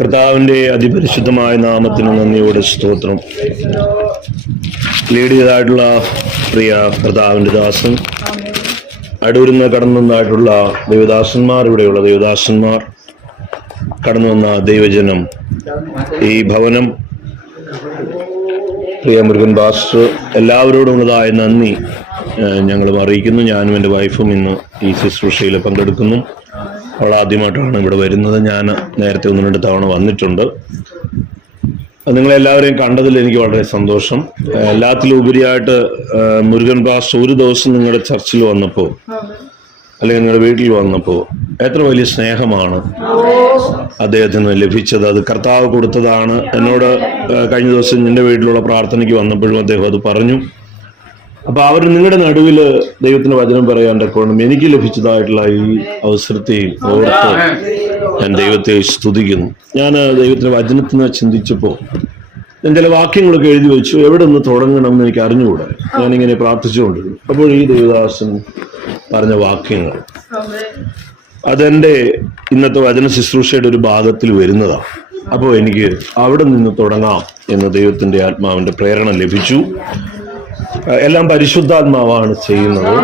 കർത്താവിന്റെ അതിപരിശുദ്ധമായ നാമത്തിന് നന്ദിയോടെ സ്തോത്രം. ലീഡ് ചെയ്തതായിട്ടുള്ള പ്രിയ കർത്താവിന്റെ ദാസൻ, അടൂരിൽ നിന്ന് കടന്നു വന്നതായിട്ടുള്ള ദൈവദാസന്മാർ, ഇവിടെയുള്ള ദൈവദാസന്മാർ, കടന്നു വന്ന ദൈവജനം, ഈ ഭവനം, പ്രിയ മുരുകൻ പാസ്റ്റർ, എല്ലാവരോടും ഉള്ളതായ നന്ദി ഞങ്ങളും അറിയിക്കുന്നു. ഞാനും എൻ്റെ വൈഫും ഇന്ന് ഈ ശുശ്രൂഷയിൽ പങ്കെടുക്കുന്നു. അവൾ ആദ്യമായിട്ടാണ് ഇവിടെ വരുന്നത്. ഞാൻ നേരത്തെ 1-2 തവണ വന്നിട്ടുണ്ട്. നിങ്ങളെല്ലാവരെയും കണ്ടതിൽ എനിക്ക് വളരെ സന്തോഷം. എല്ലാത്തിലും ഉപരിയായിട്ട് മുരുകൻ പാസ്റ്റർ ഒരു ദിവസം നിങ്ങളുടെ ചർച്ചിൽ വന്നപ്പോൾ, അല്ലെങ്കിൽ നിങ്ങളുടെ വീട്ടിൽ വന്നപ്പോൾ എത്ര വലിയ സ്നേഹമാണ് അദ്ദേഹത്തിന് ലഭിച്ചത്. അത് കർത്താവ് കൊടുത്തതാണ്. എന്നോട് കഴിഞ്ഞ ദിവസം നിന്റെ വീട്ടിലുള്ള പ്രാർത്ഥനയ്ക്ക് വന്നപ്പോഴും അദ്ദേഹം അത് പറഞ്ഞു. അപ്പൊ അവർ നിങ്ങളുടെ നടുവിൽ ദൈവത്തിന്റെ വചനം പറയാൻ തക്കവണ്ണം എനിക്ക് ലഭിച്ചതായിട്ടുള്ള ഈ അവസരത്തെ ഓർത്ത് ഞാൻ ദൈവത്തെ സ്തുതിക്കുന്നു. ഞാൻ ദൈവത്തിന്റെ വചനത്തിനെ ചിന്തിച്ചപ്പോൾ ഞാൻ ചില വാക്യങ്ങളൊക്കെ എഴുതി വെച്ചു. എവിടെ നിന്ന് തുടങ്ങണം എന്ന് എനിക്ക് അറിഞ്ഞുകൂടാ. ഞാനിങ്ങനെ പ്രാർത്ഥിച്ചുകൊണ്ടിരുന്നു. അപ്പോൾ ഈ ദേവദാസൻ പറഞ്ഞ വാക്യങ്ങൾ അതെന്റെ ഇന്നത്തെ വചന ശുശ്രൂഷയുടെ ഒരു ഭാഗത്തിൽ വരുന്നതാണ്. അപ്പോൾ എനിക്ക് അവിടെ നിന്ന് തുടങ്ങാം എന്ന് ദൈവത്തിന്റെ ആത്മാവിന്റെ പ്രേരണ ലഭിച്ചു. എല്ലാം പരിശുദ്ധാത്മാവാണ് ചെയ്യുന്നത്.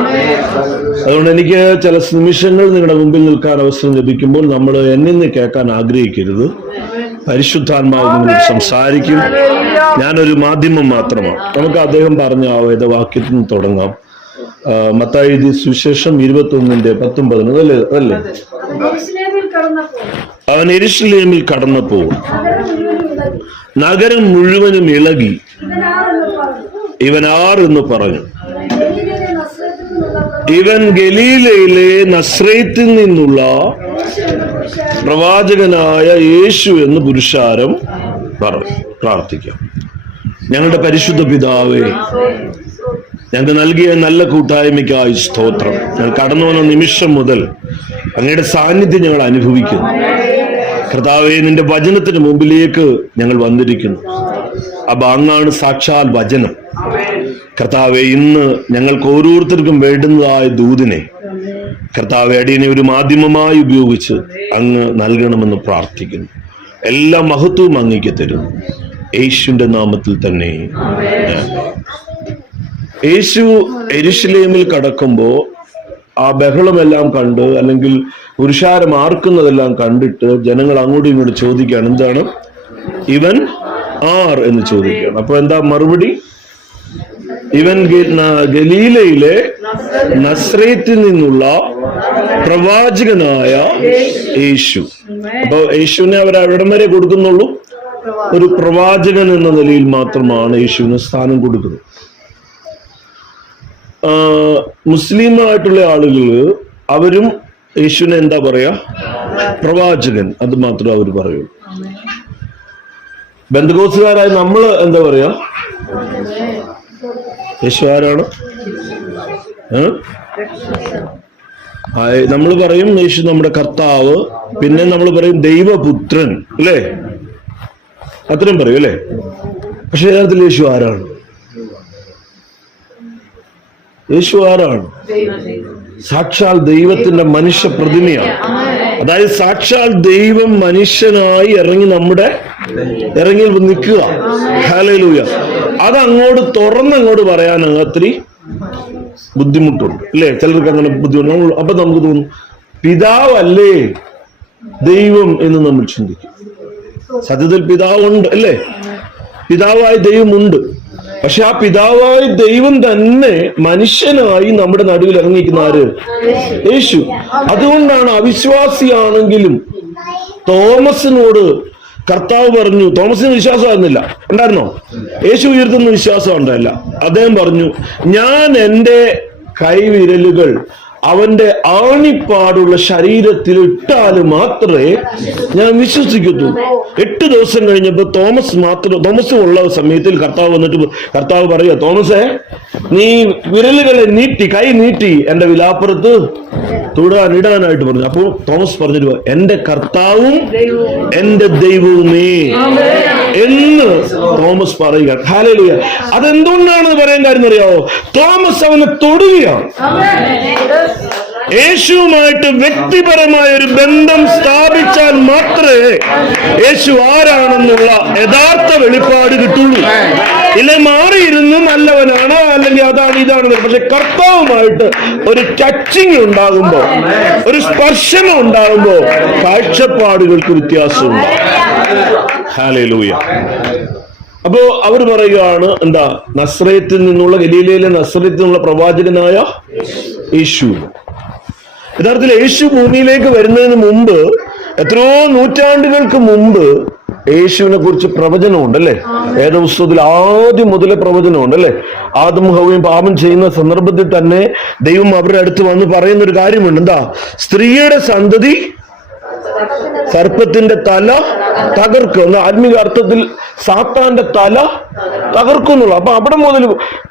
അതുകൊണ്ട് എനിക്ക് ചില നിമിഷങ്ങൾ നിങ്ങളുടെ മുമ്പിൽ നിൽക്കാൻ അവസരം ലഭിക്കുമ്പോൾ നമ്മൾ എന്നിൽ നിന്ന് കേൾക്കാൻ ആഗ്രഹിക്കരുത്. പരിശുദ്ധാത്മാവ് നിങ്ങൾ സംസാരിക്കും. ഞാനൊരു മാധ്യമം മാത്രമാണ്. നമുക്ക് അദ്ദേഹം പറഞ്ഞ ആ വേദവാക്യത്തിൽ നിന്ന് തുടങ്ങാം. മത്തായി എഴുതിയ സുവിശേഷം 21:19 അല്ലേ? അവൻ യെരൂശലേമിൽ കടന്നപ്പോൾ നഗരം മുഴുവനും ഇളകി ഇവൻ ആരെന്ന് പറഞ്ഞു. ഇവൻ ഗലീലയിലെ നസ്രേത്തിൽ നിന്നുള്ള പ്രവാചകനായ യേശു എന്ന് പുരുഷാരം പറഞ്ഞു. പ്രാർത്ഥിക്കാം. ഞങ്ങളുടെ പരിശുദ്ധ പിതാവേ, ഞങ്ങൾക്ക് നൽകിയ നല്ല കൂട്ടായ്മയ്ക്കായി സ്തോത്രം. ഞങ്ങൾ കടന്നു വന്ന നിമിഷം മുതൽ അങ്ങയുടെ സാന്നിധ്യം ഞങ്ങൾ അനുഭവിക്കുന്നു. കർത്താവേ, നിന്റെ വചനത്തിന് മുമ്പിലേക്ക് ഞങ്ങൾ വന്നിരിക്കുന്നു. അപ്പൊ അങ്ങാണ് സാക്ഷാൽ വചനം. കർത്താവെ, ഇന്ന് ഞങ്ങൾക്ക് ഓരോരുത്തർക്കും വേണ്ടുന്നതായ ദൂതിനെ കർത്താവെ അടിയനെ ഒരു മാധ്യമമായി ഉപയോഗിച്ച് അങ്ങ് നൽകണമെന്ന് പ്രാർത്ഥിക്കുന്നു. എല്ലാ മഹത്വവും അങ്ങേക്ക് തരുന്നു, യേശുവിന്റെ നാമത്തിൽ തന്നെ. യേശു യെരൂശലേമിൽ കടക്കുമ്പോ ആ ബഹളമെല്ലാം കണ്ട്, അല്ലെങ്കിൽ പുരുഷാരം ആർക്കുന്നതെല്ലാം കണ്ടിട്ട് ജനങ്ങൾ അങ്ങോട്ടും ഇങ്ങോട്ടും ചോദിക്കുകയാണ്, എന്താണ് ഇവൻ ആർ എന്ന് ചോദിക്കുകയാണ്. അപ്പൊ എന്താ മറുപടി? ഇവൻ ഗലീലയിലെ നസ്രേത്തിൽ നിന്നുള്ള പ്രവാചകനായ യേശു. അപ്പൊ യേശുവിനെ അവർ എവിടം വരെ കൊടുക്കുന്നുള്ളൂ? ഒരു പ്രവാചകൻ എന്ന നിലയിൽ മാത്രമാണ് യേശുവിന് സ്ഥാനം കൊടുക്കുന്നത്. മുസ്ലിമായിട്ടുള്ള ആളുകൾ അവരും യേശുവിനെ എന്താ പറയാ? പ്രവാചകൻ. അത് മാത്രമേ അവർ പറയുള്ളൂ. ബന്ധകോസുകാരായ നമ്മൾ എന്താ പറയാ? യേശു ആരാണ്? നമ്മൾ പറയും യേശു നമ്മുടെ കർത്താവ്. പിന്നെ നമ്മൾ പറയും ദൈവപുത്രൻ, അല്ലേ? അത്രയും പറയും, അല്ലേ? പക്ഷെ യഥാർത്ഥത്തിൽ യേശു ആരാണ്? യേശു ആരാണ്? സാക്ഷാൽ ദൈവത്തിന്റെ മനുഷ്യ പ്രതിമയാണ്. അതായത് സാക്ഷാൽ ദൈവം മനുഷ്യനായി ഇറങ്ങി നിൽക്കുക. ഹല്ലേലൂയ. അതങ്ങോട്ട് തുറന്നങ്ങോട്ട് പറയാൻ ഒത്തിരി ബുദ്ധിമുട്ടുണ്ട്, അല്ലേ? ചിലർക്ക് അങ്ങനെ ബുദ്ധിമുട്ട്. അപ്പൊ നമുക്ക് തോന്നും പിതാവല്ലേ ദൈവം എന്ന് നമ്മൾ ചിന്തിക്കും. സത്യത്തിൽ പിതാവുണ്ട്, അല്ലേ? പിതാവായ ദൈവമുണ്ട്. പക്ഷെ ആ പിതാവായ ദൈവം തന്നെ മനുഷ്യനായി നമ്മുടെ നടുവിൽ ഇറങ്ങിയിരിക്കുന്ന ആര്? യേശു. അതുകൊണ്ടാണ് അവിശ്വാസിയാണെങ്കിലും തോമസിനോട് കർത്താവ് പറഞ്ഞു, തോമസിന് വിശ്വാസമായിരുന്നില്ല, ഉണ്ടായിരുന്നോ? യേശു ഉയർത്തുന്ന വിശ്വാസം ഉണ്ടല്ല. അദ്ദേഹം പറഞ്ഞു, ഞാൻ എൻ്റെ കൈവിരലുകൾ അവന്റെ ആണിപ്പാടുള്ള ശരീരത്തിൽ ഇട്ടാൽ മാത്രമേ ഞാൻ വിശ്വസിക്കൂ. 8 ദിവസം കഴിഞ്ഞപ്പോൾ തോമസ് ഉള്ള സമയത്തിൽ കർത്താവ് വന്നിട്ട് കർത്താവ് പറയുക, തോമസേ, നീ വിരലുകളെ നീട്ടി, കൈ നീട്ടി എന്റെ വിലാപ്പുറത്ത് ഇടാനായിട്ട് പറഞ്ഞു. അപ്പോ തോമസ് പറഞ്ഞിട്ട്, എന്റെ കർത്താവും എന്റെ ദൈവവുമേ എന്ന് തോമസ് പറയുക. ഹല്ലേലൂയ. അതെന്തുകൊണ്ടാണെന്ന് പറയാൻ കാര്യം അറിയാവോ? തോമസ് അവനെ തൊടുകയാണ്. യേശുവുമായിട്ട് വ്യക്തിപരമായ ഒരു ബന്ധം സ്ഥാപിച്ചാൽ മാത്രം മാത്രമേ യേശു ആരാണെന്നുള്ള യഥാർത്ഥ വെളിപ്പാട് കിട്ടുള്ളൂ. ഇല്ല മാറിയിരുന്നു നല്ലവനാണ്, അല്ലെങ്കിൽ അതാണ് ഇതാണ്. പക്ഷെ കർത്താവുമായിട്ട് ഒരു ടച്ചിങ് ഉണ്ടാകുമ്പോ, ഒരു സ്പർശനം ഉണ്ടാകുമ്പോ കാഴ്ചപ്പാടുകൾക്ക് വ്യത്യാസമുണ്ട്. ഹല്ലേലൂയ. അപ്പോ അവർ പറയുകയാണ്, എന്താ, നസ്രയത്തിൽ നിന്നുള്ള, ഗലീലയിലെ നസ്രയത്തിൽ നിന്നുള്ള പ്രവാചകനായ യേശു. യഥാർത്ഥത്തിൽ യേശു ഭൂമിയിലേക്ക് വരുന്നതിന് മുമ്പ്, എത്രയോ നൂറ്റാണ്ടുകൾക്ക് മുമ്പ് യേശുവിനെ കുറിച്ച് പ്രവചനമുണ്ട് അല്ലെ? വേദപുസ്തകത്തിൽ ആദ്യം മുതലേ പ്രവചനമുണ്ട് അല്ലെ? ആദം ഹവ്വയും പാപം ചെയ്യുന്ന സന്ദർഭത്തിൽ തന്നെ ദൈവം അവരുടെ അടുത്ത് വന്ന് പറയുന്ന ഒരു കാര്യമുണ്ട്. എന്താ? സ്ത്രീയുടെ സന്തതി സർപ്പത്തിന്റെ തല തകർക്കും. ആത്മീക അർത്ഥത്തിൽ സാത്താന്റെ തല തകർക്കുന്നുള്ള. അപ്പൊ അവിടെ മുതൽ,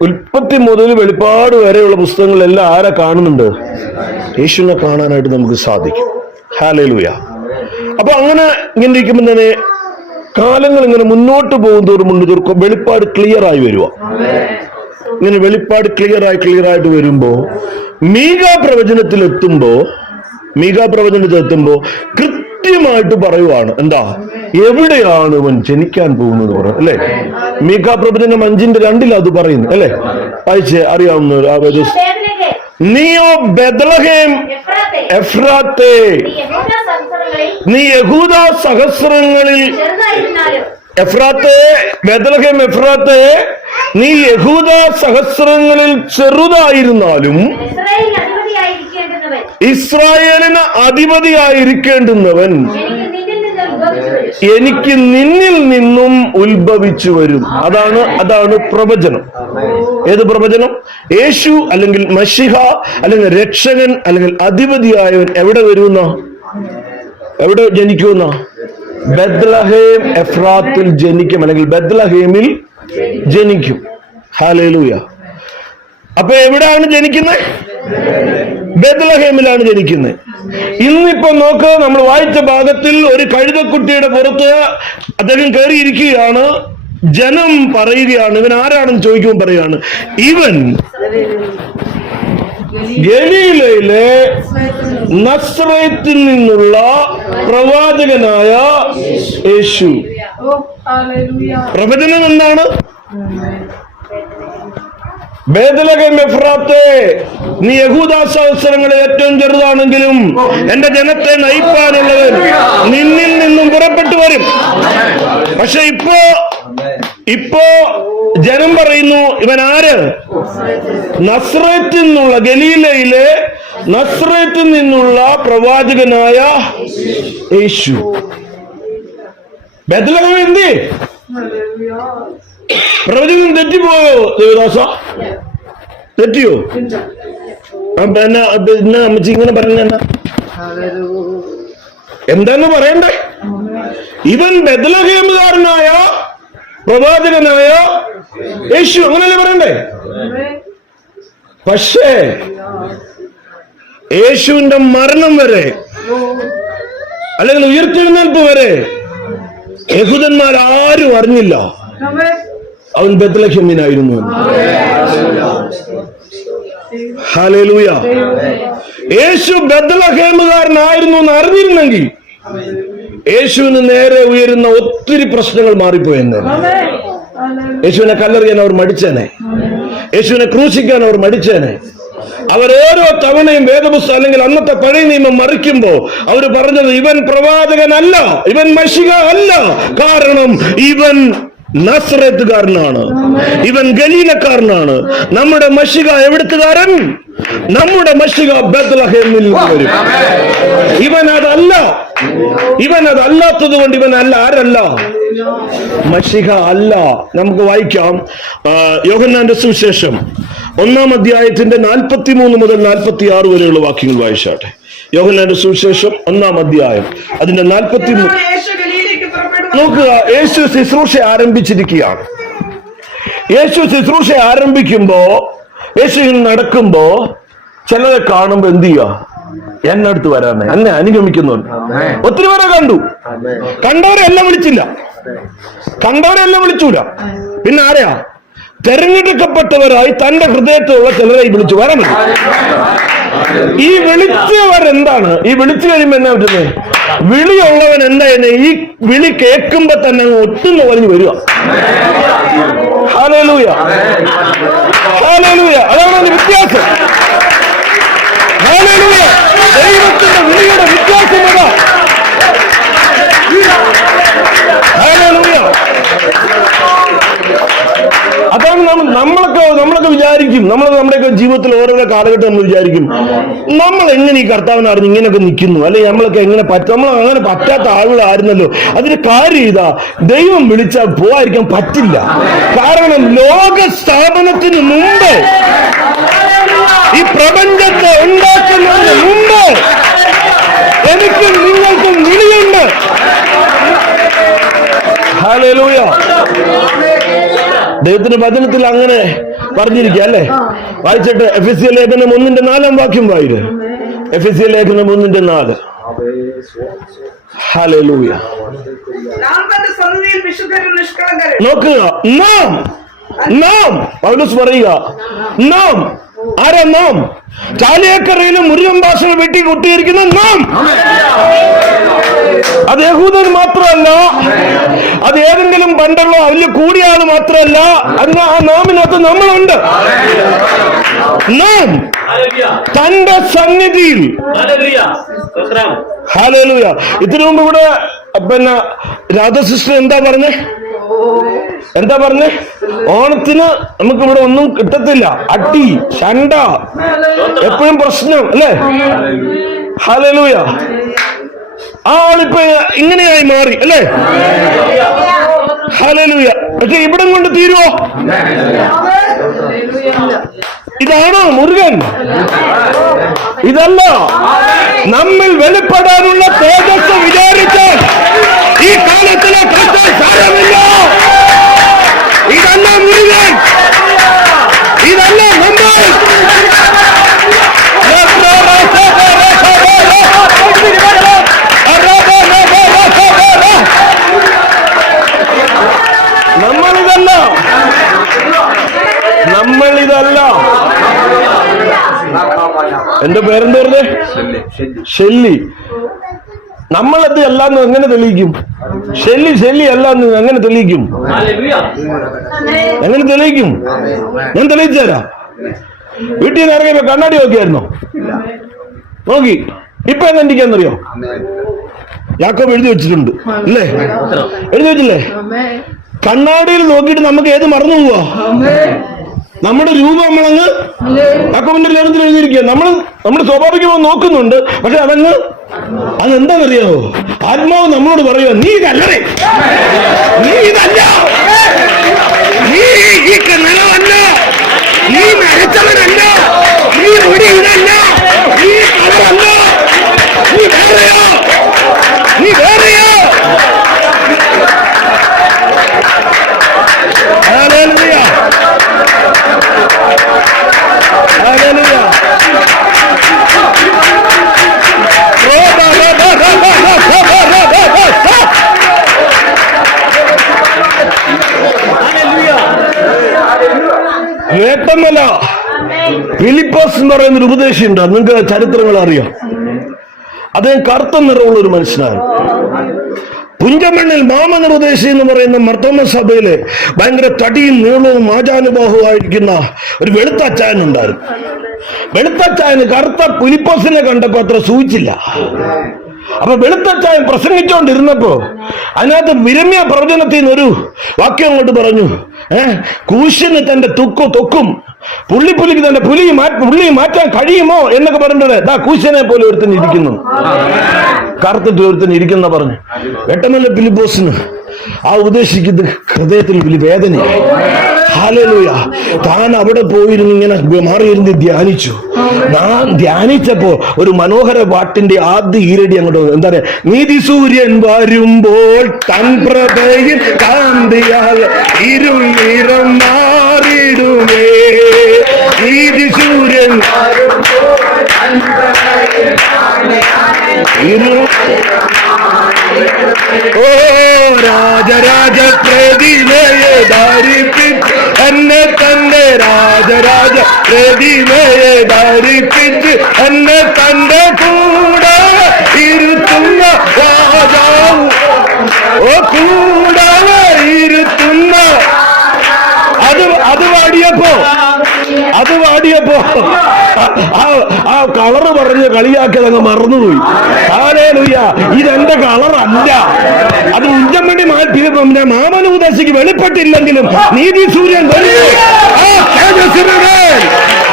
ഉൽപ്പത്തി മുതൽ വെളിപ്പാട് വരെയുള്ള പുസ്തകങ്ങളെല്ലാം ആരെ കാണുന്നുണ്ട്? യേശുവിനെ കാണാനായിട്ട് നമുക്ക് സാധിക്കും. ഹല്ലേലൂയ. അപ്പൊ അങ്ങനെ ഇങ്ങനെ ഇരിക്കുമ്പോൾ തന്നെ കാലങ്ങൾ ഇങ്ങനെ മുന്നോട്ട് പോകുന്നതോറും വെളിപ്പാട് ക്ലിയർ ആയി വരുക. ഇങ്ങനെ വെളിപ്പാട് ക്ലിയർ ആയിട്ട് വരുമ്പോ മീകാ പ്രവചനത്തിലെത്തുമ്പോ കൃത്യമായിട്ട് പറയുവാണ്, എന്താ, എവിടെയാണ് ഇവൻ ജനിക്കാൻ പോകുന്നത് പറയുന്നത് അല്ലെ? മീകാ പ്രവചനം 5:2 അത് പറയുന്നു അല്ലെ? വായിച്ചേ, അറിയാവുന്ന. നീയോ ബെത്ലഹേം എഫ്രാത്തേ, നീ യഹൂദ സഹസ്രങ്ങളിൽ, എഫ്രാത്തേ, ബെത്ലഹേം എഫ്രാത്തേ, നീ യഹൂദ സഹസ്രങ്ങളിൽ ചെറുതായിരുന്നാലും ഇസ്രായേലിന് അധിപതിയായിരിക്കേണ്ടുന്നവൻ എനിക്ക് നിന്നിൽ നിന്നും ഉത്ഭവിച്ചു വരും. അതാണ് പ്രവചനം. ഏത് പ്രവചനം? യേശു അല്ലെങ്കിൽ മശിഹ അല്ലെങ്കിൽ രക്ഷകൻ അല്ലെങ്കിൽ അധിപതിയായവൻ എവിടെ വരുന്ന, എവിടെ ജനിക്കുന്ന? ബെത്ലഹേം എഫ്രാത്തിൽ ജനിക്കും, അല്ലെങ്കിൽ ബെത്ലഹേമിൽ ജനിക്കും. ഹല്ലേലൂയ. അപ്പൊ എവിടെയാണ് ജനിക്കുന്നത്? ബെത്ലഹേമിലാണ് ജനിക്കുന്നത്. ഇന്നിപ്പോ നോക്ക്, നമ്മൾ വായിച്ച ഭാഗത്തിൽ ഒരു കഴുതക്കുട്ടിയുടെ പുറത്ത് അദ്ദേഹം കയറിയിരിക്കുകയാണ്. ജനം പറയുകയാണ്, ഇവൻ ആരാണെന്ന് ചോദിക്കുമ്പോൾ പറയുകയാണ്, ഇവൻ ഗലീലയിലെ നസ്രയത്തിൽ നിന്നുള്ള പ്രവാചകനായ യേശു. പ്രവചനം എന്താണ്? ബേത്ലഹേം എഫ്രാത്തേ, നീ യഹൂദ സഹസ്രങ്ങളിൽ ഏറ്റവും ചെറുതാണെങ്കിലും എന്റെ ജനത്തെ നയിപ്പാനുള്ളവൻ നിന്നിൽ നിന്നും പുറപ്പെട്ടു വരും. പക്ഷെ ഇപ്പോ ജനം പറയുന്നു, ഇവൻ ആര്? നസ്രയത്തിൽ നിന്നുള്ള, ഗലീലയിലെ നസ്രയത്തിൽ നിന്നുള്ള പ്രവാചകനായ യേശു. ബേത്ലഹേം എന്ത്? പ്രവചനം തെറ്റിപ്പോയോ ദേവദാസ? തെറ്റിയോ? പിന്നെ അമ്മച്ചി ഇങ്ങനെ പറഞ്ഞ എന്താന്ന് പറയണ്ടേ? ഇവൻ ബെത്ലഹേമുകാരനായ പ്രവാചകനായ യേശു, അങ്ങനല്ലേ പറയണ്ടേ? പക്ഷേ യേശുവിന്റെ മരണം വരെ, അല്ലെങ്കിൽ ഉയർത്തെഴുന്നേൽപ്പ് വരെ യഹൂദന്മാരാരും അറിഞ്ഞില്ല അവൻ ബെത്ലഹേമിനായിരുന്നു. ഹല്ലേലൂയ. യേശു ബെത്ലഹേമുകാരനായിരുന്നു എന്ന് അറിഞ്ഞിരുന്നെങ്കിൽ യേശുവിന് നേരെ ഉയരുന്ന ഒത്തിരി പ്രശ്നങ്ങൾ മാറിപ്പോയെന്ന്. യേശുവിനെ കല്ലെറിയാൻ അവർ മടിച്ചേനെ, യേശുവിനെ ക്രൂശിക്കാൻ അവർ മടിച്ചേനെ. അവരോരോ തവണയും വേദപുസ്തകം അല്ലെങ്കിൽ അന്നത്തെ പഴയ നിയമം മറിക്കുമ്പോ അവര് പറഞ്ഞത്, ഇവൻ പ്രവാചകനല്ല, ഇവൻ മശിഹ അല്ല, കാരണം ഇവൻ നസ്രത്തുകാരനാണ്, ഇവൻ ഗലീലക്കാരനാണ്. നമ്മുടെ മശിഹ എവിടുത്തുകാരൻ? നമ്മുടെ മശിഹ ബെത്ലഹേമിൽ വരും. ഇവനതല്ലാത്തത് കൊണ്ട് ഇവനല്ല. ആരല്ല? മശിഹ അല്ല. നമുക്ക് വായിക്കാം യോഹന്നാന്റെ സുവിശേഷം 1-ാം അധ്യായത്തിന്റെ 43 മുതൽ 46 വരെയുള്ള വാക്യങ്ങൾ വായിച്ചാട്ടെ. യോഹന്നാന്റെ സുവിശേഷം 1-ാം അധ്യായം അതിന്റെ 43. നോക്കുക, യേശു ശുശ്രൂഷ ആരംഭിച്ചിരിക്കുകയാണ്. യേശു ശുശ്രൂഷ ആരംഭിക്കുമ്പോ, യേശു നടക്കുമ്പോ ചിലരെ കാണുമ്പോ എന്ത് ചെയ്യുക? എന്നെ അടുത്ത് വരാനേ, എന്നെ അനുഗമിക്കുന്നുണ്ട്. ഒത്തിരി പേരെ കണ്ടവരെല്ലാം വിളിച്ചൂല. പിന്നെ ആരെയാ? തെരഞ്ഞെടുക്കപ്പെട്ടവരായി തന്റെ ഹൃദയത്തിലുള്ള ചിലരെ വിളിച്ചു വരാൻ. ഈ വിളിച്ചവർ എന്താണ്? ഈ വിളിച്ചു കഴിയുമ്പോ എന്നാ പറ്റുന്നത്? വിളിയുള്ളവൻ എന്താ ചെയ്യുന്നത്? ഈ വിളി കേൾക്കുമ്പോ തന്നെ അങ്ങ് ഒത്തുന്നു പറഞ്ഞു വരിക. Hallelujah, hallelujah. അതാണ് അതിന്റെ വ്യത്യാസം. ഹല്ലേലൂയ. ദൈവത്തിന്റെ വിളിയുടെ വ്യത്യാസം അതാ. ഹല്ലേലൂയ. അതാണ് നമ്മളൊക്കെ വിചാരിക്കും, നമ്മുടെയൊക്കെ ജീവിതത്തിൽ ഓരോരോ കാലഘട്ടം നമ്മൾ വിചാരിക്കും, നമ്മൾ എങ്ങനെ ഈ കർത്താവിനെ അറിഞ്ഞ് ഇങ്ങനെയൊക്കെ നിൽക്കുന്നു, അല്ലെങ്കിൽ നമ്മളൊക്കെ എങ്ങനെ നമ്മൾ അങ്ങനെ പറ്റാത്ത ആളുകളായിരുന്നല്ലോ. അതിന് കാര്യം ഇതാ, ദൈവം വിളിച്ചാൽ പോകാതിരിക്കാൻ പറ്റില്ല. കാരണം ലോക സ്ഥാപനത്തിന് മുമ്പ്, ഈ പ്രപഞ്ചത്തെ ഉണ്ടാക്കുന്നതിന് മുമ്പ് എനിക്കും നിങ്ങൾക്കും വിളിയുണ്ട്. ഹല്ലേലൂയ. ദൈവത്തിന്റെ വചനത്തിൽ അങ്ങനെ പറഞ്ഞിരിക്കുക അല്ലേ? വായിച്ചിട്ട് എഫെസ്യ ലേഖനം 1:4 വായിര്. എഫെസ്യ ലേഖനം 1:4. ഹല്ലേലൂയ. നോക്കുക, നാം പൗലോസ് പറയുക, നാം ആരാ? നാം ചാലിയക്കരയിലും മുരുകൻ ഭാഷകൾ വെട്ടി കൊട്ടിയിരിക്കുന്ന നാം. അത് യഹൂദൻ മാത്രമല്ല, അത് ഏതെങ്കിലും പണ്ടുള്ള വലിയ കൂടിയ ആള് മാത്രമല്ല. അന്ന് ആ നാമിനകത്ത് നമ്മളുണ്ട്. നാം തന്റെ സന്നിധിയിൽ. ഹല്ലേലൂയ. ഇതിനു മുമ്പ് ഇവിടെ പിന്നെ രാധാസിസ്റ്റർ എന്താ പറഞ്ഞേ? ഓണത്തിന് നമുക്ക് ഇവിടെ ഒന്നും കിട്ടത്തില്ല, അടി ശണ്ട, എപ്പോഴും പ്രശ്നം അല്ലേ? ഹല്ലേലൂയ. ആ ആളിപ്പോ ഇങ്ങനെയായി മാറി അല്ലേ? ഹല്ലേലൂയ. പക്ഷെ ഇവിടം കൊണ്ട് തീരുവോ? ഇതാണോ മുരുകൻ? ഇതല്ല. നമ്മിൽ വെളിപ്പെടാനുള്ള തേജസ് വിചാരിച്ചാൽ ഈ കാലത്തിലെ കഷ്ടം സാരമില്ല. ഇതല്ല മുരുകൻ, ഇതല്ല നമ്മൾ. നമ്മളിതല്ല. എന്റെ പേരെന്താ പറഞ്ഞേ? ഷെല്ലി. നമ്മളത് അല്ലാന്ന് എങ്ങനെ തെളിയിക്കും? ഷെല്ലി അല്ലാന്ന് എങ്ങനെ തെളിയിക്കും? ഞാൻ തെളിയിച്ചു തരാം. വീട്ടിൽ നിന്ന് ഇറങ്ങിയപ്പോ കണ്ണാടി നോക്കിയായിരുന്നോ? നോക്കി. ഇപ്പൊ എങ്ങനെ ഇരിക്കാന്നറിയോ? യാക്കോബ് എഴുതി വെച്ചിട്ടുണ്ട് അല്ലേ? എഴുതി വെച്ചില്ലേ? കണ്ണാടിയിൽ നോക്കിയിട്ട് നമുക്ക് ഏത് മറന്നു പോവാ? നമ്മുടെ രൂപം നമ്മളങ്ങ് യാക്കോബിന്റെ ലേഖനത്തിൽ എഴുതിയിരിക്കുക. നമ്മൾ സ്വാഭാവികമായി നോക്കുന്നുണ്ട്, പക്ഷെ അതെന്താണെന്നറിയാമോ? ആത്മാവ് നമ്മളോട് പറയുക, നീ ഇതല്ലേ, നീ ഇതല്ല, നീ ഈ നിലവല്ല, നീ മരിച്ചവനല്ല, നീ മുടി ഇതല്ല, നീ കളറല്ല, നീ വേറെയോ. Hallelujah, hallelujah. വേട്ടമല ഫിലിപ്പോസ് എന്ന് പറയുന്ന ഒരു ഉപദേശിയുണ്ട്. നിങ്ങൾക്ക് ചരിത്രങ്ങൾ അറിയാം. അദ്ദേഹം കറുത്ത നിറമുള്ള ഒരു മനുഷ്യനാണ്. പുഞ്ചമണ്ണിൽ മാമനർ ഉപദേശി എന്ന് പറയുന്ന മർത്തോമ സഭയിലെ ഭയങ്കര തടിയും നീളവും ആചാനുബാഹുവായിരിക്കുന്ന ഒരു വെളുത്തച്ചായൻ ഉണ്ടായിരുന്നു. വെളുത്തച്ചായന് കറുത്ത ഫിലിപ്പോസിനെ കണ്ടപ്പോ അത്ര സൂചിച്ചില്ല. അപ്പൊ വെളുത്തച്ചായൻ പ്രസംഗിച്ചുകൊണ്ടിരുന്നപ്പോ അതിനകത്ത് വിരമ്യ പ്രവചനത്തിൽ നിന്ന് ഒരു വാക്യം അങ്ങോട്ട് പറഞ്ഞു. കൂശിന് തന്റെ തൊക്കും പുള്ളിക്ക് തന്റെ പുള്ളി മാറ്റാൻ കഴിയുമോ എന്നൊക്കെ പറഞ്ഞിട്ട് കൂശനെ പോലെ ഒരുത്തൻ ഇരിക്കുന്നു, കറുത്തിട്ട് ഒരുത്തൻ ഇരിക്കുന്ന പറഞ്ഞു. വെട്ടമല്ല ഫിലിപ്പോസിന് ആ ഉപദേശിക്കുന്ന ഹൃദയത്തിൽ വലിയ വേദനയായി. ഹല്ലേലൂയ. താൻ അവിടെ പോയിരുന്ന് ഇങ്ങനെ മാറിയിരുന്ന് ധ്യാനിച്ചു. ഞാൻ ധ്യാനിച്ചപ്പോ ഒരു മനോഹര പാട്ടിന്റെ ആദ്യ ഈരടി അങ്ങോട്ട് എന്താ പറയാ, നീതി സൂര്യൻ വരുമ്പോൾ തൻ പ്രഭയിൽ കാന്തിയാൽ ഇരുൾ നിറം മാറിടുമേ. നീതി സൂര്യൻ ഓ രാജരാജ പ്രതിമയെ ധരിപ്പിച്ച് എന്നെ തന്റെ രാജരാജ പ്രതിമയെ ധരിപ്പിച്ച് എന്നെ തന്റെ കൂടെ ഇരുത്തുന്ന രാജാവ്. ഓ കൂടെ ഇരുത്തുന്ന അത് പാടിയപ്പോ ആ കളറ് പറഞ്ഞ് കളിയാക്കിയത് അങ്ങ് മറന്നുപോയി. ഹല്ലേലൂയ. ഇതെന്റെ കളറല്ല, അത് ഉഞ്ചമ്മടി മാറ്റി മാമനൂദശിക്ക് വെളിപ്പെട്ടില്ലെങ്കിലും നീതി സൂര്യൻ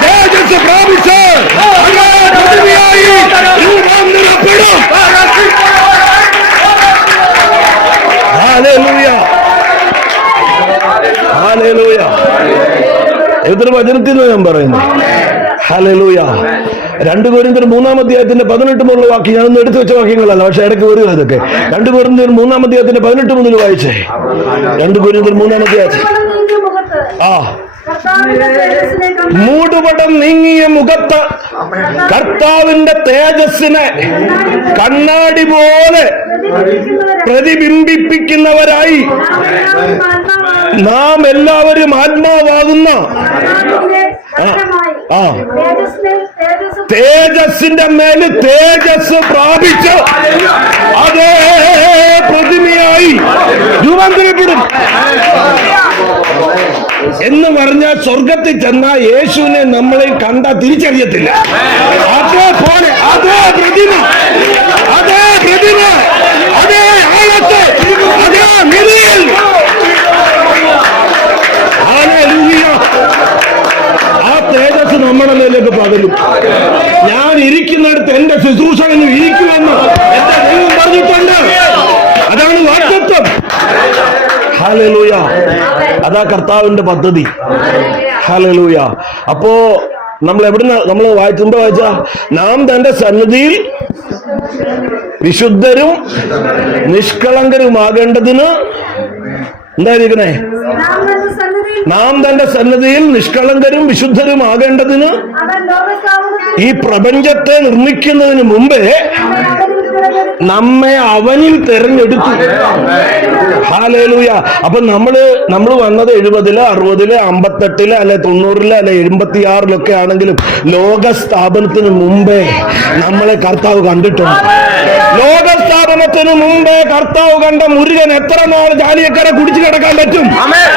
തേജസ് പ്രാപിച്ച് രൂപാന്തരപ്പെടും. Hallelujah, hallelujah. ഏതൊരു വചനത്തിൽ ഞാൻ പറയുന്നു. ഹല്ലേലൂയ. 2 കൊരിന്ത്യർ 3-ാം അധ്യായത്തിന്റെ 18 മുതലുള്ള വാക്യം ഞാനൊന്ന് എടുത്തു വെച്ച വാക്യങ്ങളല്ല, പക്ഷെ ഇടയ്ക്ക് വരും അതൊക്കെ. 2 കൊരിന്ത്യർ 3-ാം അധ്യായത്തിന്റെ 18 മുതൽ വായിച്ചേ. 2 കൊരിന്ത്യർ 3-ാം അധ്യായത്തിൽ മൂടുപടം നീങ്ങിയ മുഖത്ത് കർത്താവിന്റെ തേജസ്സിനെ കണ്ണാടി പോലെ പ്രതിബിംബിപ്പിക്കുന്നവരായി നാം എല്ലാവരും ആത്മാവാകുന്ന തേജസ്സിന്റെ മേല് തേജസ് പ്രാപിച്ച് അതേ പ്രതിമയായി രൂപാന്തരപ്പെടും എന്ന് പറഞ്ഞാൽ സ്വർഗത്തിൽ ചെന്നാൽ യേശുവിനെ നമ്മളെ കണ്ടാൽ തിരിച്ചറിയത്തില്ല. അതേപോലെ അതേ പ്രതിമ അതേ ആഴത്ത് അതേ നിലയിൽ ആ തേജസ് നമ്മുടെ മേലേക്ക് പകരും. ഞാൻ ഇരിക്കുന്നിടത്ത് എന്റെ ശുശ്രൂഷകനും ഇരിക്കുമെന്ന് എന്റെ ദൈവം പറഞ്ഞിട്ടുണ്ട്. അതാണ് വാഗ്ദത്തം. ഹല്ലേലൂയ. അതാ കർത്താവിന്റെ പദ്ധതി. ഹല്ലേലൂയ. അപ്പോ നമ്മൾ വായിച്ച നാം തന്റെ സന്നിധിയിൽ വിശുദ്ധരും നിഷ്കളങ്കരുമാകേണ്ടതിന് എന്തായിരിക്കണേ? നാം തന്റെ സന്നിധിയിൽ നിഷ്കളങ്കരും വിശുദ്ധരുമാകേണ്ടതിന് ഈ പ്രപഞ്ചത്തെ നിർമ്മിക്കുന്നതിന് മുമ്പേ നമ്മെ അവനിൽ തെരഞ്ഞെടുത്തു. ഹല്ലേലൂയ. അപ്പൊ നമ്മള് വന്നത് 70, 60, 58 അല്ലെ 90 അല്ലെ 86 ആണെങ്കിലും ലോക സ്ഥാപനത്തിന് മുമ്പേ നമ്മളെ കർത്താവ് കണ്ടിട്ടുണ്ട്. ലോക സ്ഥാപനത്തിന് മുമ്പേ കർത്താവ് കണ്ട മുരുകൻ എത്ര നാൾ ജാലിയക്കര കുടിച്ചു കിടക്കാൻ പറ്റും?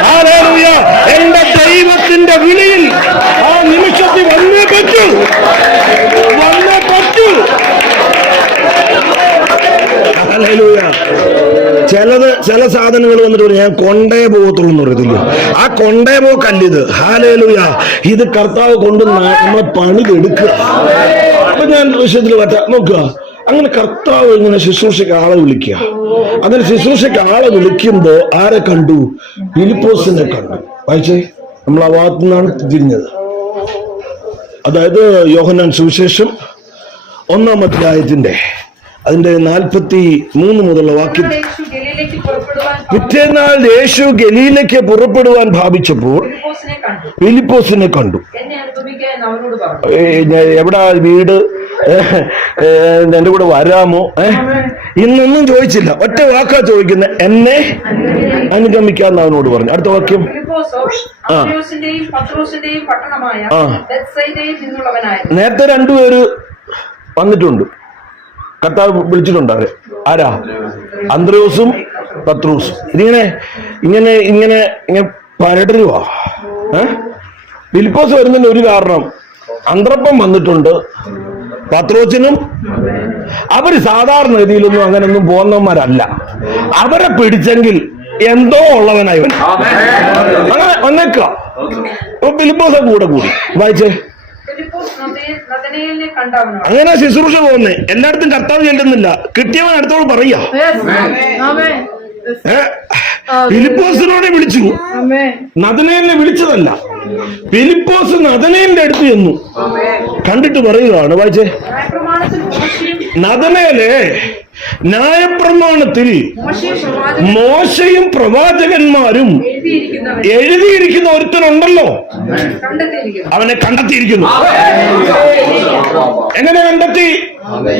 ഹല്ലേലൂയ. എന്റെ ദൈവത്തിന്റെ വിളിയിൽ ആ നിമിഷത്തിൽ വന്നേ പറ്റൂ. ഹല്ലേലൂയ. ചില സാധനങ്ങൾ വന്നിട്ട് ഞാൻ കൊണ്ടേ പോകത്തുള്ളൂ എന്ന് പറയത്തില്ല. ആ കൊണ്ടേ പോക്കല്ലിത്. ഹല്ലേലൂയ. ഇത് കർത്താവ് കൊണ്ട് നമ്മളെ പണിതെടുക്കുക. അപ്പൊ ഞാൻ വിഷയത്തിൽ നോക്കുക. അങ്ങനെ കർത്താവ് ഇങ്ങനെ ശുശ്രൂഷയ്ക്ക് ആളെ വിളിക്കുക. അങ്ങനെ ശുശ്രൂഷയ്ക്ക് ആളെ വിളിക്കുമ്പോ ആരെ കണ്ടു? ഫിലിപ്പോസിനെ കണ്ടു. വായിച്ചേ, നമ്മൾ ആ ഭാഗത്തു നിന്നാണ് തിരിഞ്ഞത്. അതായത് യോഹന്നാൻ സുവിശേഷം 1-ാം അധ്യായത്തിന്റെ അതിന്റെ 43 മുതലുള്ള വാക്യം. പിറ്റേന്നാൾ യേശു ഗലീലയ്ക്ക് പുറപ്പെടുവാൻ ഭാവിച്ചപ്പോൾ ഫിലിപ്പോസിനെ കണ്ടു. എവിടാ വീട്? എന്റെ കൂടെ വരാമോ? ഇന്നൊന്നും ചോദിച്ചില്ല, ഒറ്റ വാക്കാ ചോദിക്കുന്നത്, എന്നെ അനുഗമിക്കാന്ന് അവനോട് പറഞ്ഞു. അടുത്ത വാക്യം. നേരത്തെ 2 പേര് വന്നിട്ടുണ്ട്, കർത്താവ് വിളിച്ചിട്ടുണ്ട്. അവരെ ആരാ? അന്ത്രയോസും പത്രോസും. ഇങ്ങനെ പരടരുവാ. ഫിലിപ്പോസ് വരുന്നതിന് ഒരു കാരണം, അന്ത്രപ്പം വന്നിട്ടുണ്ട്. പത്രോസിനും അവര് സാധാരണ രീതിയിലൊന്നും അങ്ങനൊന്നും പോകുന്നവന്മാരല്ല. അവരെ പിടിച്ചെങ്കിൽ എന്തോ ഉള്ളവനായി അങ്ങനെ വന്നേക്ക. ഫിലിപ്പോസ് കൂടെ കൂടി. വായിച്ചേ. അങ്ങനെ ശുശ്രൂഷ പോകുന്നേ. എല്ലായിടത്തും കർത്താവ് ചെല്ലുന്നില്ല. കിട്ടിയവൻ അടുത്തോട് പറയാ. ഫിലിപ്പോസിനോടെ വിളിച്ചു, നദനേലിനെ വിളിച്ചതല്ല. ഫിലിപ്പോസ് നദനേലിന്റെ അടുത്ത് ചെന്നു. കണ്ടിട്ട് പറയുകയാണ്, വായിച്ചേ. നദനേലെ ന്യായപ്രമാണത്തിൽ മോശയും പ്രവാചകന്മാരും എഴുതിയിരിക്കുന്ന ഒരുത്തനുണ്ടല്ലോ, അവനെ കണ്ടെത്തിയിരിക്കുന്നു. എങ്ങനെ കണ്ടെത്തി?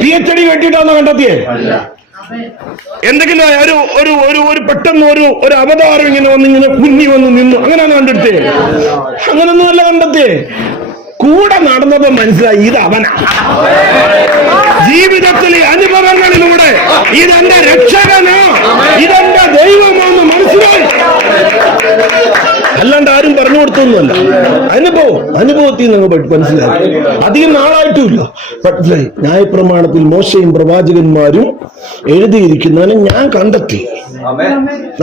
PhD കേട്ടിട്ടാണോ കണ്ടെത്തിയേ? എന്തെങ്കിലും ഒരു പെട്ടെന്ന് ഒരു അവതാരം ഇങ്ങനെ വന്നിങ്ങനെ കുഞ്ഞി വന്ന് നിന്നു, അങ്ങനെയാണ് കണ്ടെടുത്തേ? അങ്ങനൊന്നും അല്ല കണ്ടെത്തേ. കൂടെ നടന്നപ്പോ മനസ്സിലായി ഇത് അവനാ. ജീവിതത്തിലെ അനുഭവങ്ങളിലൂടെ ഇതെന്റെ രക്ഷകനാ, ഇതെന്റെ ദൈവമാണെന്ന് മനസ്സിലായി. അല്ലാണ്ട് ആരും പറഞ്ഞു കൊടുത്തൊന്നുമല്ല. അനുഭവത്തിൽ നിന്ന് മനസ്സിലായി. അധികം നാളായിട്ടുമില്ല, മനസ്സിലായി. ന്യായപ്രമാണത്തിൽ മോശയും പ്രവാചകന്മാരും എഴുതിയിരിക്കുന്നതിന് ഞാൻ കണ്ടെത്തി.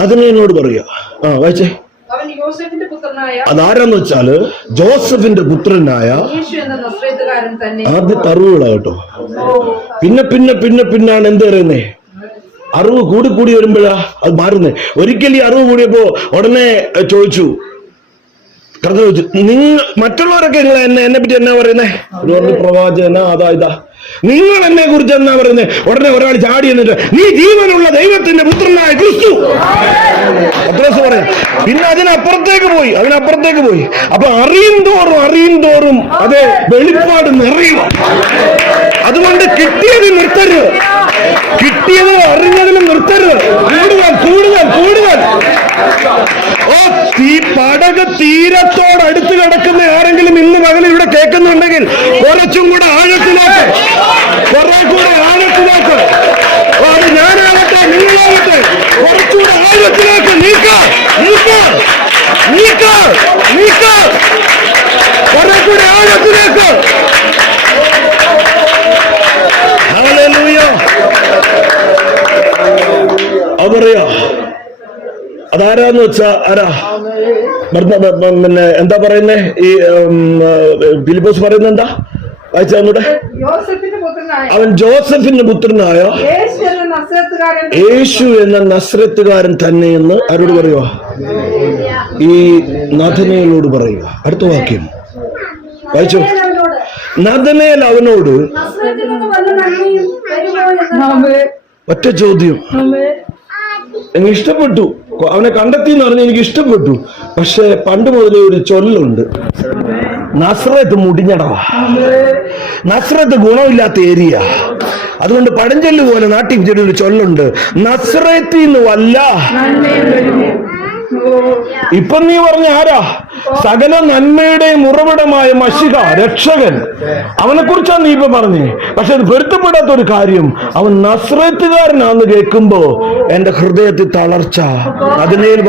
നഥനയേലിനോട് പറയുക. വായിച്ചേ. അതാരെന്ന് വെച്ചാല് ജോസഫിന്റെ പുത്രനായ ആദ്യത്തെ അറിവുകളാ കേട്ടോ. പിന്നാണ് എന്ത് പറയുന്നേ? അറിവ് കൂടി വരുമ്പോഴാ അത് മാറുന്നേ. ഒരിക്കലും ഈ അറിവ് കൂടിയപ്പോ ഉടനെ ചോദിച്ചു, നിങ്ങൾ മറ്റുള്ളവരൊക്കെ എന്നെ പറ്റി എന്നാ പറയുന്നേ? പ്രവാചകന അതാ ഇതാ. നിങ്ങൾ എന്നെ കുറിച്ച് എന്നാ പറയുന്നത്? ഉടനെ ഒരാൾ ചാടി എന്നിട്ട് നീ ജീവനുള്ള ദൈവത്തിന്റെ പുത്രനായ ക്രിസ്തു പത്രോസ് പറയാം. പിന്നെ അതിനപ്പുറത്തേക്ക് പോയി. അപ്പൊ അറിയും തോറും അതെ വെളിപ്പാട് നിറയും. അതുകൊണ്ട് കിട്ടിയത് നിർത്തരുത്, കിട്ടിയത് അറിഞ്ഞതിലും നിർത്തരുത്. കൂടുതൽ പടക തീരത്തോടടുത്ത് കിടക്കുന്ന ആരെങ്കിലും ഇന്ന് മകൻ ഇവിടെ കേൾക്കുന്നുണ്ടെങ്കിൽ കുറച്ചും കൂടെ ആഴത്തിലേക്ക്, അത് ഞാനാകട്ടെ നിങ്ങളാകട്ടെ, കുറച്ചുകൂടെ ആഴത്തിലേക്ക് കുറെ കൂടെ ആഴത്തിലേക്ക്. ഹല്ലേലൂയ. പറയാ അതാരാന്ന് വെച്ചാ ആരാ? പിന്നെ എന്താ പറയുന്നേ? ഈ ഫിലിപ്പോസ് പറയുന്നത് എന്താ? വായിച്ചാ അങ്ങോട്ടെ. അവൻ ജോസഫിന്റെ പുത്രനായ യേശു എന്ന നസ്രത്തുകാരൻ തന്നെ എന്ന് ആരോട് പറയുക? ഈ നഥനയേലിനോട് പറയുക. അടുത്ത വാക്യം വായിച്ചു. നഥനയേൽ അവനോട് ഒറ്റ ചോദ്യം. എനിക്ക് ഇഷ്ടപ്പെട്ടു, അവനെ കണ്ടെത്തി എന്ന് പറഞ്ഞാൽ എനിക്ക് ഇഷ്ടപ്പെട്ടു. പക്ഷെ പണ്ട് മുതലേ ഒരു ചൊല്ലുണ്ട്, നസ്രത്ത് മുടിഞ്ഞടവാ, നസ്രത്ത് ഗുണമില്ലാത്ത ഏരിയ. അതുകൊണ്ട് പഴഞ്ചൊല്ല് പോലെ നാട്ടിൽ ചെറിയൊരു ചൊല്ലുണ്ട്, നസ്രത്തിൽ വല്ല. ഇപ്പൊ നീ പറഞ്ഞ ആരാ? സകല നന്മയുടെയും ഉറവിടമായ മശിഹ, രക്ഷകൻ, അവനെ കുറിച്ചാണ് നീ ഇപ്പൊ പറഞ്ഞേ. പക്ഷെ അത് പൊരുത്തപ്പെടാത്ത ഒരു കാര്യം, അവൻ നസ്രത്തുകാരനാന്ന് കേൾക്കുമ്പോ എന്റെ ഹൃദയത്തിൽ തളർച്ച. നഥനയേൽ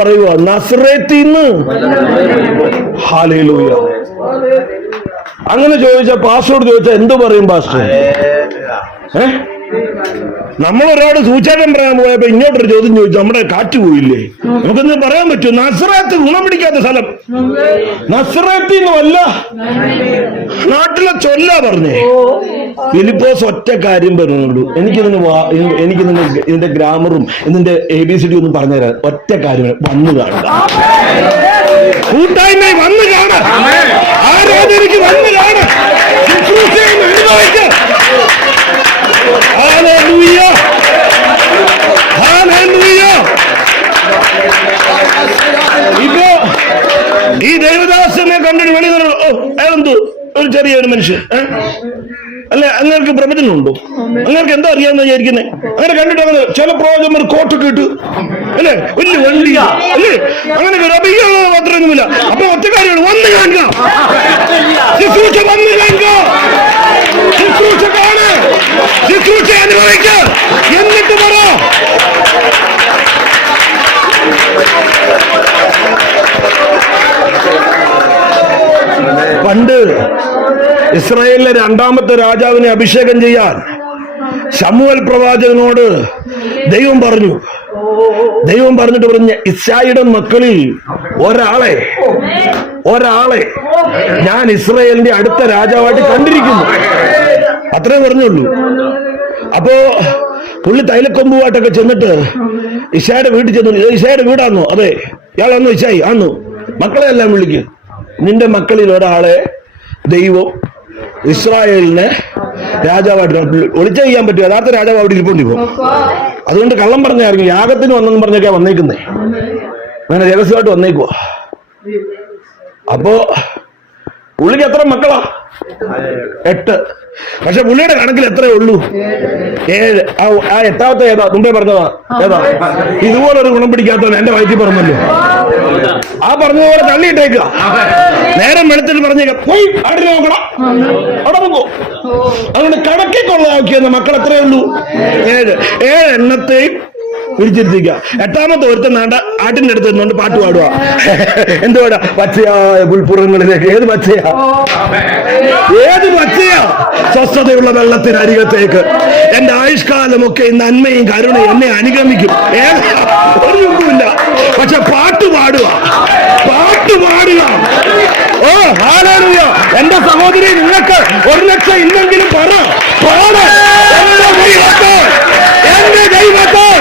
പറയുക നസ്രത്തിന്ന്. ഹല്ലേലൂയ. അങ്ങനെ ചോദിച്ച പാസ്റ്ററോട് ചോദിച്ചാൽ എന്തു പറയും പാസ്റ്റർ? നമ്മളൊരാട് സൂചാനം പറയാൻ പോയപ്പോ ഇങ്ങോട്ടൊരു ചോദ്യം ചോദിച്ചു, നമ്മുടെ കാറ്റ് പോയില്ലേ? നമുക്കൊന്ന് പറയാൻ പറ്റുമോ? നസ്രത്ത് ഗുണം പിടിക്കാത്ത സ്ഥലം, നസ്രത്തിന്ന് വല്ല. നാട്ടിലെ ചൊല്ലാ പറഞ്ഞേ. ഫിലിപ്പോസ് ഒറ്റ കാര്യം പറയുന്നുള്ളൂ, എനിക്ക് ഇതിന്റെ ഗ്രാമറും ഇതിന്റെ ABCD ഒന്നും പറഞ്ഞുതരാം. ഒറ്റ കാര്യം, വന്നു കാണുക. കൂട്ടായ്മ വന്നു കാണാൻ, ആരാധനയ്ക്ക് വന്നു കാണാൻ, അനുഭവിക്കുക. Hallelujah! Hallelujah! ഇപ്പോ ഈ ദേവദാസനെ കണ്ടിട്ട് വെളി അതെന്തു ഒരു ചെറിയൊരു മനുഷ്യൻ അല്ലെ? അങ്ങനെ പ്രവചനമുണ്ടോ? അങ്ങനെ എന്താ അറിയാന്ന് വിചാരിക്കുന്നേ? അങ്ങനെ കണ്ടിട്ട് അങ്ങനെ ചില പ്രവാചകന്മാർ കോട്ടൊക്കെ ഇട്ടു അല്ലെ, വലിയ വണ്ടി അല്ലേ, അങ്ങനെ അഭിജ്ഞാനം മാത്രമൊന്നുമില്ല. അപ്പൊ ഒറ്റ കാര്യമാണ്, വന്ന് കാണുക, ശുശ്രൂഷ വന്ന് കാണുക, ശുശ്രൂഷ കാണ്, ശുശ്രൂഷ അനുഭവിക്ക, എന്നിട്ട് പറ. പണ്ട് ഇസ്രായേലിലെ രണ്ടാമത്തെ രാജാവിനെ അഭിഷേകം ചെയ്യാൻ ശമൂവേൽ പ്രവാചകനോട് ദൈവം പറഞ്ഞിട്ട് പറഞ്ഞു, ഇശ്ശായിയുടെ മക്കളിൽ ഒരാളെ ഞാൻ ഇസ്രായേലിന്റെ അടുത്ത രാജാവായിട്ട് കണ്ടിരിക്കുന്നു. അത്രേ പറഞ്ഞുള്ളൂ. അപ്പോ പുള്ളി തൈലക്കൊമ്പുമായിട്ടൊക്കെ ചെന്നിട്ട് ഇശ്ശായുടെ വീട്ടിൽ ചെന്നു. ഇശ്ശായുടെ വീടാന്നോ? അതെ. ഇയാളാന്നോ? ഇശ്ശായി ആന്നോ? മക്കളെ എല്ലാം വിളിക്കും. നിന്റെ മക്കളിൽ ഒരാളെ ദൈവം ഇസ്രായേലിനെ രാജാവായിട്ട് ഒളിച്ച ചെയ്യാൻ പറ്റും. യഥാർത്ഥ രാജാവ് അവിടെ ഇരിപ്പുണ്ട് ഇപ്പോ. അതുകൊണ്ട് കള്ളം പറഞ്ഞായിരിക്കും, യാഗത്തിന് വന്നെന്ന് പറഞ്ഞൊക്കെയാ വന്നേക്കുന്നേ. അങ്ങനെ രഹസ്യമായിട്ട് വന്നേക്കുവാ. അപ്പോ പുള്ളിക്ക് എത്ര മക്കളാ? 8. പക്ഷെ പുള്ളിയുടെ കണക്കിൽ എത്രയേ ഉള്ളൂ? 7. ആ 8ാമത്തെ ഏതാ? മുമ്പേ പറഞ്ഞതാ ഏതാ? ഇതുപോലൊരു ഗുണം പിടിക്കാത്തവൻ എന്റെ വയറ്റിൽ പറഞ്ഞല്ലോ. ആ പറഞ്ഞതുപോലെ തള്ളിയിട്ടേക്കുക. നേരം വെളുത്തിട്ട് പറഞ്ഞേക്ക, പോയി അവിടെ നോക്കണം, അവിടെ നോക്കൂ. അതുകൊണ്ട് കണക്കിക്കൊള്ളാക്കിയെന്ന മക്കൾ എത്രയേ ഉള്ളൂ? 7. 7 എണ്ണത്തെയും പിടിച്ചിരുത്തിക്കുക. 8ാമത്തെ ഒരുത്തൻ നാണ്ട ആട്ടിന്റെ അടുത്ത് നിന്നുകൊണ്ട് പാട്ട് പാടുക. എന്തുവാടാ? പച്ചയായ പുൽപ്പുറങ്ങളിലേക്ക്. ഏത് പച്ചയാ? ഏത് പച്ചയാ? സ്വസ്ഥതയുള്ള വെള്ളത്തിനരികത്തേക്ക്. എന്റെ ആയുഷ്കാലമൊക്കെ നന്മയും കരുണയും എന്നെ അനുഗമിക്കും. ഒരു ഒന്നുമില്ല, പക്ഷെ പാട്ട് പാടുക, പാട്ട് പാടുക. ഓ ഹല്ലേലൂയ! എന്റെ സഹോദരി, നിങ്ങൾക്ക് 1 ലക്ഷം ഇല്ലെങ്കിലും പറ, പാട്. എന്റെ ദൈവത്താൽ, എന്റെ ദൈവത്താൽ,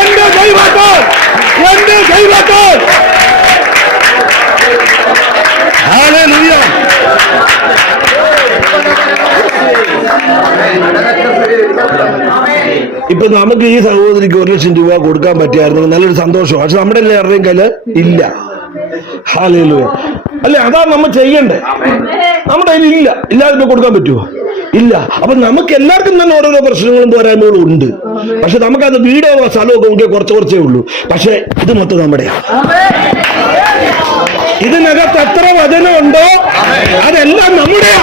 എന്റെ ദൈവത്താൽ, എന്റെ ദൈവത്താൽ. ഹല്ലേലൂയ! ഇപ്പൊ നമുക്ക് ഈ സഹോദരിക്ക് 1 ലക്ഷം രൂപ കൊടുക്കാൻ പറ്റിയായിരുന്നു, നല്ലൊരു സന്തോഷം. പക്ഷെ നമ്മുടെ എല്ലാവരുടെയും കയ്യില് ഇല്ല. ഹല്ലേലൂയ! അല്ലെ, അതാണ് നമ്മൾ ചെയ്യണ്ടേ. നമ്മുടെ കയ്യിൽ ഇല്ല, ഇല്ലാതെ കൊടുക്കാൻ പറ്റുമോ? ഇല്ല. അപ്പൊ നമുക്ക് എല്ലാവർക്കും തന്നെ ഓരോരോ പ്രശ്നങ്ങളും പോരായ്മകളും ഉണ്ട്. പക്ഷെ നമുക്കത് വീടോ സ്ഥലമൊക്കെ നോക്കിയാൽ കുറച്ചേ ഉള്ളൂ. പക്ഷെ ഇത് മൊത്തം നമ്മുടെയാ. ഇതിനകത്ത് എത്ര വചനമുണ്ടോ അതെല്ലാം നമ്മുടെയാ.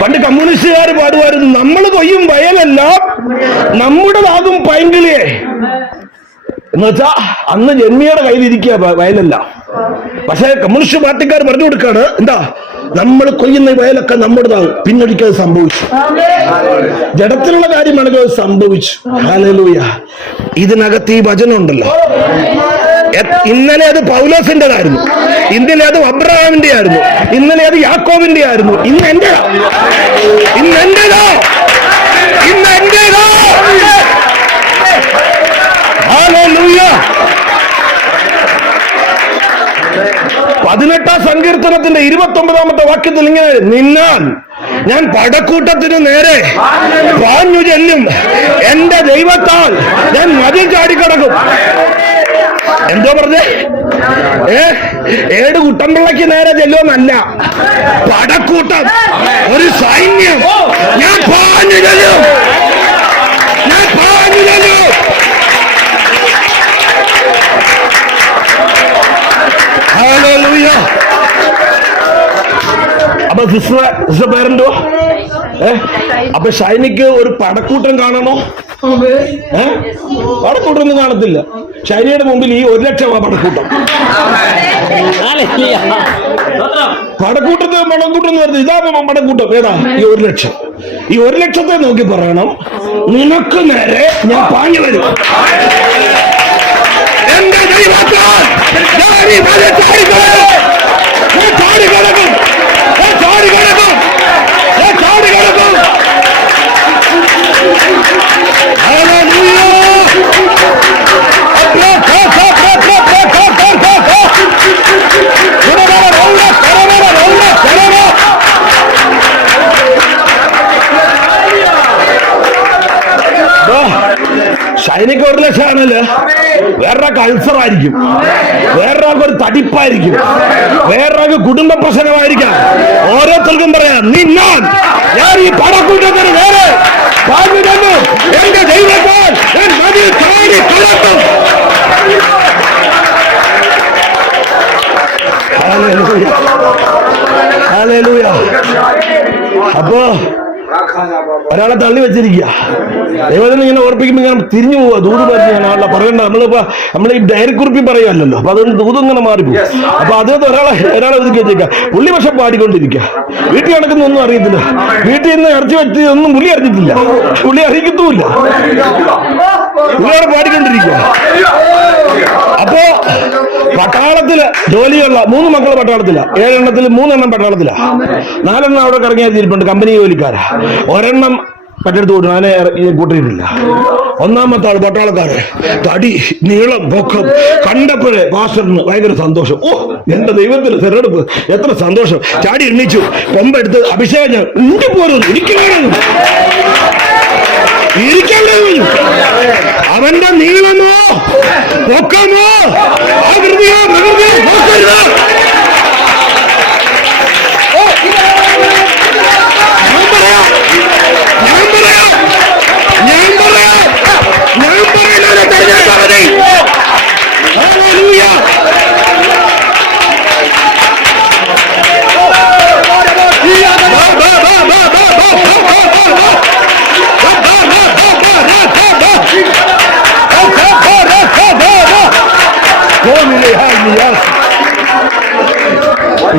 പണ്ട് കമ്മ്യൂണിസ്റ്റുകാർ പാടുമായിരുന്നു, നമ്മൾ കൊയ്യും വയലെല്ലാം നമ്മുടേതാകും പൈങ്കിളിയെ. എന്ന് വെച്ചാ അന്ന് ജന്മിയുടെ കയ്യിലിരിക്കുക വയലല്ല. പക്ഷെ കമ്മ്യൂണിസ്റ്റ് പാർട്ടിക്കാർ പറഞ്ഞു കൊടുക്കാണ്, എന്താ, നമ്മൾ കൊയ്യുന്ന വയലൊക്കെ നമ്മുടേതാകും. പിന്നൊരിക്കൽ അത് സംഭവിച്ചു. ജഡത്തിലുള്ള കാര്യമാണെങ്കിൽ അത് സംഭവിച്ചു. ഹല്ലേലൂയ! ഇതിനകത്ത് ഈ വചനം ഉണ്ടല്ലോ. ഇന്നലെ അത് പൗലോസിന്റേതായിരുന്നു, ഇന്നലെ അത് അബ്രഹാമിന്റെ ആയിരുന്നു, ഇന്നലെ അത് യാക്കോബിന്റെ ആയിരുന്നു. ഇന്ന് എന്റേതാ, ഇന്ന് എന്റേതാ, ഇന്ന് എന്റേതാ. ഹല്ലേലൂയ! 18ാം സങ്കീർത്തനത്തിന്റെ 29ാമത്തെ വാക്യത്തിൽ ഇങ്ങനെ, നിന്നാൽ ഞാൻ പടക്കൂട്ടത്തിന് നേരെ പാഞ്ഞു ചെല്ലും, എന്റെ ദൈവത്താൽ ഞാൻ മതിൽ ചാടിക്കടക്കും. എന്തോ പറഞ്ഞേ? 7 കുട്ടമ്പിള്ളക്ക് നേരെ ചെല്ലുമെന്നല്ല, പടക്കൂട്ടം, ഒരു സൈന്യം. ഞാൻ പാഞ്ഞു ചെല്ലും, ഞാൻ പാഞ്ഞു ചെല്ലും. ഹല്ലേലൂയ! അപ്പൊ സിസ്റ്റർ പേരെന്തോ? അപ്പൊ ഷൈനിക്ക് ഒരു പടക്കൂട്ടം കാണണോ? പടക്കൂട്ടൊന്നും കാണത്തില്ല. ഷൈനിയുടെ മുമ്പിൽ ഈ 1 ലക്ഷമാ പടക്കൂട്ടം. പടക്കൂട്ടത്തെ പടക്കൂട്ടം എന്ന് പറഞ്ഞത് ഇതാ പടക്കൂട്ടം. ഏതാ ഈ 1 ലക്ഷം? ഈ 1 ലക്ഷത്തെ നോക്കി പറയണം, നിനക്ക് നേരെ ഞാൻ പാഞ്ഞു വരും. എന്റെ ദൈവത്താൽ ഞാൻ ഈ മല ചാടിക്കിടക്കും, ഞാൻ ചാടിക്കിടക്കും, ഞാൻ ചാടിക്കിടക്കും, ഞാൻ ചാടിക്കിടക്കും. ഹല്ലേലൂയ! ഷൈനിക്ക് 1 ലക്ഷം ആണല്ലോ, വേറൊരാൾക്ക് അൾസറായിരിക്കും, വേറൊരാൾക്ക് ഒരു തടിപ്പായിരിക്കും, വേറൊരാൾക്ക് കുടുംബ പ്രശ്നമായിരിക്കാം. ഓരോരുത്തർക്കും പറയാം, നിന്നാൽ ഞാൻ ഈ പടക്കൂട്ടത്തിന് നേരെ പാഞ്ഞു ചെല്ലും, എന്റെ ദൈവത്താൽ ഞാൻ മതിൽ ചാടി കടക്കും. ഹല്ലേലൂയ! ഹല്ലേലൂയ! അപ്പോ ഒരാളെ തള്ളി വെച്ചിരിക്കുക. ദൈവത്തിന് ഇങ്ങനെ ഓർപ്പിക്കുമ്പോൾ ഇങ്ങനെ തിരിഞ്ഞു പോവുക, ദൂത് പറഞ്ഞാണല്ലോ പറയണ്ട. നമ്മൾ ഈ ഡയറിക്കുറിപ്പി പറയുമല്ലോ, അപ്പൊ അതുകൊണ്ട് ദൂത് ഇങ്ങനെ മാറിപ്പോകും. അപ്പൊ അതിനകത്ത് ഒരാളെ ഒതുക്കി വെച്ചേക്കുക. പുള്ളി പക്ഷെ പാടിക്കൊണ്ടിരിക്കുക, വീട്ടിൽ നടക്കുന്ന ഒന്നും അറിയത്തില്ല. വീട്ടിൽ നിന്ന് ഇറച്ചി വെച്ച് ഒന്നും പുള്ളി അറിഞ്ഞിട്ടില്ല, പുള്ളി അറിയിക്കത്തുമില്ല. പുള്ളിയോടെ പാടിക്കൊണ്ടിരിക്കുക. അപ്പോ പട്ടാളത്തില് ജോലിയുള്ള 3 മക്കൾ പട്ടാളത്തില, 7 എണ്ണത്തിൽ 3 എണ്ണം പട്ടാളത്തില, 4 എണ്ണം അവിടെ കറങ്ങിയാതിരിപ്പുണ്ട്, കമ്പനി ജോലിക്കാരാ. ഒരെണ്ണം മറ്റടുത്ത് കൂട്ടും, അതിനെ കൂട്ടിയിട്ടില്ല. 1ാമത്തെ ആള് പട്ടാളക്കാര്, തടി, നീളം, പൊക്കം. കണ്ടപ്പോഴേ പാസ്റ്ററിന് ഭയങ്കര സന്തോഷം. ഓ, എന്റെ ദൈവത്തിന്റെ തെരഞ്ഞെടുപ്പ്, എത്ര സന്തോഷം. ചാടി എണ്ണിച്ചു, കൊമ്പെടുത്ത് അഭിഷേകം, ഞാൻ പോരും, ഇരിക്കണേ പറഞ്ഞു. അവന്റെ നീളമോ പൊക്കമോ ആകൃതിയോ പ്രകൃതിയോ നോക്കരുത്.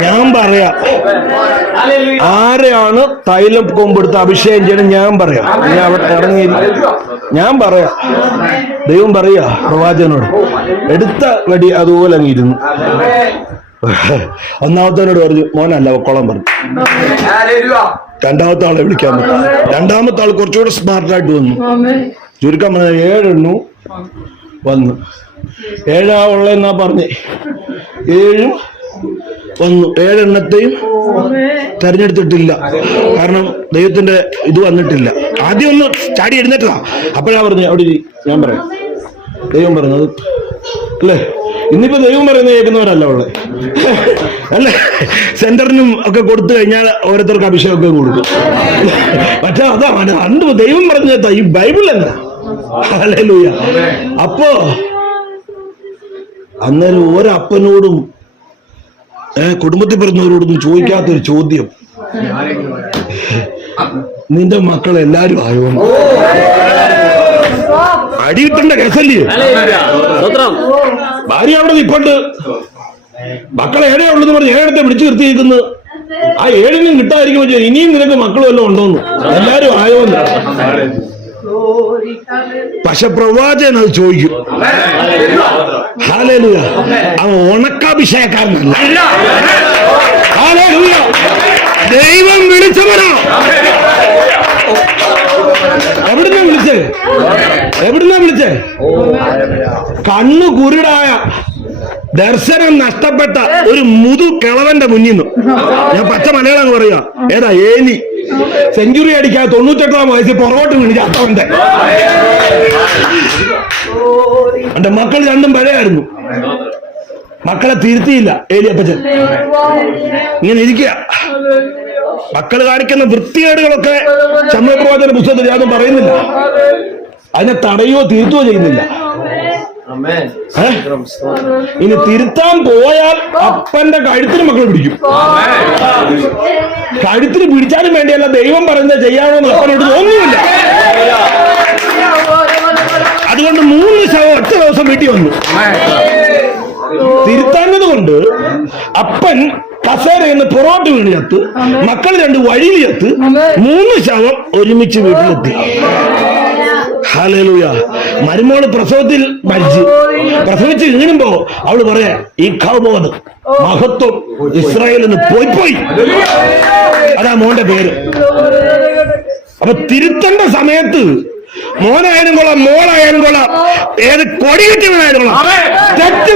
ഞാൻ പറയാം ആരെയാണ് തൈലം കൊമ്പെടുത്ത് അഭിഷേകം ചെയ്യണം. ഞാൻ പറയാം. നീ അവിടെ ഇറങ്ങി. ഞാൻ പറയാം. ദൈവം പറയാ പ്രവാചകനോട്, എടുത്ത വടി അതുപോലെ അങ്ങിരുന്നു. ഒന്നാമത്തവനോട് പറഞ്ഞു മോനല്ല പൊക്കോളം പറഞ്ഞു. രണ്ടാമത്തെ ആളെ വിളിക്കാൻ പറ്റും. രണ്ടാമത്തെ ആൾ കുറച്ചുകൂടെ സ്മാർട്ടായിട്ട് വന്നു. ചുരുക്കം പറഞ്ഞ 7 എണ്ണു വന്നു. 7 ഉള്ളെന്നാ പറഞ്ഞേ. 7 വന്നു. 7 എണ്ണത്തെയും തെരഞ്ഞെടുത്തിട്ടില്ല. കാരണം ദൈവത്തിന്റെ ഇത് വന്നിട്ടില്ല. ആദ്യം ഒന്ന് ചാടി എഴുന്നേറ്റതാ. അപ്പോഴാ പറഞ്ഞു അവിടെ ഞാൻ പറയാം. ദൈവം പറഞ്ഞത് അല്ലേ? ഇന്നിപ്പോ ദൈവം പറയുന്നത് കേൾക്കുന്നവരല്ല ഉള്ളത് അല്ലേ? സെന്ററിനും ഒക്കെ കൊടുത്തു കഴിഞ്ഞാൽ ഓരോരുത്തർക്ക് അഭിഷേകമൊക്കെ കൊടുക്കും. പക്ഷെ അതാ അന്ന് ദൈവം പറഞ്ഞ ഈ ബൈബിൾ എന്താ? ഹല്ലേലൂയ. അപ്പോ അന്നേരം ഒരപ്പനോടും കുടുംബത്തിൽ പറഞ്ഞവരോടൊന്നും ചോദിക്കാത്തൊരു ചോദ്യം, നിന്റെ മക്കളെല്ലാരും ആയോ? അടിയിട്ടേണ്ട കേസല്ലേ? ഭാര്യ അവിടെ നിൽപ്പുണ്ട്. മക്കളെ 7 ഉള്ളെന്ന് പറഞ്ഞ് 7 വിളിച്ചു നിർത്തിയിരിക്കുന്നു. ആ 7 കിട്ടാതിരിക്കുമ്പോ ഇനിയും നിനക്ക് മക്കളും എല്ലാം ഉണ്ടോന്ന്, എല്ലാരും ആയോന്ന്. പക്ഷെ പ്രവാചകൻ അത് ചോദിക്കും. ഹല്ലേലൂയ. അവൻ ഉണക്കാഭിഷേകക്കാരനല്ല. ഹല്ലേലൂയ. ദൈവം വിളിച്ചവനാ. എവിടുന്നാ വിളിച്ചേ? എവിടുന്നാ വിളിച്ചേ? കണ്ണു കുരുടായ ദർശനം നഷ്ടപ്പെട്ട ഒരു മുതു കിളവന്റെ മുന്നിൽ നിന്ന്. ഞാൻ പച്ച മലയാളം പറയാ. ഏതാ? ഏലി. സെഞ്ചുറി അടിക്കാതെ 98-ാം വയസ്സിൽ പുറകോട്ട് വീണ് ചത്തവന്റെ. എന്റെ മക്കൾ രണ്ടും പഴയായിരുന്നു. മക്കളെ തിരുത്തിയില്ല ഏലിയപ്പച്ചൻ. ഇങ്ങനെ ഇരിക്കുക. മക്കൾ കാണിക്കുന്ന വൃത്തികേടുകളൊക്കെ ശമൂവേൽ പ്രവാചകന്റെ പുസ്തകത്തിൽ യാതൊന്നും പറയുന്നില്ല. അതിനെ തടയോ തിരുത്തുകയോ ചെയ്യുന്നില്ല. ഇനി തിരുത്താൻ പോയാൽ അപ്പന്റെ കഴുത്തിന് മക്കൾ പിടിക്കും. കഴുത്തിന് പിടിച്ചാലും വേണ്ടിയല്ല ദൈവം പറയുന്നത് ചെയ്യാമെന്ന് അപ്പനോട് തോന്നുന്നില്ല. അതുകൊണ്ട് 3 ശവം ഒറ്റ ദിവസം വീട്ടിൽ വന്നു. തിരുത്താഞ്ഞത് കൊണ്ട് അപ്പൻ കസേരയെന്ന് പുറോട്ട് വീണ് ചത്ത്, മക്കൾ 2 വഴിയിൽ ചത്ത്, 3 ശവം ഒരുമിച്ച് വീട്ടിലെത്തി. ഹല്ലേലൂയ. മരുമോള് പ്രസവത്തിൽ മരിച്ച് പ്രസവിച്ച് വീണുമ്പോ അവള് പറയാ, ഈ കൗമോദ് മഹത്വം ഇസ്രായേലിന് പോയി. അതാ മോന്റെ പേര്. അപ്പൊ തിരുത്തേണ്ട സമയത്ത് മോനായാലും കൊള്ളാം, മോളായാലും കൊള്ളാം, ഏത് കൊടി കിട്ടിയവനായാലും കൊള്ളാം, തെറ്റ്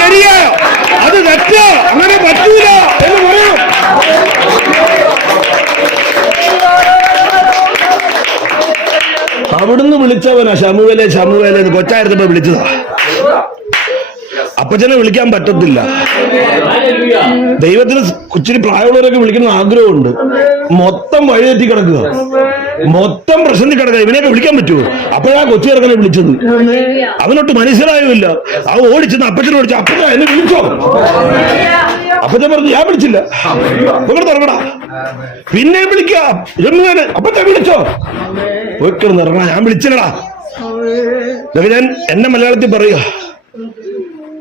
ശരിയാ, അത് തെറ്റ്, അങ്ങനെ പറ്റൂല എന്ന് പറയണം. അവിടുന്ന് വിളിച്ചവനാ ശമൂവേലെ കൊച്ചായിരുന്നപ്പോ വിളിച്ചതാ. അപ്പച്ചനെ വിളിക്കാൻ പറ്റത്തില്ല. ദൈവത്തിന് കൊച്ചിന് പ്രായമുള്ളവരൊക്കെ വിളിക്കുന്ന ആഗ്രഹമുണ്ട്. മൊത്തം വഴിതെറ്റി കിടക്കുക, മൊത്തം പ്രശ്നത്തിൽ കിടക്കുക. ഇവനെയൊക്കെ വിളിക്കാൻ പറ്റുമോ? അപ്പോഴാ കൊച്ചു ചെറുക്കനെ വിളിച്ചത്. അവനൊട്ട് മനസ്സിലായുമില്ല. അവ ഓടിച്ചെന്ന് അപ്പച്ചനെ വിളിച്ചു. അപ്പച്ച എന്നെ വിളിച്ചോ? അപ്പച്ചൻ പറഞ്ഞു ഞാൻ വിളിച്ചില്ല, ഇവിടെ തുറങ്ങടാ. പിന്നെ വിളിക്കാം. അപ്പച്ച വിളിച്ചോ? പോയിക്കിടന്ന് ഇറങ്ങാ, ഞാൻ വിളിച്ചില്ലടാ. ഞാൻ എന്നെ മലയാളത്തിൽ പറയുക.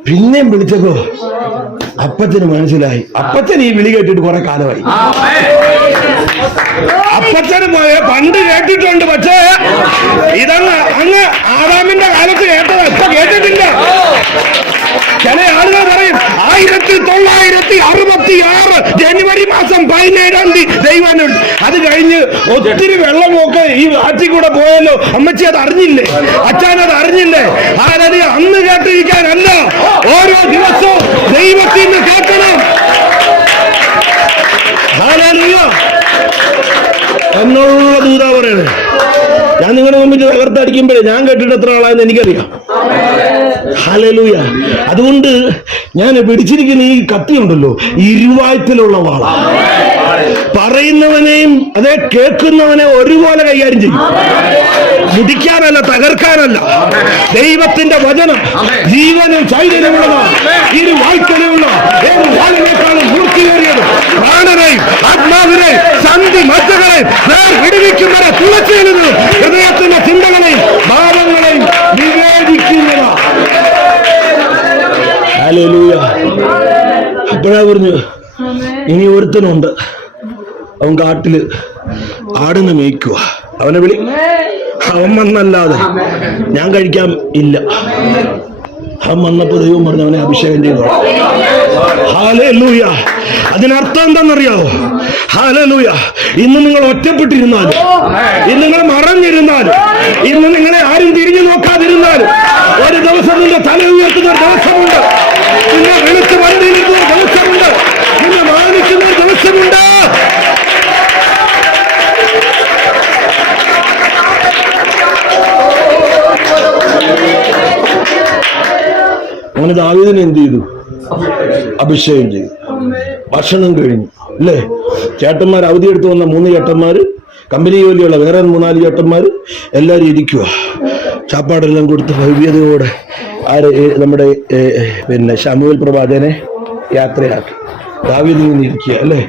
പിന്നെയും വിളിച്ചപ്പോ അപ്പച്ചന് മനസ്സിലായി. അപ്പച്ചൻ ഈ വിളി കേട്ടിട്ട് കുറെ കാലമായി. അപ്പച്ചന് പോയ പണ്ട് കേട്ടിട്ടുണ്ട്, പക്ഷേ ഇതങ്ങ് ആദാമിന്റെ കാലത്ത് കേട്ടത് ഇപ്പൊ കേട്ടിട്ടില്ല. ചില ആളുകൾ പറയും 1966 ജനുവരി മാസം 17-ാം തീയതി ദൈവം. അത് കഴിഞ്ഞ് ഒത്തിരി വെള്ളമൊക്കെ ഈ ആറ്റിൽ കൂടെ പോയല്ലോ. അമ്മച്ചി അത് അറിഞ്ഞില്ലേ? അച്ഛൻ അത് അറിഞ്ഞില്ലേ? ആരത് അന്ന് കേട്ടിരിക്കാനല്ല, ഓരോ ദിവസവും ദൈവത്തിൽ നിന്ന് കേൾക്കണം. ഹല്ലേലൂയ എന്നുള്ള ദൂതാ പറയണേ. ഞാൻ നിങ്ങളുടെ മുമ്പിൽ തകർത്തടിക്കുമ്പോഴേ ഞാൻ കേട്ടിട്ട് എത്ര ആളായെന്ന് എനിക്കറിയാം. ഹല്ലേലൂയ. അതുകൊണ്ട് ഞാൻ പിടിച്ചിരിക്കുന്ന ഈ കത്തിയുണ്ടല്ലോ, ഇരുവായ്പിലുള്ള വാള. പറയുന്നവനെയും അതേ കേൾക്കുന്നവനെ ഒരുപോലെ കൈകാര്യം ചെയ്യും. മുടിക്കാനല്ല, തകർക്കാനല്ല. ദൈവത്തിന്റെ വചനം ജീവനും ചൈതന്യമുള്ളതാണ്. ഇരുവായ്ക്കലുള്ള ഏത് വാളിനേക്കാളും മൂർത്തിയേറിയത് പ്രാണനെയും ആത്മാവിനെയും സന്ധി മജ്ജകളെയും വിടുവിക്കുന്നവരെ തുളച്ചേരുന്നത് ഹൃദയത്തിന്റെ ചിന്തകളെയും ഭാവങ്ങളെയും വിവേചിക്കുന്നതാണ്. ഹല്ലേലൂയ. അപ്പോഴാ പറഞ്ഞു, ഇനി ഒരുത്തനുണ്ട്, അവൻ കാട്ടില് ആടിനെ മേയ്ക്കുക, അവനെ വിളി. അവൻ വന്നല്ലാതെ ഞാൻ കഴിക്കാൻ ഇല്ല. അവൻ വന്നപ്പോ ദൈവം പറഞ്ഞു അവനെ അഭിഷേകം ചെയ്തു. ഹല്ലേലൂയ. അതിനർത്ഥം എന്താണെന്നറിയാവോ? ഹല്ലേലൂയ. ഇന്ന് നിങ്ങൾ ഒറ്റപ്പെട്ടിരുന്നാലും, ഇന്ന് നിങ്ങൾ മറഞ്ഞിരുന്നാലും, ഇന്ന് നിങ്ങളെ ആരും തിരിഞ്ഞു നോക്കാതിരുന്നാലും, ഒരു ദിവസം നിന്റെ തല ഉയർത്തുന്ന ഒരു ദിവസമുണ്ട്. നിന്നെ വിളിച്ച് വന്നിരിക്കുന്ന ഒരു ദിവസമുണ്ട്. നിന്നെ മാനിക്കുന്ന ഒരു ദിവസമുണ്ട്. അങ്ങനെ ദാവീദിനെ എന്ത് ചെയ്തു? അഭിഷേകം ചെയ്തു. ഭക്ഷണം കഴിഞ്ഞു അല്ലേ? ചേട്ടന്മാർ അവധി എടുത്തു വന്ന 3 ചേട്ടന്മാര്, കമ്പനി ജോലിയുള്ള വേറെ 3-4 ചേട്ടന്മാര് എല്ലാവരും ഇരിക്കുക. ചാപ്പാടെല്ലാം കൊടുത്ത് ഭവ്യതയോടെ നമ്മുടെ ശമൂവേൽ പ്രവാചകനെ യാത്രയാക്കി. ദാവീദ് ഇങ്ങനെ ഇരിക്കുക അല്ലേ?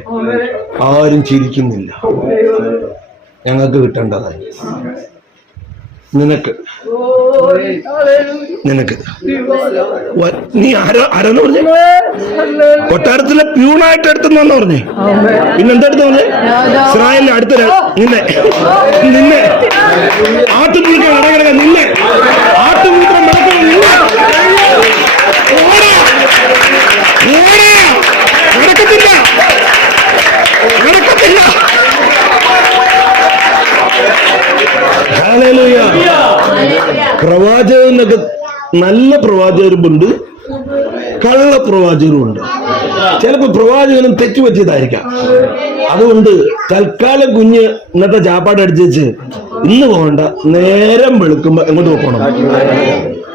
ആരും ചിരിക്കുന്നില്ല. ഞങ്ങൾക്ക് കിട്ടേണ്ടതായി. നിനക്ക് നീ ആരാന്ന് പറഞ്ഞേ? കൊട്ടാരത്തിലെ പ്യൂണായിട്ട് എടുത്തെന്നാന്ന് പറഞ്ഞേ. പിന്നെന്തെടുത്ത് പറഞ്ഞേ? ഇസ്രായേലിലെ അടുത്ത നിന്നെ ആട്ടുപുഴുക്കം ഇടകിടക നിന്നെ ആട്ടുപുഴുക്കം നടക്കത്തില്ല. ഹല്ലേലൂയ. പ്രവാചകനൊക്കെ നല്ല പ്രവാചകരുമുണ്ട്, കള്ള പ്രവാചകരുമുണ്ട്. ചിലപ്പോ പ്രവാചകനും തെറ്റുപറ്റിയതായിരിക്കാം. അതുകൊണ്ട് തൽക്കാലം കുഞ്ഞ് ഇന്നത്തെ ചാപ്പാട് അടിച്ച് ഇന്ന് പോകണ്ട, നേരം വെളുക്കുമ്പോ എങ്ങോട്ട് പോക്കണം?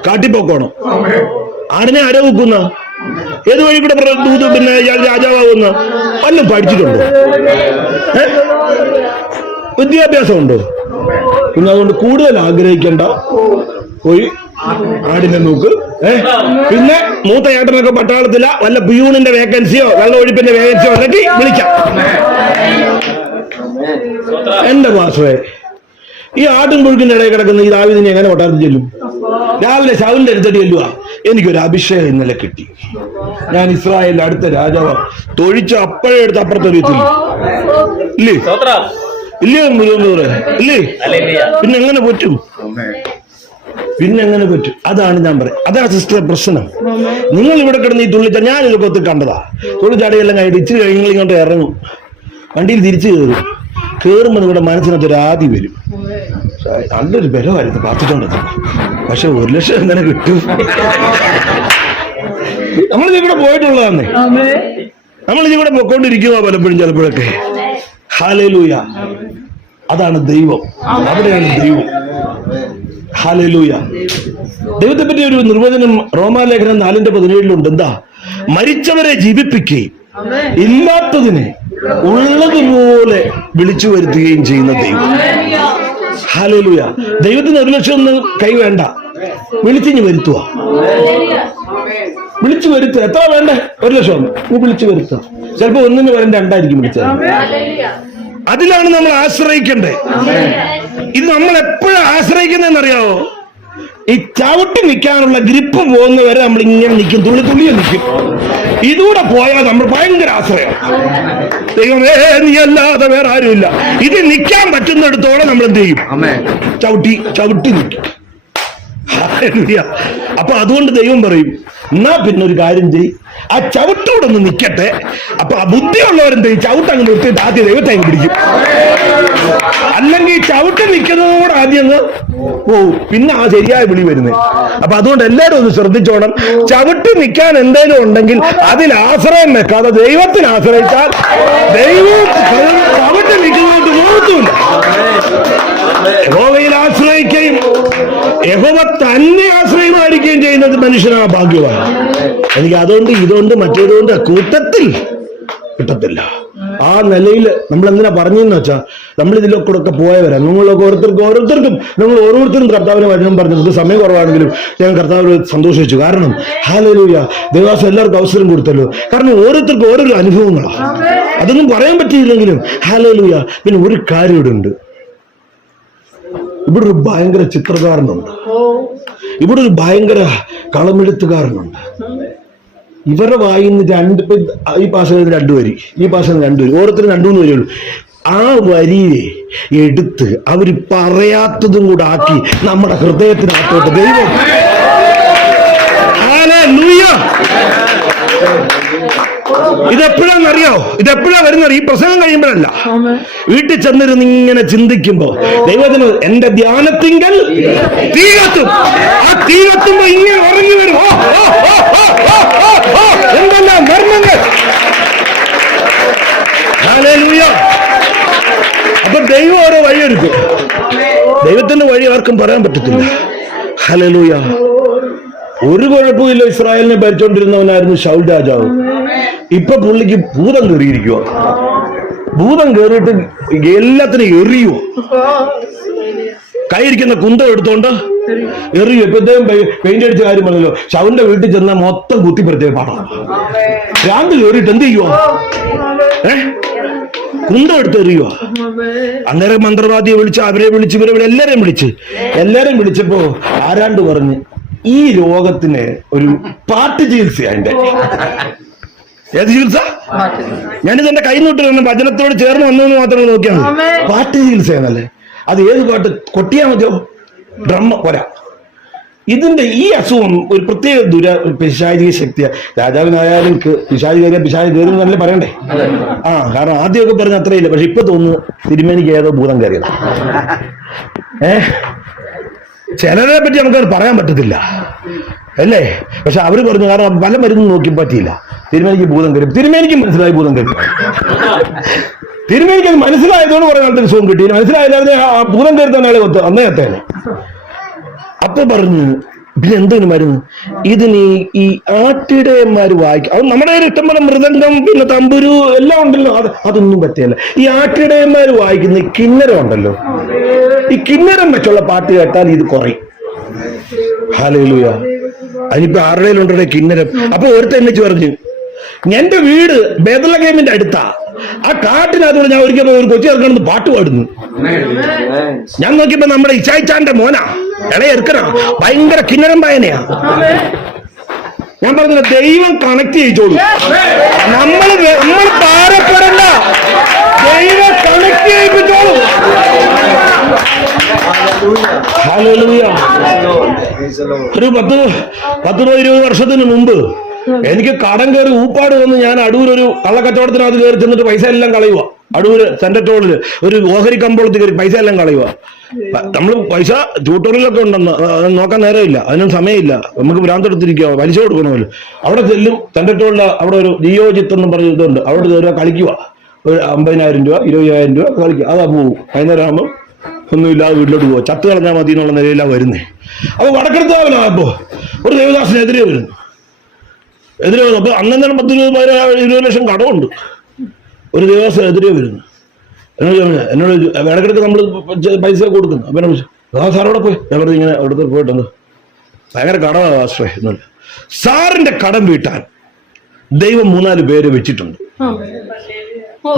കാട്ടിപ്പോക്കണം. ആടിനെ ആരോ വെക്കുന്ന ഏത് വഴി കൂടെ ദൂത് പിന്നെ രാജാവാകുന്ന വല്ലതും പഠിച്ചിട്ടുണ്ടോ? വിദ്യാഭ്യാസം ഉണ്ടോ? പിന്നെ അതുകൊണ്ട് കൂടുതൽ ആഗ്രഹിക്കണ്ട, പോയി ആടിനെ നോക്ക്. പിന്നെ മൂത്ത ഏട്ടനൊക്കെ പട്ടാളത്തില വല്ല പ്യൂണിന്റെ വേക്കൻസിയോ വെള്ള ഒഴിപ്പിന്റെ വേക്കൻസിയോ ഉണ്ടെങ്കിൽ വിളിക്കാം. എന്റെ പാസ്വേ, ഈ ആട്ടും പുഴുക്കിന്റെ ഇടയിൽ കിടക്കുന്ന ഈ ദാവീദിനെ എങ്ങനെ കൊട്ടാരത്തിൽ ചെല്ലും? രാവിലെ ശൗലിന്റെ അടുത്തിട്ട് ചെല്ലുക, എനിക്കൊരു അഭിഷേകം ഇന്നലെ കിട്ടി, ഞാൻ ഇസ്രായേലിന്റെ അടുത്ത രാജാവ്, തൊഴിച്ച് അപ്പഴേ എടുത്ത് അപ്പുറത്തൊരിയത്തില്ല ഇല്ലേ? ഇല്ലേ ഇല്ലേ? പിന്നെ എങ്ങനെ പറ്റും? അതാണ് ഞാൻ പറയും. അതാണ് സിസ്റ്റർ പ്രശ്നം. നിങ്ങൾ ഇവിടെ കിടന്ന് ഈ തുള്ളിച്ച, ഞാൻ ഇതൊക്കെ ഒത്ത് കണ്ടതാ. തുള്ളിച്ചാടിയെല്ലാം കഴിഞ്ഞിട്ട് ഇച്ചിരി കഴിഞ്ഞ് ഇങ്ങോട്ട് ഇറങ്ങും, വണ്ടിയിൽ തിരിച്ചു കയറുമ്പോൾ നിങ്ങളുടെ മനസ്സിനകത്തൊരു ആദി വരും. നല്ലൊരു ബലമായിരുന്നു കാത്തിട്ടുണ്ടത്, പക്ഷെ 1 ലക്ഷം എങ്ങനെ കിട്ടും? നമ്മളിതിവിടെ പോയിട്ടുള്ളതാന്നേ, നമ്മളിതിവിടെ പൊക്കോണ്ടിരിക്കുക പലപ്പോഴും ചിലപ്പോഴൊക്കെ. ഹല്ലേലൂയ. അതാണ് ദൈവം, അവിടെയാണ് ദൈവം. ഹല്ലേലൂയ. ദൈവത്തെ പറ്റി ഒരു നിർവചനം റോമാലേഖനം 4:17 എന്താ? മരിച്ചവരെ ജീവിപ്പിക്കുകയും ഇല്ലാത്തതിനെ ഉള്ളതുപോലെ വിളിച്ചു വരുത്തുകയും ചെയ്യുന്ന ദൈവം. ഹല്ലേലൂയ. ദൈവത്തിന് 1 ലക്ഷം ഒന്നും കൈ വേണ്ട, വിളിച്ചിഞ്ഞ് വരുത്തുക. വിളിച്ചു വരുത്തുക. എത്ര വേണ്ടേ? 1 ലക്ഷം വിളിച്ചു വരുത്തുക. ചിലപ്പോ 1-ന് പകരം 2 വിളിച്ചത്. അതിലാണ് നമ്മൾ ആശ്രയിക്കണ്ടേ. ഇത് നമ്മൾ എപ്പോഴും ആശ്രയിക്കുന്നതെന്നറിയാവോ? ഈ ചവിട്ടി നിൽക്കാനുള്ള ഗ്രിപ്പ് പോകുന്നവരെ നമ്മൾ ഇങ്ങനെ നിൽക്കും, തുള്ളിയെ നിൽക്കും. ഇതൂടെ പോയാൽ നമ്മൾ ഭയങ്കര ആശ്രയം. ദൈവമേ നീ അല്ലാതെ വേറെ ആരുമില്ല. ഇത് നിൽക്കാൻ പറ്റുന്നിടത്തോളം നമ്മൾ എന്ത് ചെയ്യും? ചവിട്ടി നിൽക്കും. അപ്പൊ അതുകൊണ്ട് ദൈവം പറയും, എന്നാ പിന്നെ ഒരു കാര്യം ചെയ്യും, ആ ചവിട്ടോടെ ഒന്ന് നിൽക്കട്ടെ. അപ്പൊ ആ ബുദ്ധിയുള്ളവരെന്ത് ചെയ്യും? ചവിട്ടങ്ങ് നിർത്തിയിട്ട് ആദ്യം ദൈവത്തെ പിടിക്കും. അല്ലെങ്കിൽ ചവിട്ടി നിൽക്കുന്നതോടെ ആദ്യം അങ്ങ് പോവും, പിന്നെ ആ ശരിയായ വിളി വരുന്നത്. അപ്പൊ അതുകൊണ്ട് എല്ലാവരും ഒന്ന് ശ്രദ്ധിച്ചോണം. ചവിട്ടി നിൽക്കാൻ എന്തെങ്കിലും ഉണ്ടെങ്കിൽ അതിൽ ആശ്രയം വെക്കാതെ ദൈവത്തിൽ ആശ്രയിച്ചാൽ ദൈവം ചവിട്ടി നിൽക്കുന്നതുകൊണ്ട് പോകത്തുമില്ല. യഹോവയിൽ മനുഷ്യനാ ഭാഗ്യവാൻ. എനിക്ക് അതുകൊണ്ട് ഇതുകൊണ്ട് മറ്റേതുകൊണ്ട് കൂട്ടത്തിൽ കിട്ടത്തില്ല. ആ നിലയിൽ നമ്മൾ എന്തിനാ പറഞ്ഞെന്ന് വെച്ചാൽ, നമ്മൾ ഇതിലൊക്കെ ഒക്കെ പോയവരാ. നിങ്ങളൊക്കെ ഓരോരുത്തർക്കും നിങ്ങൾ ഓരോരുത്തരും കർത്താവിനെ വചനം പറഞ്ഞു. നമുക്ക് സമയം കുറവാണെങ്കിലും ഞാൻ കർത്താവിനെ സന്തോഷിച്ചു. കാരണം ഹല്ലേലൂയ, ദേവാസം എല്ലാവർക്കും അവസരം കൊടുത്തല്ലോ. കാരണം ഓരോരുത്തർക്കും ഓരോരോ അനുഭവങ്ങളാണ്. അതൊന്നും പറയാൻ പറ്റിയില്ലെങ്കിലും ഹല്ലേലൂയ. പിന്നെ ഒരു കാര്യം ഇവിടെ ഉണ്ട്. ഇവിടെ ഒരു ഭയങ്കര ചിത്രകാരനുണ്ട്, ഇവിടെ ഒരു ഭയങ്കര കളമെഴുത്തുകാരനുണ്ട്. ഇവരുടെ വായിന്ന് ഈ ഭാഷയിൽ 2 വരി, ഈ ഭാഷയിൽ 2 വരി, ഓരോരുത്തരും 2-3 വരിയുള്ളൂ. ആ വരിയെ എടുത്ത് അവര് പറയാത്തതും കൂടെ ആക്കി നമ്മുടെ ഹൃദയത്തിനകത്തോട്ട് ദൈവം. ഹല്ലേലൂയ. ഇതെപ്പോഴാണെന്നറിയോ? ഇതെപ്പോഴാ വരുന്നത്? ഈ പ്രസംഗം കഴിയുമ്പോഴല്ല, വീട്ടിൽ ചെന്നിരുന്ന് ഇങ്ങനെ ചിന്തിക്കുമ്പോ ദൈവത്തിന് എന്റെ ധ്യാനത്തിങ്കൽ തീ കത്തും. ആ തീ കത്തുമ്പോ ഇങ്ങനെ ഉറങ്ങി വരും. എന്തെല്ലാം മർമ്മങ്ങൾ. ഹല്ലേലൂയ. അപ്പൊ ദൈവം ഓരോ വഴിയെടുക്കും. ദൈവത്തിന്റെ വഴി ആർക്കും പറയാൻ പറ്റത്തില്ല. ഹല്ലേലൂയ. ഒരു കുഴപ്പമില്ല. ഇസ്രായേലിനെ ഭരിച്ചോണ്ടിരുന്നവനായിരുന്നു ശൗൽ രാജാവ്. ഇപ്പൊ പുള്ളിക്ക് ഭൂതം കയറിയിരിക്കുക. ഭൂതം കയറിയിട്ട് എല്ലാത്തിനും എറിയുവോ. കൈയിരിക്കുന്ന കുന്തം എടുത്തോണ്ട് എറിയോ. ഇപ്പത്തേക്കും പെയിന്റ് അടിച്ച കാര്യം പറഞ്ഞല്ലോ. ശൗലിന്റെ വീട്ടിൽ ചെന്നാൽ മൊത്തം കുത്തിപ്പറിച്ച പാടാണ്. ഭ്രാന്ത് കയറിയിട്ട് എന്ത് ചെയ്യുവോ? കുന്തം എടുത്ത് എറിയുക. അന്നേരം മന്ത്രവാദിയെ വിളിച്ച് അവരെ വിളിച്ച് ഇവരെ എല്ലാരെയും വിളിച്ചപ്പോ ആരാണ്ട് പറഞ്ഞ്, ഈ രോഗത്തിന് ഒരു പാട്ട് ചികിത്സ. അതിന്റെ ഏത് ചികിത്സ? ഞാനിത് എന്റെ കൈ നോട്ട് ഭജനത്തോട് ചേർന്ന് വന്നതെന്ന് മാത്രമേ നോക്കിയാൽ മതി. പാട്ട് ചികിത്സയെന്നല്ലേ. അത് ഏത് പാട്ട് കൊട്ടിയാ മതിയോ? ഡ്രം പോരാ. ഇതിന്റെ ഈ അസുഖം ഒരു പ്രത്യേക പിശാചിക ശക്തിയാ. രാജാവിനായാലും പിശാചി കയറും എന്നല്ലേ പറയണ്ടേ? കാരണം ആദ്യമൊക്കെ പറഞ്ഞ അത്രയില്ല. പക്ഷെ ഇപ്പൊ തോന്നുന്നു തിരുമേനിക്ക് ഏതോ ഭൂതം കയറിയത്. ചിലരെ പറ്റി നമുക്കത് പറയാൻ പറ്റത്തില്ല അല്ലേ? പക്ഷെ അവര് പറഞ്ഞു, കാരണം പല മരുന്നും നോക്കി പറ്റിയില്ല. തിരുമേനിക്ക് ഭൂതം കയറി. തിരുമേനിക്ക് മനസ്സിലായി ഭൂതം കയറി. തിരുമേനിക്ക് അത് മനസ്സിലായതുകൊണ്ട് കുറെ കാലത്തിന് സുഖം കിട്ടി. മനസ്സിലായില്ലായിരുന്നു ആ ഭൂതം കയറി തന്നെ ആളെ അന്നേ എത്തേനെ. അപ്പൊ പറഞ്ഞു, പിന്നെ എന്തിനു മരുന്ന്? ഇതിന് ഈ ആട്ടിടയന്മാര് വായിക്കും. അത് നമ്മുടെ കയ്യിൽ ഇഷ്ടംപോലെ മൃദംഗം പിന്നെ തമ്പുരു എല്ലാം ഉണ്ടല്ലോ. അതൊന്നും പറ്റിയല്ല. ഈ ആട്ടിടയന്മാര് വായിക്കുന്ന ഈ കിന്നരം ഉണ്ടല്ലോ, ഈ കിന്നരം വെച്ചുള്ള പാട്ട് കേട്ടാൽ ഇത് കുറയും. ഹല്ലേലൂയ. അതിനിപ്പോ ആരുടെയിലുണ്ടോ കിന്നരം? അപ്പൊ ഒരുത്തൻ എന്നെ പറഞ്ഞു, എന്റെ വീട് ബേത്ലഹേമിന്റെ അടുത്താ. ആ കാട്ടിനകത്തോടെ ഞാൻ ഒരിക്കൽ ഒരു കൊച്ചു ചേർക്കണമെന്ന് പാട്ട് പാടുന്നു. ഞാൻ നോക്കിയപ്പോ നമ്മുടെ ഇച്ചായിച്ചാന്റെ മോനാ, ഇളയെറുക്കനാ, ഭയങ്കര കിന്നരം വായനയാ. ഞാൻ പറഞ്ഞില്ല, ദൈവം കണക്ട് ചെയ്യിച്ചോളൂ. നമ്മൾ ഭാരപ്പെടണ്ട, ദൈവം കണക്ട് ചെയ്യിപ്പിച്ചോളൂ. ഹല്ലേലൂയ. ഒരു 10-20 വർഷത്തിന് മുമ്പ് എനിക്ക് കടം കയറി ഊപ്പാട് വന്ന് ഞാൻ അടൂരൊരു കള്ളക്കച്ചവടത്തിനകത്ത് കയറി ചെന്നിട്ട് പൈസ എല്ലാം കളയുക. അടൂര് സെന്റർ റോഡില് ഒരു ഓഹരി കമ്പോളത്തിൽ കയറി പൈസ എല്ലാം കളയുക. നമ്മൾ പൈസ ട്യൂട്ടോറിയലൊക്കെ ഉണ്ടെന്ന് നോക്കാൻ നേരമില്ല, അതിനും സമയമില്ല. നമുക്ക് ഭ്രാന്തെടുത്തിരിക്കുക, പലിശ കൊടുക്കണമല്ലോ. അവിടെ ചെല്ലും. സെന്റർ റോഡിൽ അവിടെ ഒരു ജിയോജിത്ത് എന്ന് പറഞ്ഞ ഇതുണ്ട്. അവിടെ കയറുക, കളിക്കുക. ഒരു 50,000 രൂപ 20,000 രൂപ കളിക്കുക. അതാ പോവും. വൈകുന്നേരം ആകുമ്പോൾ ഒന്നുമില്ലാതെ വീട്ടിലോട്ട് പോവാ. ചത്ത് കളഞ്ഞാൽ മതി എന്നുള്ള നിലയിലാണ് വരുന്നേ. അപ്പൊ വടക്കെടുത്താവനപ്പോ ഒരു ദേവദാസിനെതിരെ വരുന്നു. അപ്പൊ അന്നേരം 10-20 ലക്ഷം കടമുണ്ട്. ഒരു ദേവദാസം എതിരെ വരുന്നു. എന്നോട് ഇടക്കിടക്ക് നമ്മൾ പൈസ കൊടുക്കുന്നു. അപ്പൊ എന്നെ സാറവിടെ പോയി. ഞാൻ പറഞ്ഞു, ഇങ്ങനെ അവിടുത്തെ പോയിട്ടുണ്ട്, ഭയങ്കര കടമാണ് ആശ്രയം എന്നല്ല. സാറിന്റെ കടം വീട്ടാൻ ദൈവം 3-4 പേര് വെച്ചിട്ടുണ്ട്.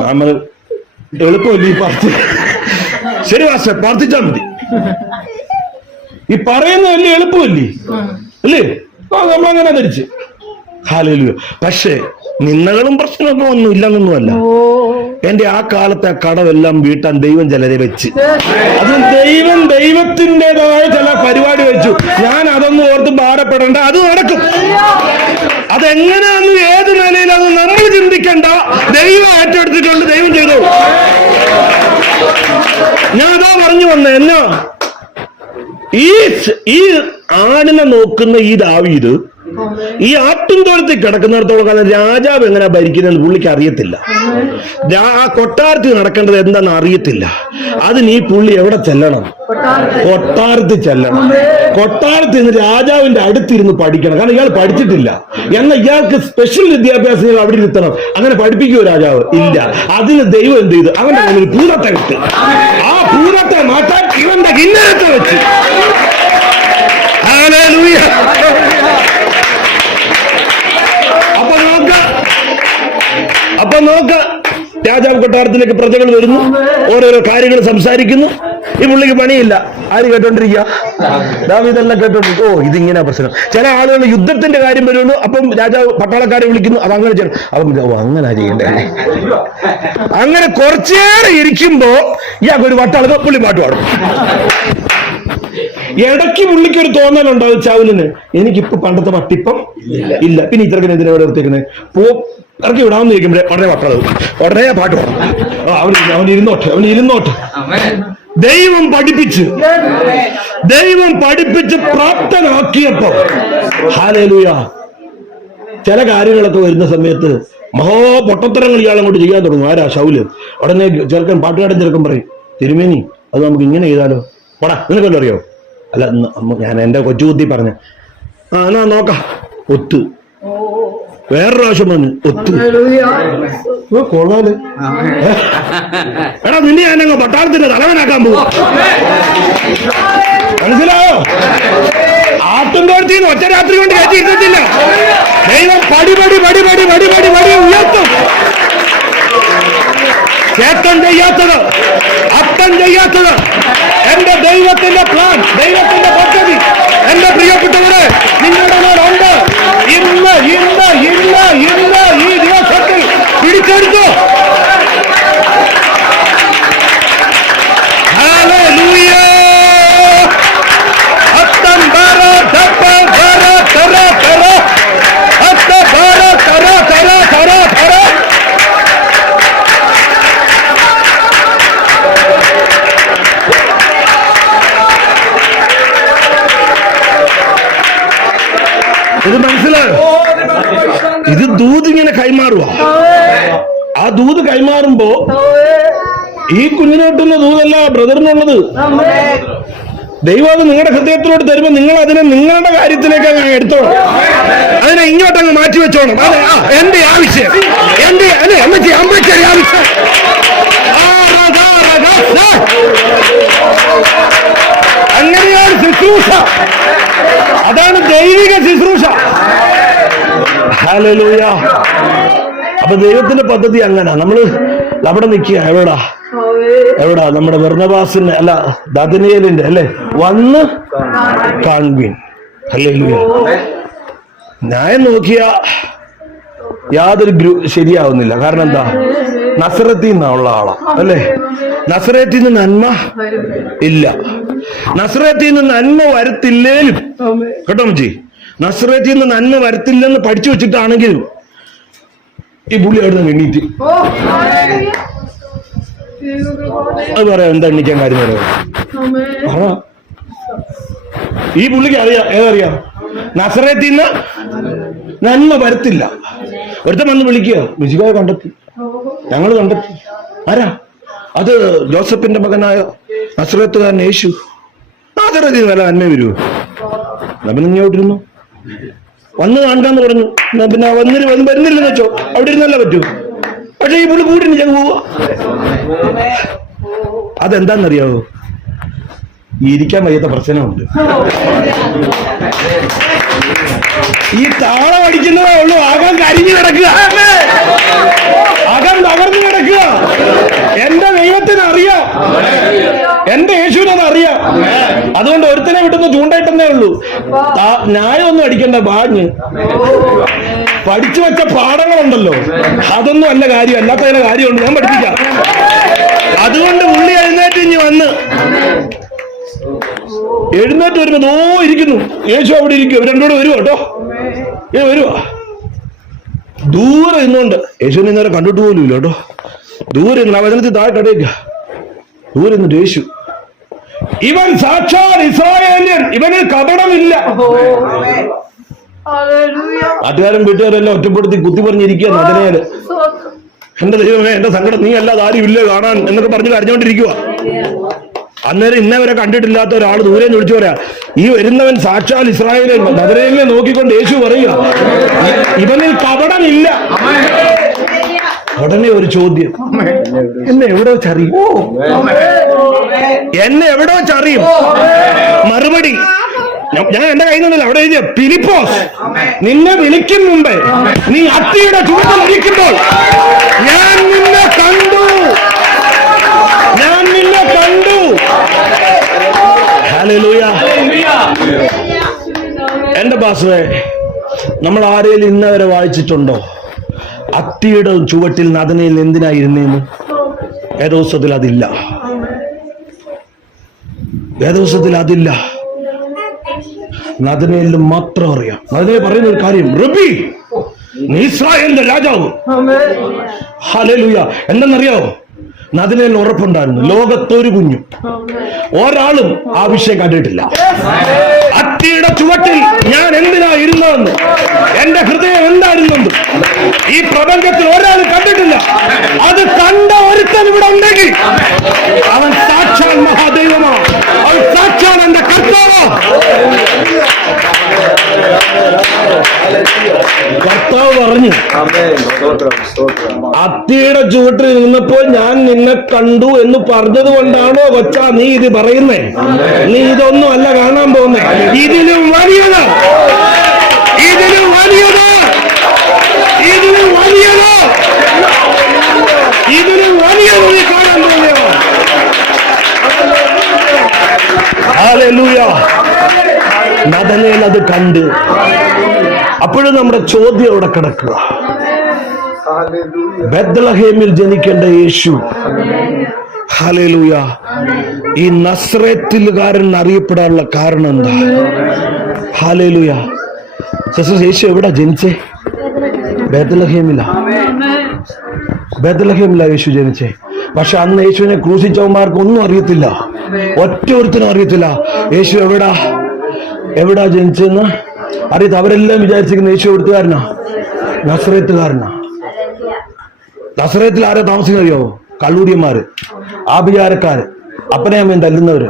നമ്മൾ എളുപ്പമല്ലേ ഈ പ്രാർത്ഥി? ശരി വാസ, പ്രാർത്ഥിച്ചാൽ മതി. ഈ പറയുന്നതല്ലേ എളുപ്പമല്ലേ അല്ലേ? നമ്മളങ്ങനെ ധരിച്ച്. ഹല്ലേലൂയ. പക്ഷേ നിന്നകളും പ്രശ്നമൊക്കെ ഒന്നും ഇല്ലെന്നൊന്നുമല്ല. എന്റെ ആ കാലത്തെ ആ കടമെല്ലാം വീട്ടാൻ ദൈവം ചിലരെ വെച്ച്. അത് ദൈവത്തിൻ്റെതായ ചില പരിപാടി വെച്ചു. ഞാൻ അതൊന്നും ഓർത്ത് ഭാരപ്പെടേണ്ട, അത് നടക്കും. അതെങ്ങനെയാന്ന് ഏത് നിലയിലാന്ന് നമ്മൾ ചിന്തിക്കേണ്ട. ദൈവം ഏറ്റെടുത്തിട്ടുണ്ട്, ദൈവം ചെയ്തു. ഞാൻ അതാ പറഞ്ഞു വന്നേ. എന്നാ ഈ ആടിനെ നോക്കുന്ന ഈ ദാവീദ് ഈ ആട്ടിൻതോഴത്തിൽ കിടക്കുന്നിടത്തോളം കാലം രാജാവ് എങ്ങനെ ഭരിക്കുന്നത് പുള്ളിക്ക് അറിയത്തില്ല. ആ കൊട്ടാരത്തിൽ നടക്കേണ്ടത് എന്താണെന്ന് അറിയത്തില്ല. അതിന് ഈ പുള്ളി എവിടെ ചെല്ലണം? കൊട്ടാരത്തിൽ ചെല്ലണം. കൊട്ടാരത്തിൽ നിന്ന് രാജാവിന്റെ അടുത്തിരുന്ന് പഠിക്കണം. കാരണം ഇയാൾ പഠിച്ചിട്ടില്ല. എന്നാൽ ഇയാൾക്ക് സ്പെഷ്യൽ വിദ്യാഭ്യാസം അവിടെ ഇരുത്തണം. അങ്ങനെ പഠിപ്പിക്കുമോ രാജാവ്? ഇല്ല. അതിന് ദൈവം എന്ത് ചെയ്തു? അവന്റെ മുന്നിൽ ഭൂതത്തെ വിട്ട് ആ ഭൂതത്തെ മാറ്റാൻ ഇവന്റെ കിന്നരത്തെ വെച്ച്. ഹല്ലേലൂയ. അപ്പൊ നോക്ക രാജാവ് കൊട്ടാരത്തിലേക്ക് പ്രജകൾ വരുന്നു, ഓരോരോ കാര്യങ്ങൾ സംസാരിക്കുന്നു. ഈ പുള്ളിക്ക് പണിയില്ല. ആര് കേട്ടോണ്ടിരിക്കുക? ദാവീദെല്ലാം കേട്ടോണ്ടിരിക്കും. ഓ, ഇതിങ്ങനെ പ്രശ്നം. ചില ആളുകൾ യുദ്ധത്തിന്റെ കാര്യം വരുള്ളൂ. അപ്പം രാജാവ് പട്ടാളക്കാരെ വിളിക്കുന്നു, അത് അങ്ങനെ ചെയ്യണം. അപ്പം ഓ, അങ്ങനെ ചെയ്യണ്ടേ. അങ്ങനെ കുറച്ചേറെ ഇരിക്കുമ്പോ ഇയാൾക്ക് ഒരു വട്ടാളൊക്കെ പുള്ളി പാട്ട് പാടും. ഇടയ്ക്ക് പുള്ളിക്ക് ഒരു തോന്നലുണ്ടാവും ചാവലിന്, എനിക്കിപ്പോ പണ്ടത്തെ പട്ടിപ്പം ഇല്ല. പിന്നെ ഇത്രക്കിന് എന്തിനാ ഇവിടെ എടുത്തേക്കുന്നത്? ഇറക്കി വിടാമെന്ന് ചോദിക്കുമ്പോഴേ ഉടനെ വട്ടളവ്, ഉടനെ പാട്ട് പാടും. അവൻ ഇരുന്നോട്ടെ. ദൈവം പഠിപ്പിച്ച് പ്രാപ്തനാക്കിയപ്പോ ഹല്ലേലൂയ. ചില കാര്യങ്ങളൊക്കെ വരുന്ന സമയത്ത് മഹാപൊട്ടത്തരങ്ങൾ ഇയാളങ്ങോട്ട് ചെയ്യാൻ തുടങ്ങും. ആരാ? ശൗല്. ഉടനെ ചെറുക്കൻ, പാട്ടുകാരൻ ചെറുക്കൻ പറയും, തിരുമേനി അത് നമുക്ക് ഇങ്ങനെ ചെയ്താലോ? പോടാ, നിനക്കല്ലോ അറിയോ? അല്ല, ഞാൻ എന്റെ കൊച്ചുകുത്തി പറഞ്ഞ എന്നാ നോക്കാം. ഒത്ത് വേറൊരു പ്രാവശ്യം വന്ന് ഒത്ത് കൊള്ളാല്. എടാ, നിന്നെ ഞാനങ്ങ് പട്ടാളത്തിന്റെ തലവനാക്കാൻ പോവാ. മനസ്സിലായോ? ആട്ടുംതോഴത്തിന്ന് ഒറ്റ രാത്രി കൊണ്ട് കയറ്റി ഇരുത്തില്ല. ദൈവം പടി ഉയർത്തും. ചേട്ടൻ ചെയ്യാത്തത്, അപ്പൻ ചെയ്യാത്തത് എന്റെ ദൈവത്തിന്റെ പ്ലാൻ, ദൈവത്തിന്റെ പദ്ധതി എന്റെ പ്രിയപ്പെട്ടവരെ നിങ്ങളുടെ മേലുണ്ട്. ഇന്ന് ഈ ദിവസത്തിൽ പിടിച്ചെടുത്തു. ഹല്ലേലൂയ. ഇത് മനസ്സിലായോ? ഇത് ദൂത് ഇങ്ങനെ കൈമാറുക. ആ ദൂത് കൈമാറുമ്പോ ഈ കുഞ്ഞിന് കിട്ടുന്ന ദൂതല്ല ബ്രദറിനുള്ളത്. ദൈവം അത് നിങ്ങളുടെ ഹൃദയത്തിലോട്ട് തരുമ്പോ നിങ്ങൾ അതിനെ നിങ്ങളുടെ കാര്യത്തിലേക്ക് അങ്ങ് എടുത്തോണം. അതിനെ ഇങ്ങോട്ടങ്ങ് മാറ്റി വെച്ചോണം. അതെ, എന്റെ ആവശ്യം, എന്റെ അമ്മച്ചേരി ആവശ്യം. അങ്ങനെയാണ് ശുശ്രൂഷ. അതാണ് ദൈവിക ശുശ്രൂഷ. ഹല്ലേലൂയ. അപ്പൊ ദൈവത്തിന്റെ പദ്ധതി അങ്ങനെ. നമ്മള് അവിടെ നിൽക്കുക. എവിടാ? നമ്മുടെ ബർന്നബാസിന്റെ അല്ല, ദാനിയേലിന്റെ അല്ലെ, വന്ന് കാൺവീൻ. ഹല്ലേലൂയ. ന്യായം നോക്കിയ യാതൊരു ശരിയാവുന്നില്ല. കാരണം എന്താ? നസറത്തിൽ നിന്നുള്ള ആളാ അല്ലേ? നസറേത്തിൽ നിന്ന് നന്മ ഇല്ല. നസറേത്തിൽ നിന്ന് നന്മ വരത്തില്ലേലും കേട്ടോ മച്ചി, നസറേത്തിൽ നിന്ന് നന്മ വരത്തില്ലെന്ന് പഠിച്ചു വെച്ചിട്ടാണെങ്കിലും ഈ പുള്ളി അവിടെ നിന്ന് എണ്ണീറ്റ് അത് പറയാം. എന്താ എണ്ണിക്കാൻ കാര്യം പറയാം. ഈ പുള്ളിക്ക് അറിയാം. ഏതറിയാം? നസറേത്തിൽ നിന്ന് നന്മ വരത്തില്ല. ഒരുത്തം വന്ന് വിളിക്കുക, രുചികായ കണ്ടെത്തി, ഞങ്ങൾ കണ്ടെത്തി. ആരാ അത്? ജോസഫിന്റെ മകനായ നസറേത്തുകാരൻ യേശു. നസറേത്തിൽ വല്ല നന്മ വരുമോ? നമ്മൾ ഇങ്ങോട്ടിരുന്നു, വന്ന് കാണാന്ന് പറഞ്ഞു. പിന്നെ വരുന്നില്ലെന്ന് വെച്ചോ, അവിടെ ഇരുന്നല്ല പറ്റൂ. പക്ഷെ ഈ പുള്ളി കൂടി ഞങ്ങൾ പോവാ. അതെന്താന്നറിയാവോ? ഇരിക്കാൻ വയ്യാത്ത പ്രശ്നമുണ്ട്. ഈ താളം അടിക്കുന്നതേ ഉള്ളൂ. ആകാൻ കരിഞ്ഞു കിടക്കുക, ആകാൻ തകർന്നു കിടക്കുക. എന്റെ ദൈവത്തിന് അറിയാം, എന്റെ യേശുവിനത് അറിയാം. അതുകൊണ്ട് ഒരുത്തനെ വിട്ടുന്ന ചൂണ്ടായിട്ടെന്നേ ഉള്ളൂ. ന്യായമൊന്നും അടിക്കണ്ട. ബാഞ്ഞ് പഠിച്ചു വെച്ച പാഠങ്ങളുണ്ടല്ലോ, അതൊന്നും അല്ല കാര്യം. അല്ലാത്തതിന്റെ കാര്യമുണ്ട്, ഞാൻ പഠിപ്പിക്കാം. അതുകൊണ്ട് പുള്ളി എഴുന്നേറ്റ് ഇനി വന്ന് എഴുന്നേറ്റ് വരുമ്പോ ഇരിക്കുന്നു. യേശു അവിടെ ഇരിക്കും. രണ്ടോട് വരുവോ കേട്ടോ, വരുവാ. ദൂരെ ഇന്നുകൊണ്ട് യേശുവിനെ ഇന്നേരം കണ്ടിട്ട് പോലും ഇല്ല കേട്ടോ. ദൂരെ ആ വചനത്തിൽ താഴെ കടയില്ല. ദൂരെ നിന്നിട്ട് യേശു, ഇവൻ സാക്ഷാൽ ഇസ്രായേലിയൻ, ഇവന് കപടമില്ല. നാട്ടുകാരും വീട്ടുകാരെല്ലാം ഒറ്റപ്പെടുത്തി കുത്തി പറഞ്ഞിരിക്കുക നദനേല്. എന്റെ ദൈവമേ, എന്റെ സങ്കടം നീ അല്ലാതെ ആരും ഇല്ല കാണാൻ എന്നൊക്കെ പറഞ്ഞ് കരഞ്ഞോണ്ടിരിക്കുക. അന്നേരം ഇന്നവരെ കണ്ടിട്ടില്ലാത്ത ഒരാൾ ദൂരെ വിളിച്ചു പറയാ, ഈ വരുന്നവൻ സാക്ഷാൽ ഇസ്രായേലിനെ നദനേലിനെ നോക്കിക്കൊണ്ട് യേശു പറയുക, ഇവനിൽ കപടമില്ല. ഉടനെ ഒരു ചോദ്യം, എന്നെ എവിടെ വെച്ചറിയും? എന്നെ എവിടെ വെച്ചറിയും? മറുപടി ഞാൻ എന്റെ കയ്യിൽ നിന്നല്ല, അവിടെ എഴുതിയ ഫിലിപ്പോസ്, നിന്നെ വിളിക്കും മുമ്പേ നീ അത്തിയുടെ ചുവട്ടിൽ ഇരിക്കുമ്പോൾ ഞാൻ നിന്നെ കണ്ടു. ഹല്ലേലൂയ. എന്റെ പാസ്റ്ററെ, നമ്മൾ ആരെയും ഇന്നവരെ വായിച്ചിട്ടുണ്ടോ അത്തിയുടെ ചുവട്ടിൽ നദനയിൽ എന്തിനായിരുന്നേന്ന്? വേദപുസ്തകത്തിൽ അതില്ല. നദനയിൽ മാത്രം അറിയാം. നദനയിൽ പറയുന്ന ഒരു കാര്യം, റബ്ബി, നീ ഇസ്രായേലിന്റെ രാജാവ്. ഹല്ലേലൂയ. എന്തെന്നറിയാവോ? നദനയിൽ ഉറപ്പുണ്ടായിരുന്നു, ലോകത്തൊരു കുഞ്ഞും ഒരാളും ആ വിഷയം കണ്ടിട്ടില്ല. അത്തിയുടെ ചുവട്ടിൽ ഞാൻ എന്തിനാ ഇരുന്നതെന്ന്, എന്റെ ഹൃദയം എന്തായിരുന്നെന്ന് ഈ പ്രപഞ്ചത്തിൽ ഒരാളും കണ്ടിട്ടില്ല. അത് കണ്ട ഒരുത്തൻ ഇവിടെ ഉണ്ടെങ്കിൽ അവൻ സാക്ഷാൽ മഹാദൈവമാണ്. അവൻ സാക്ഷാൽ എന്റെ കർത്താവ്. കർത്താവ് പറഞ്ഞു, അത്തിയുടെ ചുവട്ടിൽ നിന്നപ്പോൾ ഞാൻ നിന്നെ കണ്ടു എന്ന് പറഞ്ഞത് കൊണ്ടാണോ കൊച്ചാ നീ ഇത് പറയുന്നേ? നീ ഇതൊന്നും അല്ല കാണാൻ പോകുന്നേ. ഇതിലും വലിയത് നീ കാണാൻ പോകുകയോ? ഹല്ലേലൂയ. നദനയിൽ അത് കണ്ട് അപ്പോഴും നമ്മുടെ ചോദ്യം അവിടെ കിടക്കുക, ബേത്ലഹേമിൽ ജനിക്കേണ്ട യേശു, ഹല്ലേലൂയ, ഈ നസ്രേത്തിലുകാരൻ അറിയപ്പെടാനുള്ള കാരണം എന്താ? ഹല്ലേലൂയ. യേശു എവിടാ ജനിച്ചേ? ബേത്ലഹേമിലാ യേശു ജനിച്ചേ. പക്ഷെ അന്ന് യേശുവിനെ ക്രൂശിച്ചവന്മാർക്ക് ഒന്നും അറിയത്തില്ല, ഒറ്റ ഒരുത്തിനും അറിയത്തില്ല യേശു എവിടാ ജനിച്ചെന്ന് അറിയത്തില്ല. അവരെല്ലാം വിചാരിച്ചിരിക്കുന്ന യേശു എവിടുത്തുകാരനാ? നസ്രേത്തുകാരനാ. നസ്രേത്തിൽ ആരാ താമസിക്കുന്നറിയോ? കള്ളൂടിയന്മാര്, ആഭിചാരക്കാര്, അപ്പനെ അമ്മയും തല്ലുന്നവര്,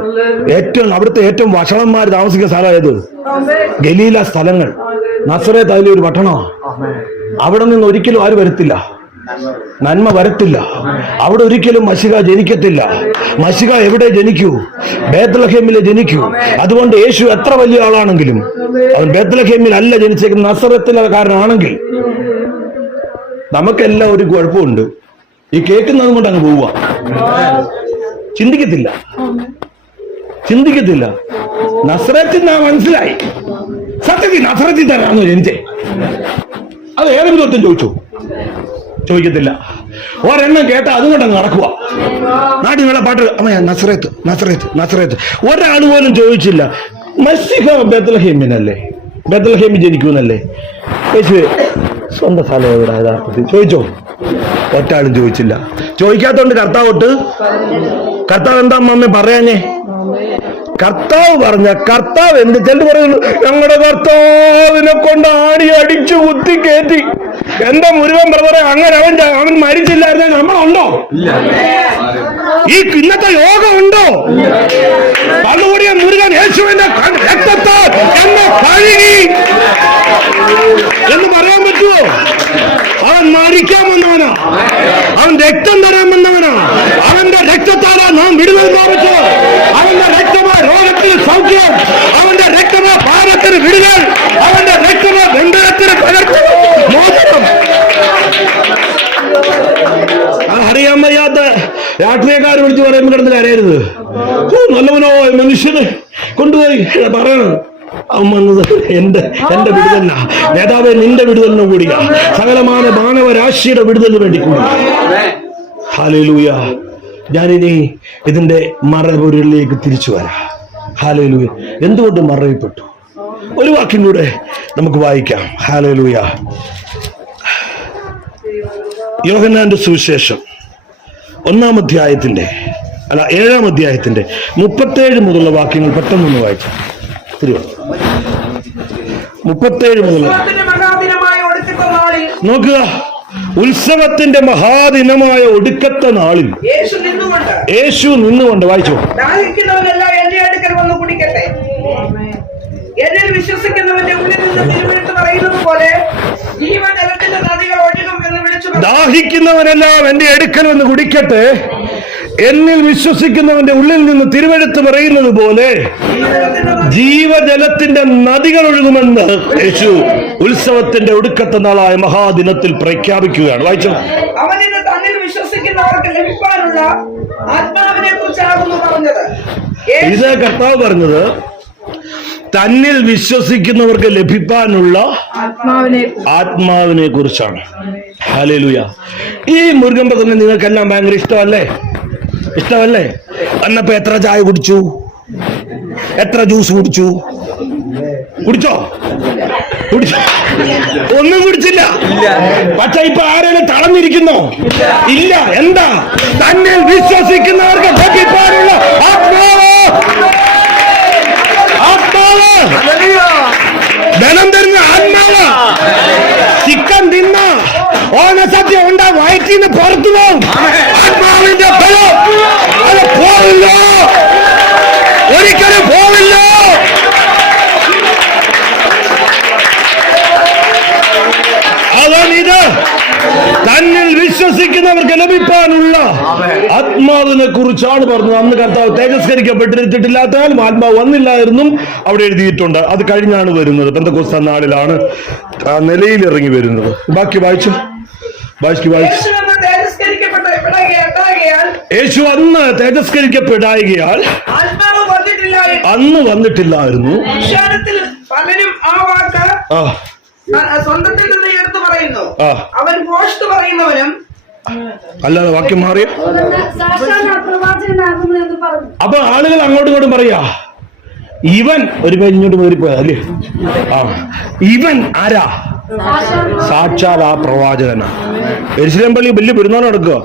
അവിടുത്തെ ഏറ്റവും വഷളന്മാര് താമസിക്കുന്ന സ്ഥലം ഏത്? ഗലീല സ്ഥലങ്ങൾ. നസ്രേത്ത് അതിലൊരു പട്ടണമാണ്. അവിടെ നിന്ന് ഒരിക്കലും ആര് വരത്തില്ല, നന്മ വരത്തില്ല. അവിടെ ഒരിക്കലും മശിഹ ജനിക്കത്തില്ല. മശിഹ എവിടെ ജനിക്കൂ? ബേത്ലഹേമിലെ ജനിക്കൂ. അതുകൊണ്ട് യേശു എത്ര വലിയ ആളാണെങ്കിലും അവൻ ബേത്ലഹേമിൽ അല്ല ജനിച്ചേക്കുന്ന, നസറത്തിലാണെങ്കിൽ നമുക്കെല്ലാം ഒരു കുഴപ്പമുണ്ട്. ഈ കേൾക്കുന്നത് കൊണ്ട് അങ്ങ് പോവുക, ചിന്തിക്കത്തില്ല. നസറത്തിൽ മനസ്സിലായി, സത്യത്തിൽ നസറത്തിൽ തരാണോ ജനിച്ചേ? അത് ഏതെങ്കിലും ഒത്തും ചോദിക്കത്തില്ല. ഒരെണ്ണം കേട്ട അതുകൊണ്ടങ്ങ് നടക്കുക. നാട്ടിലുള്ള പാട്ട് അമ്മ നസറേത്ത് ഒരാൾ പോലും ചോദിച്ചില്ല മശിഹ ബേത്ലഹേമിനല്ലേ, ബേത്ലഹേമിൽ ജനിക്കൂന്നല്ലേ? യേശു സ്വന്തം സ്ഥലം എവിടെ യഥാർത്ഥത്തിൽ ചോദിച്ചോ? ഒറ്റാളും ചോദിച്ചില്ല. ചോദിക്കാത്തോണ്ട് കർത്താവ് എന്താ അമ്മ പറയാഞ്ഞേ? കർത്താവ് എന്ത് ചെല്ലു പറയുള്ളൂ, ഞങ്ങളുടെ കർത്താവിനെ കൊണ്ട് ആടി അടിച്ചു കുത്തി കയറ്റി. എന്റെ മുരുകൻ ബ്രദറെ, അങ്ങനെ അവൻ മരിച്ചില്ലായിരുന്നെ നമ്മളുണ്ടോ? ഈ ഇന്നത്തെ യോഗം ഉണ്ടോ? പള്ളുകൂടിയ മുരുകൻ യേശുവിന്റെ രക്തത്താൽ എന്നെ കഴുകി എന്ന് പറയാൻ പറ്റുമോ? അവൻ മരിക്കാൻ വന്നവനാ, അവൻ രക്തം തരാൻ വന്നവനാ. അവന്റെ രക്തത്താലാ നാം വിടുതൽ പ്രാപിച്ചത്. അവന്റെ രക്തമാ രോഗത്തിന് സൗഖ്യം, അവന്റെ രക്തമാ പാപത്തിന് വിടുതൽ, അവന്റെ രക്തമാ ബന്ധനത്തിന് മോചനം. അറിയാൻ വയ്യാത്ത രാഷ്ട്രീയക്കാർ വിളിച്ച് പറയുമ്പോൾ കിടന്നിൽ അറിയരുത്. നല്ലവനോ മനുഷ്യനെ കൊണ്ടുപോയി പറയണം, അവൻ വന്നത് എന്റെ വിടുതലിനാ. നേതാവേ, നിന്റെ വിടുതലിനും കൂടിയാ, സകലമായ മാനവരാശിയുടെ വിടുതലിന് വേണ്ടി കൂടി. ഹല്ലേലൂയ. ഞാനിനി ഇതിന്റെ മറപൊരുളിലേക്ക് തിരിച്ചു വരാം. ഹല്ലേലൂയ. എന്തുകൊണ്ട് മറയപ്പെട്ടു? ഒരു വാക്യം കൂടെ നമുക്ക് വായിക്കാം. ഹല്ലേലൂയ. യോഹന്നാന്റെ സുവിശേഷം 7-ാം അധ്യായത്തിന്റെ 37 മുതലുള്ള വാക്യങ്ങൾ പെട്ടെന്നൊന്ന് വായിക്കാം. 37 മുതൽ മഹാദിനമായ ഒടുക്കത്തെ നാളിൽ നോക്കുക. ഉത്സവത്തിന്റെ മഹാദിനമായ ഒടുക്കത്തെ നാളിൽ യേശു നിന്നുകൊണ്ട് വായിച്ചു. ദാഹിക്കുന്നവനെല്ലാം എന്റെ അടുക്കൽ വന്ന് കുടിക്കട്ടെ, എന്നിൽ വിശ്വസിക്കുന്നവന്റെ ഉള്ളിൽ നിന്ന് തിരുവെടുത്ത് പറയുന്നത് പോലെ ജീവജലത്തിന്റെ നദികൾ ഒഴുകും എന്ന് വിളിച്ചു. ദാഹിക്കുന്നവനെല്ലാം എന്റെ അടുക്കൽ വന്ന് കുടിക്കട്ടെ, എന്നിൽ വിശ്വസിക്കുന്നവന്റെ ഉള്ളിൽ നിന്ന് തിരുവെടുത്ത് പറയുന്നത് പോലെ ജീവജലത്തിന്റെ നദികൾ ഒഴുകുമെന്ന് യേശു ഉത്സവത്തിന്റെ ഒടുക്കത്തെ നാളായ മഹാദിനത്തിൽ പ്രഖ്യാപിക്കുകയാണ്. വായിച്ചു. അവനിന്ന് തന്നിൽ വിശ്വസിക്കുന്നവർക്ക് ലഭിക്കാനുള്ള ആത്മാവിനെ കുറിച്ചാകുന്നു പറഞ്ഞത്. ഇത് കർത്താവ് പറഞ്ഞത് തന്നിൽ വിശ്വസിക്കുന്നവർക്ക് ലഭിക്കാനുള്ള ആത്മാവിനെ കുറിച്ചാണ്. ഹല്ലേലൂയ. ഈ മുരുകൻ പദത്തിന് നിങ്ങൾക്കെല്ലാം ഭയങ്കര ഇഷ്ടമല്ലേ? അന്നപ്പോ എത്ര ചായ കുടിച്ചു? എത്ര ജ്യൂസ് കുടിച്ചോ? ഒന്നും കുടിച്ചില്ല. പക്ഷെ ഇപ്പൊ ആരെങ്കിലും തളർന്നിരിക്കുന്നോ? ഇല്ല. എന്താ? തന്നിൽ വിശ്വസിക്കുന്നവർക്ക് ലഭിക്കാനുള്ള ആത്മാവ്, ധനം തരുന്ന ആത്മാവ്. ചിക്കൻ തിന്ന ഓണസദ്യ ഉണ്ടാ വയറ്റിന്ന് പുറത്തു പോകും. ആത്മാവിന്റെ ഫലം അത് പോവില്ല, ഒരിക്കലും പോവില്ല. അതാണിത്. തന്നിൽ വിശ്വസിക്കുന്നവർക്ക് ലഭിക്കാനുള്ള ആത്മാവിനെ കുറിച്ചാണ് പറഞ്ഞത്. അന്ന് കർത്താവ് തേജസ്കരിക്കപ്പെട്ടിരുന്നിട്ടില്ലാത്താലും ആത്മാവ് വന്നില്ലായിരുന്നു അവിടെ എഴുതിയിട്ടുണ്ട്. അത് കഴിഞ്ഞാണ് വരുന്നത്. പെന്തക്കോസ്ത് നാളിലാണ് ആ നിലയിൽ ഇറങ്ങി വരുന്നത്. ബാക്കി വായിച്ചു. യേശു അന്ന് തേജസ്കരിക്കപ്പെടായികയാൽ അന്ന് വന്നിട്ടില്ലായിരുന്നു. പലരും ആ വാക്ക് സ്വന്തത്തിൽ നിന്ന് എടുത്തു പറയുന്നു. അവൻ ഭോഷ്ക് പറയുന്നവനും അല്ലാതെ വാക്യം മാറിയ. അപ്പൊ ആളുകൾ അങ്ങോട്ടും ഇങ്ങോട്ടും പറയാ, ഇവൻ ഒരു പേര് ഇങ്ങോട്ട് കയറിപ്പോയാ അല്ലേ? ഇവൻ ആരാ? സാക്ഷാൽ ആ പ്രവാചകനാ. യെരൂശലേം പള്ളി വലിയ പെരുന്നാൾ നടക്കുക.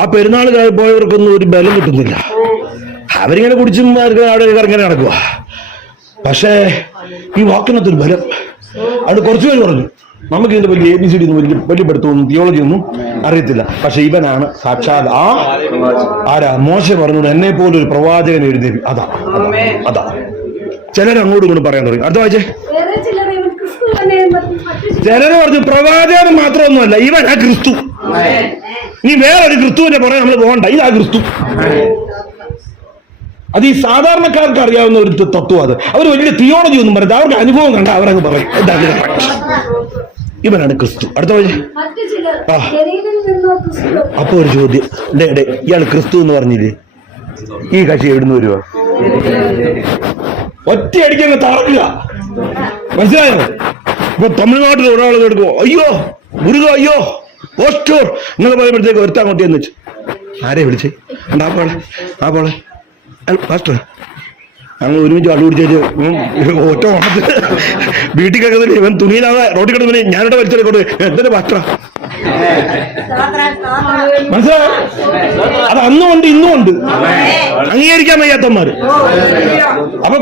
ആ പെരുന്നാൾ പോയവർക്കൊന്നും ഒരു ബലം കിട്ടുന്നില്ല. അവരിങ്ങനെ കുടിച്ചും അവിടെ ഇങ്ങനെ നടക്കുക. പക്ഷേ ഈ വാക്കിനകത്തൊരു ബലം. അത് കുറച്ചു പേര് പറഞ്ഞു, നമുക്ക് ഇതിന്റെ വലിയ ABCD ഒന്നും വലിയ പഠിത്തമൊന്നും തിയോളജി ഒന്നും അറിയത്തില്ല. പക്ഷെ ഇവനാണ് സാക്ഷാൽ ആരാ? മോശെ പറഞ്ഞു എന്നെ പോലെ ഒരു പ്രവാചകൻ എഴുതി. അതാ ചിലർ അങ്ങോട്ടും ഇങ്ങോട്ടും പറയാൻ തുടങ്ങി. അടുത്ത വായിച്ചേ. ചിലര് പറഞ്ഞു പ്രവാചകൻ മാത്രമൊന്നുമല്ല, ഇവൻ ആ ക്രിസ്തു. നീ വേറൊരു ക്രിസ്തുവിന്റെ പുറകെ നമ്മൾ പോകണ്ട, ഇതാ ക്രിസ്തു. അത് ഈ സാധാരണക്കാർക്ക് അറിയാവുന്ന ഒരു തത്വം. അത് അവർ വലിയ തിയോളജി ഒന്നും പറയരുത്. അവർക്ക് അനുഭവം കണ്ട അവരങ്ങ് പറയും ഇവനാണ് ക്രിസ്തു. അടുത്ത വഴി. അപ്പൊ ഒരു ചോദ്യം, ഇയാൾ ക്രിസ്തു എന്ന് പറഞ്ഞില്ലേ? ഈ കക്ഷി എവിടുന്ന് വരുവാ? ഒറ്റയടിക്ക് അങ്ങ് തറക്കുക. മനസ്സിലായോ? ഇപ്പൊ തമിഴ്നാട്ടിൽ ഒരാൾ എടുക്കുമോ, അയ്യോ മുരുക, അയ്യോ പോസ്റ്റോർ എന്നൊക്കെ പറയുമ്പോഴത്തേക്ക് ഒരുത്താൻ കൊട്ടിയെന്ന് വെച്ചു. ആരെ വിളിച്ചേ? ആ പോളെ പാസ്റ്റർ ഞങ്ങൾ ഒരുമിച്ച് കള്ളു കുടിച്ചു. ഒറ്റ ഓണത്തിന് വീട്ടിൽ കിടക്കുന്നില്ല, ഇവൻ തുണിയിലാതെ റോഡിൽ കിടന്നില്ല, ഞാനിവിടെ വലിച്ചെടുക്കോട്ടെ. എന്തൊരു പാസ്റ്ററാ? മനസ്സിലായോ? അത് അന്നും ഉണ്ട് ഇന്നും ഉണ്ട്. അംഗീകരിക്കാൻ വയ്യാത്തന്മാര്. അപ്പൊ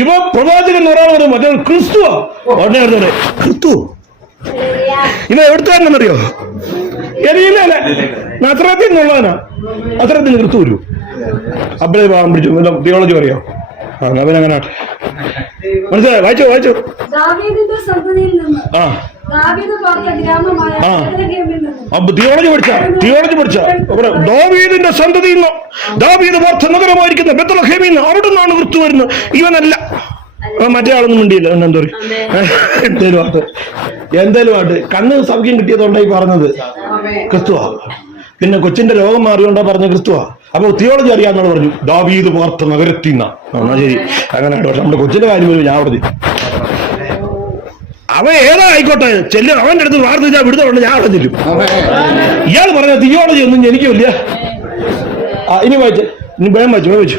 ഇവ പ്രവാചകൻ ഒരാൾ പറയും, മറ്റേ ക്രിസ്തുവാ. ഉടനെ അടുത്തോടെ ക്രിസ്തു ഇവ എവിടുത്തുകാരനെന്നറിയോ? എറിയില്ലേ? നസ്രത്തിൽ നിന്നുള്ളവനാ. നസ്രത്തിൽ ക്രിസ്തു വരൂ. അപ്പഴേ പിടിച്ചു തിയോളജി പറയാം. അവനങ്ങനെ മനസ്സിലായോ? വായിച്ചു. തിയോളജി പഠിച്ച ദാവീദിന്റെ സന്തതിയിൽ നിന്ന്, ദാവീദ് വാർത്ത നഗരമായിരിക്കുന്ന ബെത്ലഹേമിൽ നിന്ന്, അവിടെ നിന്നാണ് ക്രിസ്തു വരുന്നത്. ഇവനല്ല. മറ്റേ ആളൊന്നും മിണ്ടിയില്ല. എന്താ എന്തേലും ആട്ട് കണ്ണ് സൗഖ്യം കിട്ടിയതുകൊണ്ടായി പറഞ്ഞത് ക്രിസ്തുവാ. പിന്നെ കൊച്ചിന്റെ രോഗം മാറിയോണ്ടാ പറഞ്ഞ ക്രിസ്തുവാ. അപ്പൊ തിയോളജി അറിയാന്നാണ് പറഞ്ഞു. ദാവീദ് വാർത്ത നഗരത്തിന്ന. എന്നാ ശരി, അങ്ങനെ. പക്ഷെ നമ്മുടെ കൊച്ചിന്റെ കാര്യം വരും. ഞാൻ അവിടെ അവൻ ഏതാ ആയിക്കോട്ടെ ചെല്ലും. അവന്റെ അടുത്ത് വാർത്ത വിടുന്നുണ്ട്, ഞാൻ അവിടെ ചെല്ലും. ഇയാൾ പറഞ്ഞ തിയോളജി ഒന്നും എനിക്കില്ല. ഇനി വായിച്ചു. ഇനി വേഗം വായിച്ചു.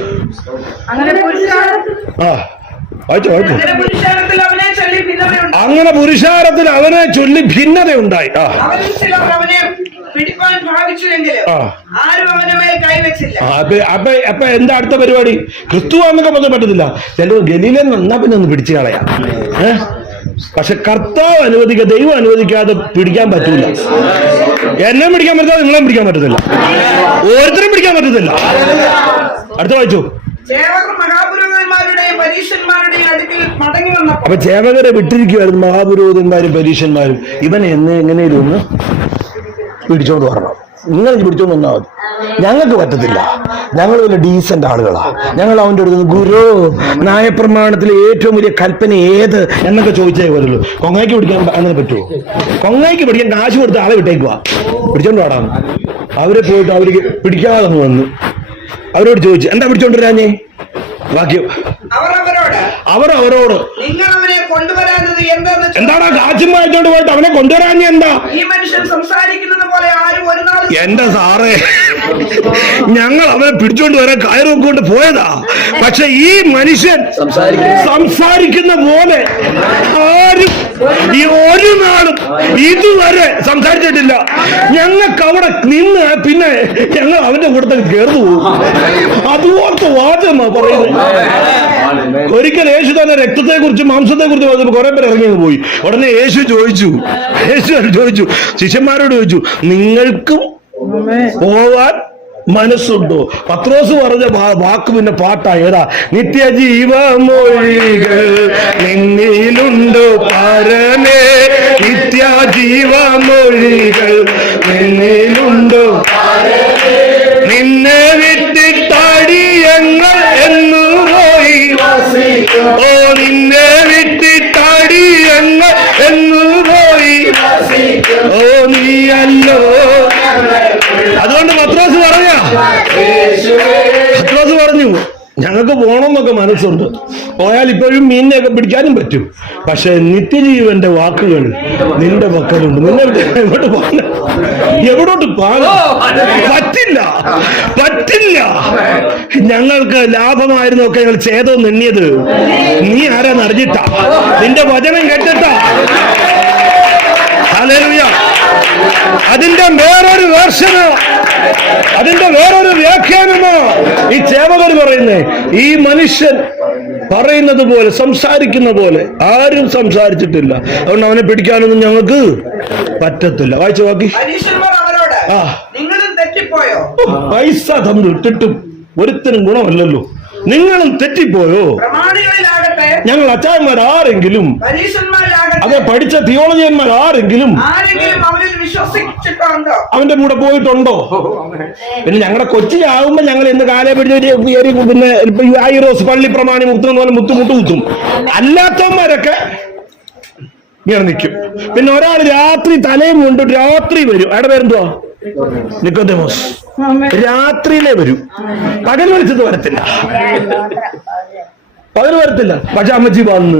അങ്ങനെ പുരുഷാരത്തിൽ അവനെ ചൊല്ലി ഭിന്നതയുണ്ടായി. അപ്പൊ എന്താ അടുത്ത പരിപാടി? ക്രിസ്തുവാന്നൊക്കെ പറയാൻ പറ്റത്തില്ല. ചില ഗലീലൻ എന്നാ പിന്നെ ഒന്ന് പിടിച്ചു കളയാ. പക്ഷെ കർത്താവ് അനുവദിക്കുക, ദൈവം അനുവദിക്കാതെ പിടിക്കാൻ പറ്റൂല. എന്നെ പിടിക്കാൻ പറ്റില്ല, നിങ്ങളെ പിടിക്കാൻ പറ്റത്തില്ല, ഓരോരുത്തരും പിടിക്കാൻ പറ്റത്തില്ല. അടുത്ത വായിച്ചു. ചേവകർ മഹാപുരോഹിതന്മാരുടെയും പരീശന്മാരുടെയും അടുക്കൽ മടങ്ങി വന്നപ്പോൾ അപ്പൊ ചേവകരെ വിട്ടിരിക്കുവായിരുന്നു മഹാപുരോഹിതന്മാരും പരീശന്മാരും. ഇവനെ എങ്ങനെയും ഒന്ന് പിടിച്ചോണ്ട് വരണം, നിങ്ങൾ പിടിച്ചോണ്ട് വന്നാൽ മതി. ഞങ്ങൾക്ക് പറ്റത്തില്ല, ഞങ്ങൾ വലിയ ഡീസന്റ് ആളുകളാ. ഞങ്ങൾ അവന്റെ അടുത്ത് ഗുരു ന്യായപ്രമാണത്തിലെ ഏറ്റവും വലിയ കൽപ്പന ഏത് എന്നൊക്കെ ചോദിച്ചേ വരുള്ളൂ. കൊങ്ങയ്ക്ക് പിടിക്കാൻ അങ്ങനെ പറ്റുമോ? കൊങ്ങയ്ക്ക് പിടിക്കാൻ കാശ് കൊടുത്ത് ആളെ വിട്ടേക്കുവാ, പിടിച്ചോണ്ട് പാടാന്ന്. അവരെ പോയിട്ട് അവർക്ക് പിടിക്കാതെ വന്നു. അവരോട് ചോദിച്ചു, എന്താ പിടിച്ചോണ്ടിരാഞ്ഞേ? വാക്യം അവർ അവരോട് നിങ്ങൾ അവനെ കൊണ്ടുവരാഞ്ഞത് എന്തെന്ന് എന്താണ് കാശും വായിച്ചോണ്ട് പോയിട്ട് അവനെ കൊണ്ടുവരാഞ്ഞ എന്താ? ഈ മനുഷ്യൻ സംസാരിക്കുന്നത് പോലെ ആരും ഒരു നാൾ എന്റെ സാറേ, ഞങ്ങൾ അവനെ പിടിച്ചോണ്ട് വരാൻ കയറും കൊണ്ട് പോയതാ. പക്ഷെ ഈ മനുഷ്യൻ സംസാരിക്കുന്ന പോലെ ആരും ഈ ഒരു നാളും ഇതുവരെ സംസാരിച്ചിട്ടില്ല. ഞങ്ങൾക്ക് അവിടെ നിന്ന് പിന്നെ ഞങ്ങൾ അവന്റെ കൂട്ടത്തിൽ കയറുന്നു പോകും. അതുപോലത്തെ വാദമാ പറയുന്നത്. ഒരിക്കൽ യേശു തന്നെ രക്തത്തെ കുറിച്ച് മാംസത്തെ കുറിച്ച് പറഞ്ഞപ്പോൾ കുറെ പേര് ഇറങ്ങി പോയി. ഉടനെ യേശു ചോദിച്ചു ശിഷ്യന്മാരോട് ചോദിച്ചു, നിങ്ങൾക്കും പോവാൻ മനസ്സുണ്ടോ? പത്രോസ് പറഞ്ഞ വാക്ക് പിന്നെ പാട്ടാ. ഏതാ? നിത്യജീവമൊഴികൾ നിന്നിലുണ്ടോ പരമേ, നിത്യജീവമൊഴികൾ നിന്നിലുണ്ടോ, നിന്നെ വിട്ടിട്ടടിയങ്ങൾ എന്നു പോയി, ഓ നിന്നെ വിട്ടിട്ടടിയങ്ങൾ എന്നു പോയി, ഓ നീയല്ലോ. അതുകൊണ്ട് പത്രോസ് പറഞ്ഞു ഞങ്ങൾക്ക് പോണമെന്നൊക്കെ മനസ്സുണ്ട്, പോയാൽ ഇപ്പോഴും മീനിനെയൊക്കെ പിടിക്കാനും പറ്റും. പക്ഷെ നിത്യജീവന്റെ വാക്കുകൾ നിന്റെ പക്കലുണ്ട്. നിന്നെ എങ്ങോട്ട് പോകാൻ, എവിടോട്ട് പോകാൻ പറ്റില്ല. ഞങ്ങൾക്ക് ലാഭമായിരുന്നു ഒക്കെ ഞങ്ങൾ ഛേദം നിന്നിയത്. നീ ആരാന്ന് അറിഞ്ഞിട്ടാ, നിന്റെ വചനം കേട്ടിട്ടാ. ഹല്ലേലൂയ. അതിന്റെ വേറൊരു വേർഷനോ, അതിന്റെ വേറൊരു വ്യാഖ്യാനമോ ഈ ചേവകർ പറയുന്നേ. ഈ മനുഷ്യൻ പറയുന്നത് പോലെ, സംസാരിക്കുന്ന പോലെ ആരും സംസാരിച്ചിട്ടില്ല. അതുകൊണ്ട് അവനെ പിടിക്കാനൊന്നും ഞങ്ങൾക്ക് പറ്റത്തില്ല. വായിച്ചു ബാക്കി. നിങ്ങളും തെറ്റിപ്പോയോ? പൈസ തന്നു ഇട്ടിട്ടും ഒരുത്തനും ഗുണമല്ലല്ലോ. നിങ്ങളും തെറ്റിപ്പോയോ? ഞങ്ങൾ അച്ചായന്മാരാരെങ്കിലും, അതെ പഠിച്ച തിയോളജിയന്മാർ ആരെങ്കിലും അവന്റെ കൂടെ പോയിട്ടുണ്ടോ? പിന്നെ ഞങ്ങളുടെ കൊച്ചിയാവുമ്പോ ഞങ്ങൾ ഇന്ന് കാലേ പിടിച്ച് പിന്നെ ഐറോസ് പള്ളി പ്രമാണി മുത്തുന്ന പോലെ മുത്തുമുട്ടും. അല്ലാത്തവന്മാരൊക്കെ ഇങ്ങനെ നിൽക്കും. പിന്നെ ഒരാൾ രാത്രി തലയും കൊണ്ടിട്ട് രാത്രി വരും. അയാളുടെ പേരെന്തുവാ? നിക്കോദേമോസ്. രാത്രിയിലേ വരും, പകൽ വിളിച്ചത് വരത്തില്ല. പക്ഷെ അമ്മച്ചി വന്ന്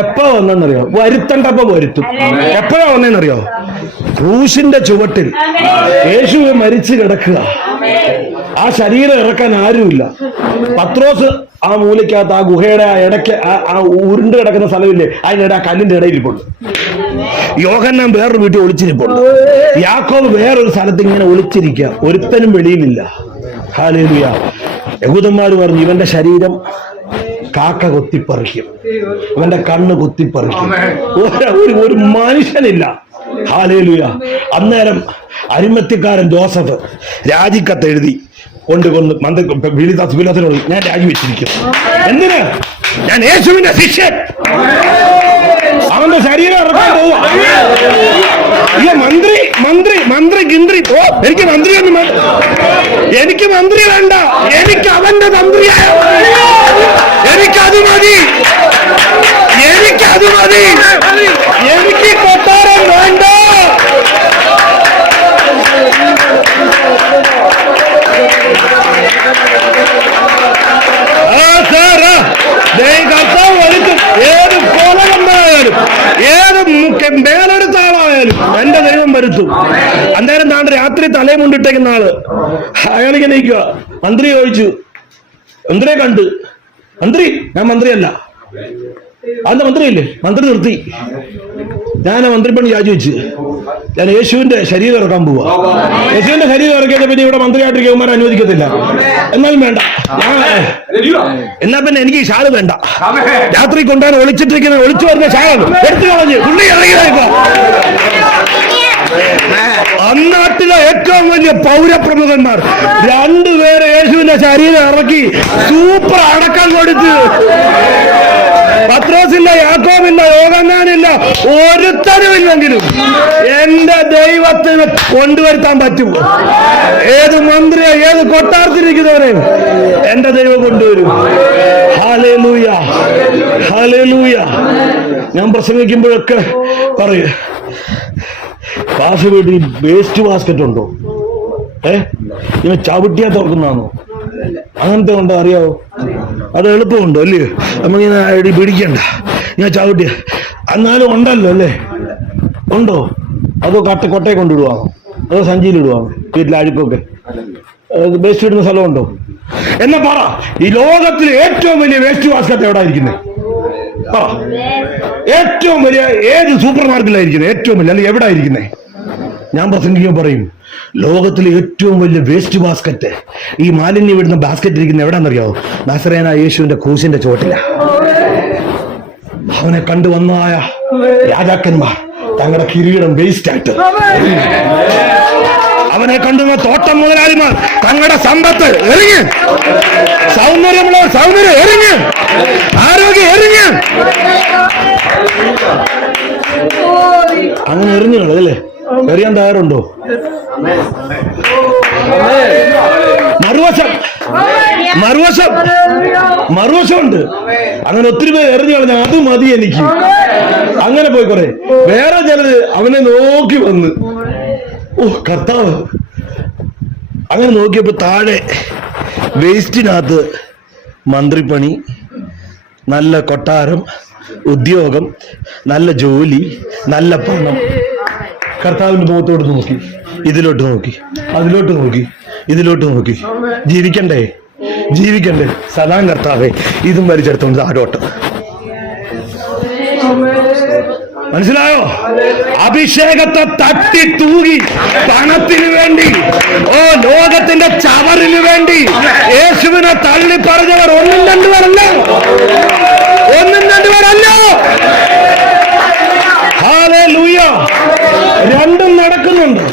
എപ്പ വന്നെന്നറിയോ? വരുത്തണ്ടപ്പോ വരുത്തും. എപ്പോഴാ വന്നേന്നറിയോ? ക്രൂശിന്റെ ചുവട്ടിൽ യേശുവെ മരിച്ചു കിടക്കുക, ആ ശരീരം ഇറക്കാൻ ആരുമില്ല. പത്രോസ് ആ മൂലയ്ക്കകത്ത് ആ ഗുഹയുടെ ഇടയ്ക്ക് ആ ഉരുണ്ട് കിടക്കുന്ന സ്ഥലമില്ലേ, അതിനിടെ ആ കല്ലിന്റെ ഇടയിൽ ഇരിപ്പുണ്ട്. യോഹന്നാൻ വേറൊരു വീട്ടിൽ ഒളിച്ചിരിപ്പുണ്ട്. യാക്കോബ് വേറൊരു സ്ഥലത്ത് ഇങ്ങനെ ഒളിച്ചിരിക്കുക, ഒരുത്തനും വെളിയിലില്ല. ഹല്ലേലൂയ. യഹൂദന്മാർ പറഞ്ഞു, ഇവന്റെ ശരീരം കാക്ക കൊത്തിപ്പറിക്കും, ഇവന്റെ കണ്ണ് കൊത്തിപ്പറിക്കും, ഒരു മനുഷ്യനില്ല. ഹല്ലേലൂയ. അന്നേരം അരിമത്യക്കാരൻ ജോസഫ് രാജിക്കത്ത് എഴുതി കൊണ്ടുകൊണ്ട് വിളിതോട് ഞാൻ രാജിവെച്ചിരിക്കുന്നു. എന്തിന്? ഞാൻ യേശുവിന്റെ ശിഷ്യൻ. അവന്റെ ശരീരം ഇറക്കാൻ പോവാ. മന്ത്രി ഗിന്ത്രി. ഓ എനിക്ക് മന്ത്രിയൊന്നും വേണ്ട, എനിക്ക് മന്ത്രി വേണ്ട, എനിക്ക് അവന്റെ തന്ത്രിയായ എനിക്കത് മതി, എനിക്ക് കൊട്ടാരം വേണ്ട. കർത്താവ് വലിക്കും. ഏത് കോലകന്മാരായാലും, ഏത് മേലെടുത്താളായാലും എന്റെ ദൈവം വരുത്തും. അന്നേരം താണ്ട് രാത്രി തലയും കൊണ്ടിട്ടേക്കുന്ന ആള് അയാളിങ്ങനെ നിൽക്കുക. മന്ത്രി ചോദിച്ചു, മന്ത്രിയെ കണ്ട്. മന്ത്രി, ഞാൻ മന്ത്രിയല്ല. അന്ന് മന്ത്രിയല്ലേ? മന്ത്രി നിർത്തി. ഞാൻ മന്ത്രിപ്പണി രാജിവെച്ച് ഞാൻ യേശുവിന്റെ ശരീരം ഇറക്കാൻ പോവാ. യേശുവിന്റെ ശരീരം ഇറക്കിയത് പിന്നെ ഇവിടെ മന്ത്രിയായിട്ടിരിക്കുമാർ അനുവദിക്കത്തില്ല. എന്നാലും വേണ്ട, എന്നാ പിന്നെ എനിക്ക് ഈ ഷാള് വേണ്ട. രാത്രി കൊണ്ടാണ് ഒളിച്ചിട്ടിരിക്കുന്ന ഒളിച്ചു വരുന്ന ഷാളാണ് എടുത്തു കളഞ്ഞ് പുള്ളി ഇറങ്ങിയേക്ക. അന്നാട്ടിലെ ഏറ്റവും വലിയ പൗരപ്രമുഖന്മാർ രണ്ടുപേരെ യേശുവിന്റെ ശരീരം ഇറക്കി സൂപ്പർ അടക്കം കൊടുത്ത്. പത്രോസില്ല, യാക്കോബില്ല, യോഹന്നാനില്ല, ഒരുത്തനുമില്ലെങ്കിലും എന്റെ ദൈവത്തിന് കൊണ്ടുവരുത്താൻ പറ്റും. ഏത് മന്ത്രിയോ ഏത് കൊട്ടാരത്തിരിക്കുന്നവരെയും എന്റെ ദൈവം കൊണ്ടുവരും. Hallelujah, hallelujah. ഞാൻ പ്രസംഗിക്കുമ്പോഴൊക്കെ പറയൂ, കാശ വീട്ടിൽ വേസ്റ്റ് ബാസ്കറ്റ് ഉണ്ടോ? ഇങ്ങനെ ചവിട്ടിയാ തുറക്കുന്നതാണോ? അങ്ങനത്തെ ഉണ്ടോ? അറിയാവോ? അത് എളുപ്പമുണ്ടോ? അല്ലയോ? നമ്മളിങ്ങനെ ഐഡി പിടിക്കണ്ട, ഞാൻ ചവിട്ടിയ എന്നാലും ഉണ്ടല്ലോ അല്ലേ? ഉണ്ടോ? അതോ കൊട്ടയെ കൊണ്ടിടുവാണോ? അതോ സഞ്ചിയിലിടുവാണോ? വീട്ടിലെ അഴുക്കൊക്കെ വേസ്റ്റ് ഇടുന്ന സ്ഥലമുണ്ടോ? എന്നാ പറ, ഈ ലോകത്തിലെ ഏറ്റവും വലിയ വേസ്റ്റ് ബാസ്കറ്റ് എവിടെ ഇരിക്കുന്നത്? ഏറ്റവും വലിയ ഏത് സൂപ്പർ മാർക്കറ്റിലായിരിക്കുന്നത്? ഏറ്റവും വലിയ അല്ലെങ്കിൽ എവിടെ ഇരിക്കുന്നത്? ഞാൻ പ്രസംഗിക്കുമ്പോൾ പറയും, ലോകത്തിലെ ഏറ്റവും വലിയ വേസ്റ്റ് ബാസ്കറ്റ്, ഈ മാലിന്യം വിടുന്ന ബാസ്കറ്റ് ഇരിക്കുന്ന എവിടെയാണെന്നറിയാവോ? നസറേനായ യേശുവിന്റെ ക്രൂശിന്റെ ചുവട്ടില. അവനെ കണ്ടു വന്നായ രാജാക്കന്മാർ തങ്ങളുടെ കിരീടം വേസ്റ്റ് ആയിട്ട്, അവനെ കണ്ടുന്ന തോട്ടം മുതലാളിമാർ തങ്ങളുടെ സമ്പത്ത് എറിഞ്ഞ്, സൗന്ദര്യമുള്ളവർ സൗന്ദര്യം എറിഞ്ഞ്, ആരോഗ്യം എറിഞ്ഞ്, അങ്ങനെ എറിഞ്ഞു കളല്ലേ? എറിയാൻ തയ്യാറുണ്ടോ? മറുവശമുണ്ട്. അങ്ങനെ ഒത്തിരി പേര് എറിഞ്ഞു കളഞ്ഞ അത് മതി എനിക്ക്. അങ്ങനെ പോയി കുറെ. വേറെ ചിലര് അവനെ നോക്കി വന്ന്, ഓ കർത്താവ്. അങ്ങനെ നോക്കിയപ്പോ താഴെ വേസ്റ്റിനകത്ത് മന്ത്രിപ്പണി, നല്ല കൊട്ടാരം, ഉദ്യോഗം, നല്ല ജോലി, നല്ല പണം. കർത്താവിന്റെ മുഖത്തോട്ട് നോക്കി, ഇതിലോട്ട് നോക്കി, അതിലോട്ട് നോക്കി, ഇതിലോട്ട് നോക്കി. ജീവിക്കണ്ടേ? സദാ കർത്താവേ ഇതും വലിച്ചെടുത്തോണ്ട് താഴോട്ട്. മനസ്സിലായോ? അഭിഷേകത്തെ തട്ടി തൂകി പണത്തിന് വേണ്ടി, ലോകത്തിന്റെ ചവറിന് വേണ്ടി യേശുവിനെ തള്ളി പറഞ്ഞവർ ഒന്നും രണ്ടുപേരല്ല. ഹല്ലേലൂയ. രണ്ടും നടക്കുന്നുണ്ട്.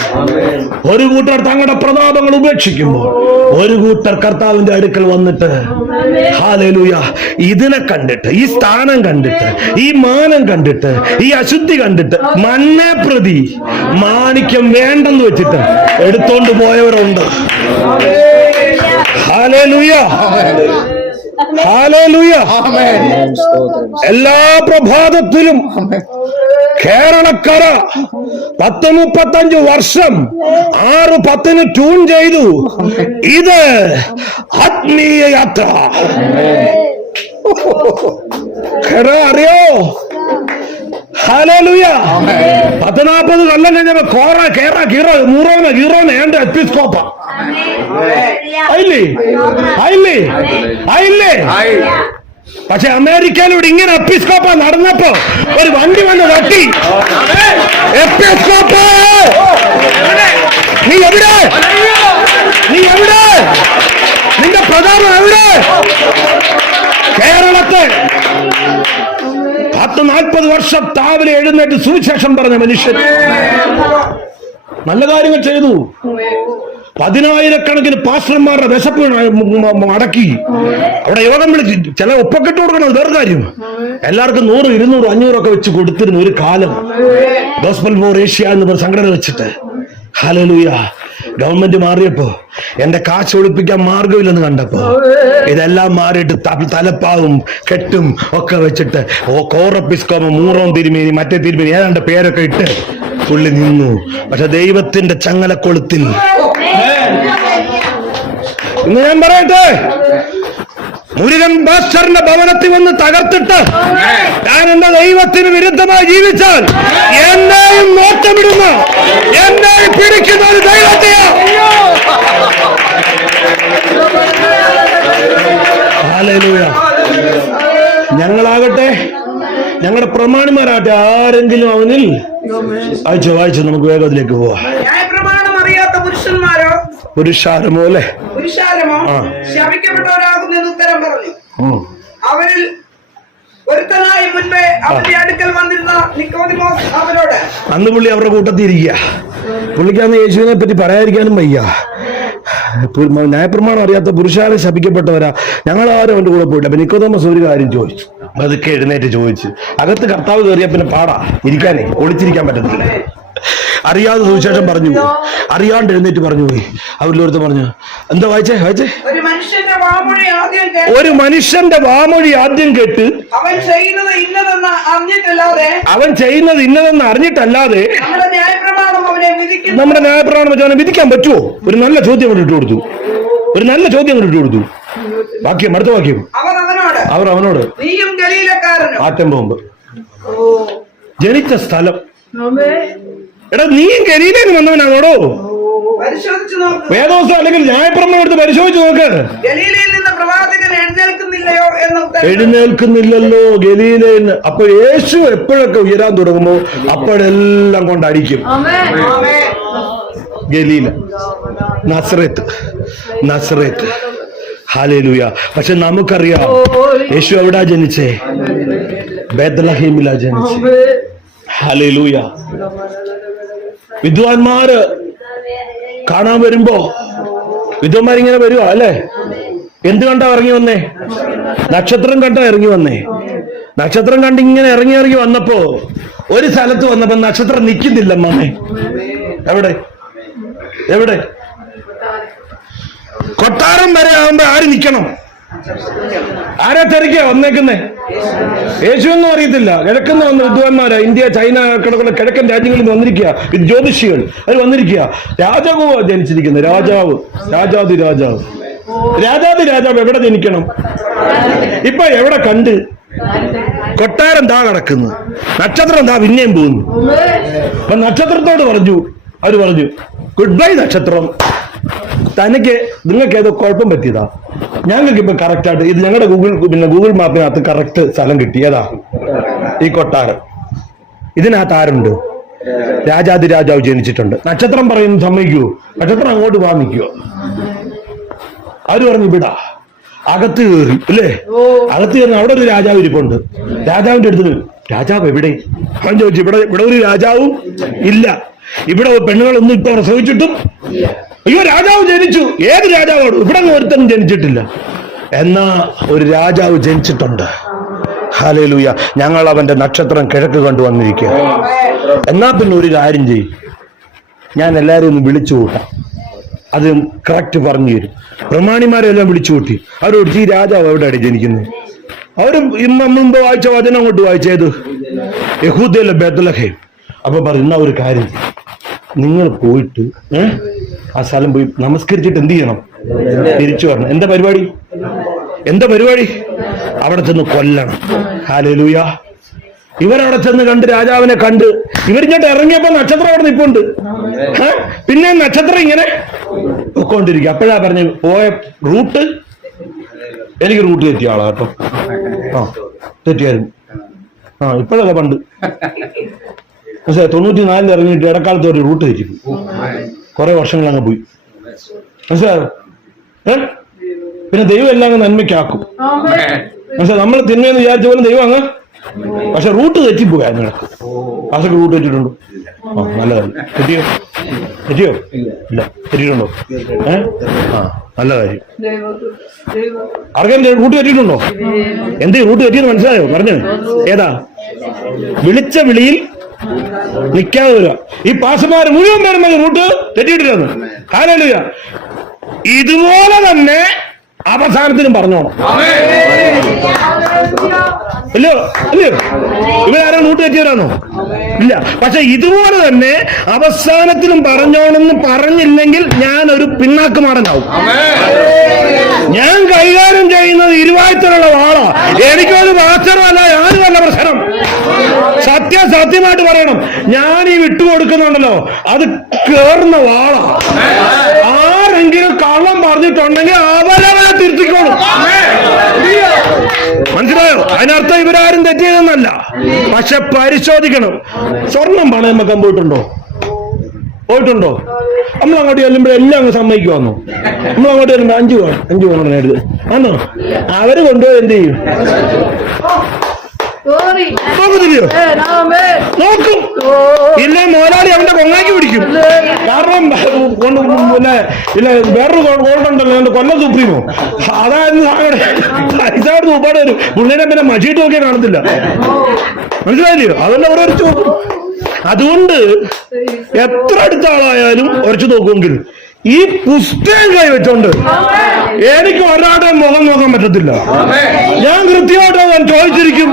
ഒരു കൂട്ടർ തങ്ങളുടെ പ്രതാപങ്ങൾ ഉപേക്ഷിക്കുമ്പോൾ ഒരു കൂട്ടർ കർത്താവിന്റെ അടുക്കൽ വന്നിട്ട് ഹല്ലേലൂയ ഇതിനെ കണ്ടിട്ട്, ഈ സ്ഥാനം കണ്ടിട്ട്, ഈ മാനം കണ്ടിട്ട്, ഈ അശുദ്ധി കണ്ടിട്ട് മണ്ണെ പ്രതി മാണിക്യം വേണ്ടെന്ന് വെച്ചിട്ട് എടുത്തോണ്ട് പോയവരുണ്ട്. Hallelujah, hallelujah. എല്ലാ പ്രഭാതത്തിലും കേരളക്കര 10-35 വർഷം 6:10 ട്യൂൺ ചെയ്തു. ഇത് ആത്മീയ യാത്ര. അറിയോ? ഹല്ലേലൂയ. 40 കൊല്ലം കഴിഞ്ഞപ്പോ മൂറോന എപ്പിസ്കോപ്പ ആയില്ലേ? പക്ഷെ അമേരിക്കയിലൂടെ ഇങ്ങനെ എപ്പിസ്കോപ്പ നടന്നപ്പോ ഒരു വണ്ടി വന്ന് തട്ടി. എപ്പിസ്കോപ്പ നീ എവിടെ? നിന്റെ പ്രതാപം എവിടെ? കേരളത്തെ 40 വർഷം രാവിലെ എഴുന്നേറ്റ് സുവിശേഷം പറഞ്ഞ മനുഷ്യൻ നല്ല കാര്യങ്ങൾ ചെയ്തു. 10,000-കണക്കിന് പാസ്റ്റർമാരുടെ വിശപ്പ് അടക്കി. അവിടെ യോഗം വിളിച്ച് ചില ഒപ്പക്കെട്ട് കൊടുക്കണം, വേറെ കാര്യം. എല്ലാവർക്കും 100, 200, 500 ഒക്കെ വെച്ച് കൊടുത്തിരുന്നു ഒരു കാലം. ഗോസ്പൽ ഫോർ ഏഷ്യ എന്ന് പറഞ്ഞ സംഘടന വെച്ചിട്ട്. ഹല്ലേലൂയ. ഗവൺമെന്റ് മാറിയപ്പോ എന്റെ കാശ് ഒളിപ്പിക്കാൻ മാർഗമില്ലെന്ന് കണ്ടപ്പോ ഇതെല്ലാം മാറിയിട്ട് തലപ്പാവും കെട്ടും ഒക്കെ വെച്ചിട്ട് കോറപ്പിസ്കോമ, മൂറോം തിരുമേനി, മറ്റേ തിരുമേനി, ഏതാണ്ട് പേരൊക്കെ ഇട്ട് പുള്ളി നിന്നു. പക്ഷെ ദൈവത്തിന്റെ ചങ്ങലക്കൊളുത്തിൽ ഇന്ന് ഞാൻ പറയട്ടെ, മുരുകൻ ഭാസ്കറിന്റെ ഭവനത്തിൽ വന്ന് തകർത്തിട്ട് ഞാൻ എന്റെ ദൈവത്തിന് വിരുദ്ധമായി ജീവിച്ചാൽ എന്നെയും നോട്ടമിടുന്ന, എന്നെയും പിടിക്കുന്ന ഒരു ദൈവത്തെയാ. ഹല്ലേലൂയ. ഞങ്ങളാകട്ടെ ഞങ്ങളുടെ പ്രമാണിമാരാട്ടെ ആരെങ്കിലും അവനിൽ വായിച്ചു നമുക്ക് വേഗത്തിലേക്ക് പോവാം. ന്യായപ്രമാണം അറിയാത്ത പുരുഷാരമോ അല്ലെ ശപിക്കപ്പെട്ടവരാകുന്നെന്ന് ഉത്തരം പറഞ്ഞു. അവരിൽ ഒരുത്തനായി മുൻപേ അവന്റെ അടുക്കൽ വന്നിരുന്ന നിക്കോദിമോസ് അവരോട്, അന്ന് പുള്ളി അവരുടെ കൂട്ടത്തിൽ ഇരിക്കുക. പുള്ളിക്കന്ന് യേശുവിനെ പറ്റി പറയാതിരിക്കാനും വയ്യ. ന്യായപ്രമാണം അറിയാത്ത പുരുഷാരെ ശപിക്കപ്പെട്ടവരാ, ഞങ്ങളാരും അവന്റെ കൂടെ പോയില്ല. അപ്പൊ നിക്കോദോമസ് ഒരു കാര്യം ചോദിച്ചു, അതൊക്കെ എഴുന്നേറ്റ് ചോദിച്ചു. അകത്ത് കർത്താവ് കയറിയ പിന്നെ പാടാ ഇരിക്കാനേ, ഒളിച്ചിരിക്കാൻ പറ്റത്തില്ല. അറിയാതെ സുവിശേഷം പറഞ്ഞു പോയി, അറിയാണ്ട് എഴുന്നേറ്റ് പറഞ്ഞു പോയി. അവരിലൊരുത്ത പറഞ്ഞു, എന്താ വായിച്ചേ? ഒരു മനുഷ്യന്റെ വാമൊഴി ആദ്യം കേട്ട് അവൻ ചെയ്യുന്നത് ഇന്നതെന്ന് അറിഞ്ഞിട്ടല്ലാതെ നമ്മുടെ ന്യായപ്രമാണം വെച്ച് അവനെ വിധിക്കാൻ പറ്റുമോ? ഒരു നല്ല ചോദ്യം കൊണ്ട് ഇട്ട് കൊടുത്തു. വാക്യം, അടുത്ത വാക്യം. അവർ അവനോട് നീയും ഗലീലക്കാരനും ആറ്റം ബോംബ് ജനിച്ച സ്ഥലം. എടാ, നീയും ഗലീലയിൽ വന്നവനാണോടോ? പരിശോധിച്ചു നോക്ക്. വേദോസം അല്ലെങ്കിൽ ന്യായപ്രമാണം എടുത്ത് പരിശോധിച്ച് നോക്ക്. ഗലീലയിൽ നിന്ന് പ്രവാചകൻ എഴുന്നേൽക്കുന്നില്ലയോ എന്ന് എഴുന്നേൽക്കുന്നില്ലല്ലോ ഗലീലയിൽ. അപ്പൊ യേശു എപ്പോഴൊക്കെ ഉയരാൻ തുടങ്ങുമ്പോ അപ്പോഴെല്ലാം കൊണ്ടടിക്കും. ഗലീല, നസറേത്ത്. ഹല്ലേലൂയ. പക്ഷെ നമുക്കറിയാം യേശു എവിടാ ജനിച്ചേ? ബേത്ലഹേമിലാ ജനിച്ചേ. ഹല്ലേലൂയ. വിദ്വാൻമാര് കാണാൻ വരുമ്പോ വിദ്വാൻമാരിങ്ങനെ വരുവാ അല്ലെ? എന്ത് കണ്ടാ ഇറങ്ങി വന്നേ? നക്ഷത്രം കണ്ടാ ഇറങ്ങി വന്നേ. നക്ഷത്രം കണ്ട് ഇങ്ങനെ ഇറങ്ങി വന്നപ്പോ ഒരു സ്ഥലത്ത് വന്നപ്പോ നക്ഷത്രം നിൽക്കുന്നില്ല. മമ്മേ, എവിടെ? കൊട്ടാരം വരെ ആകുമ്പോ ആര് നിക്കണം? ആരാ തിരക്കിയ വന്നേക്കുന്നേ? യേശു ഒന്നും അറിയത്തില്ല. കിഴക്കുന്ന വന്ന വിദ്വാൻമാരാ, ഇന്ത്യ, ചൈന കിടക്കുന്ന കിഴക്കൻ രാജ്യങ്ങളിൽ നിന്ന് വന്നിരിക്കുക. ജ്യോതിഷികൾ അവർ വന്നിരിക്കുക. രാജാവ് ജനിച്ചിരിക്കുന്നത്. രാജാവ് എവിടെ ജനിക്കണം? ഇപ്പൊ എവിടെ കണ്ട്? കൊട്ടാരം താ കിടക്കുന്നു, നക്ഷത്രം താ പിന്നെയും പോകുന്നു. അപ്പൊ നക്ഷത്രത്തോട് അവര് പറഞ്ഞു, ഗുഡ് ബൈ നക്ഷത്രം, നിങ്ങൾക്ക് ഏതോ കുഴപ്പം പറ്റിയതാ. ഞങ്ങൾക്ക് ഇപ്പൊ കറക്റ്റ് ആയിട്ട് ഇത് ഞങ്ങളുടെ ഗൂഗിൾ മാപ്പിനകത്ത് കറക്റ്റ് സ്ഥലം കിട്ടി. ഏതാ? ഈ കൊട്ടാരം. ഇതിനകത്ത് ആരുണ്ട്? രാജാവ് ജനിച്ചിട്ടുണ്ട്. നക്ഷത്രം പറയുന്നു സമ്മതിക്കുവോ? നക്ഷത്രം അങ്ങോട്ട് വാ നിൽക്കുവോ? അവര് പറഞ്ഞു വിടാ. അകത്ത് കയറി അല്ലേ? അകത്ത് കയറി അവിടെ ഒരു രാജാവ് ഇരിപ്പുണ്ട്. രാജാവിന്റെ അടുത്ത്, രാജാവ് എവിടെ? അവൻ ചോദിച്ചു, ഇവിടെ ഒരു രാജാവും ഇല്ല. ഇവിടെ പെണ്ണുങ്ങളൊന്നും ഇപ്പൊ പ്രസവിച്ചിട്ടും. അയ്യോ, രാജാവ് ജനിച്ചു. ഏത് രാജാവാണ്? ഇവിടെ ഒരുത്തനും ജനിച്ചിട്ടില്ല. എന്നാ ഒരു രാജാവ് ജനിച്ചിട്ടുണ്ട്. ഹല്ലേലൂയ. ഞങ്ങൾ അവന്റെ നക്ഷത്രം കിഴക്ക് കണ്ടുവന്നിരിക്കുക. എന്നാ പിന്നെ ഒരു കാര്യം ചെയ്യും, ഞാൻ എല്ലാവരും ഒന്ന് വിളിച്ചു കൂട്ടാം, അത് കറക്റ്റ് പറഞ്ഞു തരും. പ്രമാണിമാരെല്ലാം വിളിച്ചു കൂട്ടി അവരോട്, ഈ രാജാവ് എവിടെയാണ് ജനിക്കുന്നത്? അവരും മുമ്പ് വായിച്ച വചനം അങ്ങോട്ട് വായിച്ചത് യഹൂദയിലെ ബേത്ലഹേം. അപ്പൊ പറയുന്ന ഒരു കാര്യം, നിങ്ങൾ പോയിട്ട് ആ സ്ഥലം പോയി നമസ്കരിച്ചിട്ട് എന്ത് ചെയ്യണം? തിരിച്ചു വരണം. എന്താ പരിപാടി? അവിടെ ചെന്ന് കൊല്ലണം. ഹല്ലേലൂയ. ഇവരവിടെ ചെന്ന് കണ്ട്, രാജാവിനെ കണ്ട് ഇവരിങ്ങോട്ട് ഇറങ്ങിയപ്പോ നക്ഷത്രം അവിടെ നിൽപ്പുണ്ട്. പിന്നെ നക്ഷത്രം ഇങ്ങനെ പൊക്കോണ്ടിരിക്കും. അപ്പോഴാ പറഞ്ഞു, പോയ റൂട്ട് എനിക്ക് റൂട്ട് തെറ്റിയ ആളാ കേട്ടോ. തെറ്റിയായിരുന്നു. ഇപ്പോഴല്ല, പണ്ട് 94 ഇറങ്ങിയിട്ട് ഇടക്കാലത്ത് ഒരു റൂട്ട് തെറ്റിപ്പോയി. കുറെ വർഷങ്ങൾ അങ്ങ് പോയി. മനസ്സിലായോ? പിന്നെ ദൈവം എല്ലാം അങ്ങ് നന്മയ്ക്കാക്കും. മനസ്സിലായി? നമ്മൾ തിന്മയെന്ന് വിചാരിച്ച പോലെ ദൈവം അങ്ങ്, പക്ഷെ റൂട്ട് തെറ്റിപ്പോയി. നിനക്ക് കാസൊക്കെ റൂട്ട് തെറ്റിയിട്ടുണ്ടോ? നല്ലതല്ല. തെറ്റിയോ? ഇല്ല. തെറ്റിയിട്ടുണ്ടോ? നല്ല കാര്യം. ആർക്കെങ്കിലും റൂട്ട് തെറ്റിയിട്ടുണ്ടോ? എന്ത് റൂട്ട് തെറ്റിയെന്ന് മനസ്സിലായോ? പറഞ്ഞു. ഏതാ? വിളിച്ച വിളിയിൽ നിൽക്കാതെ വരിക. ഈ പാഷമാര് മുഴുവൻ വരുന്നത് റൂട്ട് തെറ്റിയിട്ടില്ലെന്ന്. ഹല്ലേലൂയ. ഇതുപോലെ തന്നെ അവസാനത്തിനും പറഞ്ഞോണം. അല്ലയോ? ഇവരാരും റൂട്ട് തെറ്റിയവരാണോ? ഇല്ല. പക്ഷെ ഇതുപോലെ തന്നെ അവസാനത്തിലും പറഞ്ഞോണെന്ന് പറഞ്ഞില്ലെങ്കിൽ ഞാൻ ഒരു പിന്നാക്കുമാടനാവും. ഞാൻ കൈകാര്യം ചെയ്യുന്നത് ഇരുവായത്തിലുള്ള വാളാ. എനിക്കൊരു വാച്ചറല്ല, ഞാനുമല്ല പ്രശ്നം. സത്യമായിട്ട് പറയണം, ഞാൻ ഈ വിട്ടുകൊടുക്കുന്നുണ്ടല്ലോ, അത് കേറുന്ന വാളാ. ആരെങ്കിലും കള്ളം പറഞ്ഞിട്ടുണ്ടെങ്കിൽ അവരവരെ തിരുത്തിക്കോളും. മനസ്സിലായോ? അതിനർത്ഥം ഇവരാരും തെറ്റിയതെന്നല്ല. പക്ഷെ പരിശോധിക്കണം. സ്വർണം പണയം വെക്കാൻ പോയിട്ടുണ്ടോ? നമ്മൾ അങ്ങോട്ട് ചെല്ലുമ്പോൾ എല്ലാം അങ്ങ് സമ്മതിക്കുവാന്നോ? നമ്മൾ അങ്ങോട്ട് ചെല്ലുമ്പോൾ 5 പവൻ എടുത്ത് ആണോ? അവര് കൊണ്ടുപോയി എന്ത് ചെയ്യും? നോക്കത്തില്ലയോ? നോക്കും. ഇല്ല മോലാളി അവന്റെ കൊങ്ങാക്കി പിടിക്കും. കാരണം ഇല്ല വേറൊരു ഗോൾഡ് ഉണ്ടല്ലോ, കൊല്ലം സുപ്രീമോ, അതായിരുന്നു പൈസ കൊടുത്ത് ഉപ്പാട് വരും. പുള്ളിനെ പിന്നെ മഷിയിട്ട് നോക്കിയാൽ കാണത്തില്ല. മനസ്സിലായില്ലയോ? അതുകൊണ്ട് അവിടെ ഉരച്ചു നോക്കും. അതുകൊണ്ട് എത്ര അടുത്ത ആളായാലും ഉരച്ചു നോക്കുമെങ്കിൽ ഈ പുസ്തകം കൈവച്ചോണ്ട് എനിക്ക് ഒരാളുടെ മുഖം നോക്കാൻ പറ്റത്തില്ല. ഞാൻ കൃത്യമായിട്ട് ഞാൻ ചോദിച്ചിരിക്കും,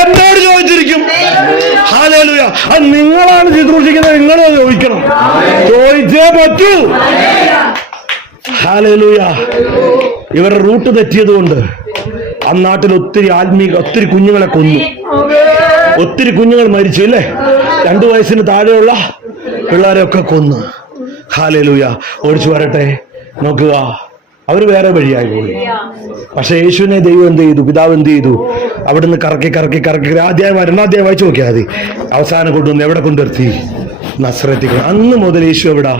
എന്നോട് ചോദിച്ചിരിക്കും. ഹല്ലേലൂയ. അത് നിങ്ങളാണ് ശുശ്രൂഷിക്കുന്നത്, നിങ്ങളത് ചോദിക്കണം, ചോദിച്ചേ പറ്റൂ. ഹല്ലേലൂയ. ഇവരുടെ റൂട്ട് തെറ്റിയത് കൊണ്ട് ആ നാട്ടിൽ ഒത്തിരി കുഞ്ഞുങ്ങളെ കൊന്നു, ഒത്തിരി കുഞ്ഞുങ്ങൾ മരിച്ചു അല്ലേ? 2 വയസ്സിന് താഴെയുള്ള പിള്ളേരെയൊക്കെ കൊന്നു. ഹല്ലേലൂയ. ഓടിച്ചു വരട്ടെ. നോക്കുക, അവര് വേറെ വഴിയായി പോയി. പക്ഷെ യേശുവിനെ ദൈവം എന്ത് ചെയ്തു? പിതാവ് എന്ത് ചെയ്തു? അവിടുന്ന് കറക്കി 2 വായിച്ചു നോക്കിയാൽ മതി. അവസാനം കൊണ്ടുവന്ന് എവിടെ കൊണ്ടുവരുത്തി? നസ്രത്തിൽ. അന്ന് മുതൽ യേശു എവിടാ?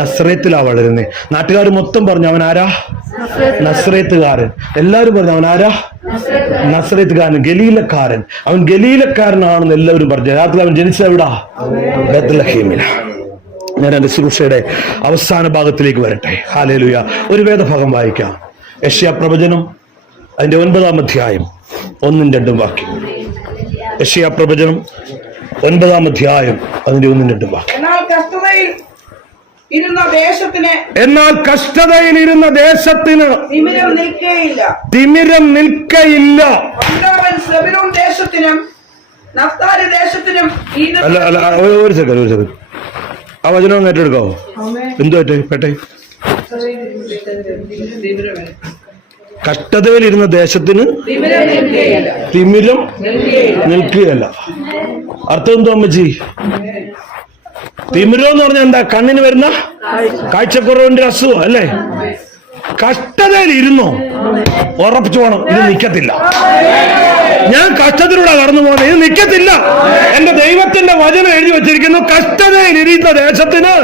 നസ്രത്തിലാ വളരുന്നേ. നാട്ടുകാർ മൊത്തം പറഞ്ഞു അവൻ ആരാ? നസ്രേത്തുകാരൻ. എല്ലാവരും പറഞ്ഞു അവൻ ആരാ? നസ്രേത്തുകാരൻ, ഗലീലക്കാരൻ. അവൻ ഗലീലക്കാരനാണെന്ന് എല്ലാവരും പറഞ്ഞു. രാത്രി അവൻ ജനിച്ചത് എവിടാ? ബത്ലഹേമില. ഞാൻ എന്റെ ശുശ്രൂഷയുടെ അവസാന ഭാഗത്തിലേക്ക് വരട്ടെ. ഹല്ലേലൂയ. ഒരു വേദഭാഗം വായിക്കാം. യെശയ്യാ പ്രവചനം അതിന്റെ 9-ാം അധ്യായം 1-2 വാക്യം. യെശയ്യാ പ്രവചനം 9-ാം അധ്യായം അതിന്റെ 1-2 വാക്യം. എന്നാൽ കഷ്ടതയിൽ ഇരുന്ന ദേശത്തിന് തിമിരം നിൽക്കയില്ല. അല്ല, ഒരു സെക്കൻഡ്. ആ വചനം ഒന്ന് ഏറ്റെടുക്കാവോ? എന്തു പെട്ടെ? കഷ്ടതയിലിരുന്ന ദേശത്തിന് തിമിരം നിൽക്കുകയല്ല. അർത്ഥം എന്തോ അമ്മച്ചി? തിമിരം എന്ന് പറഞ്ഞാൽ എന്താ? കണ്ണിന് വരുന്ന കാഴ്ചക്കുറവിന്റെ അസുഖം അല്ലേ? കഷ്ടതയിൽ ഇരുന്നോ? ഉറപ്പിച്ചു പോണം, ഇത് നിൽക്കത്തില്ല. ഞാൻ കഷ്ടത്തിലൂടെ കടന്നു പോകുന്നത്, ഇത് നിൽക്കത്തില്ല. എന്റെ ദൈവത്തിന്റെ വചനം എഴുതി വെച്ചിരിക്കുന്നു, കഷ്ടതയിൽ ഇരുന്ന ദേശത്തിന്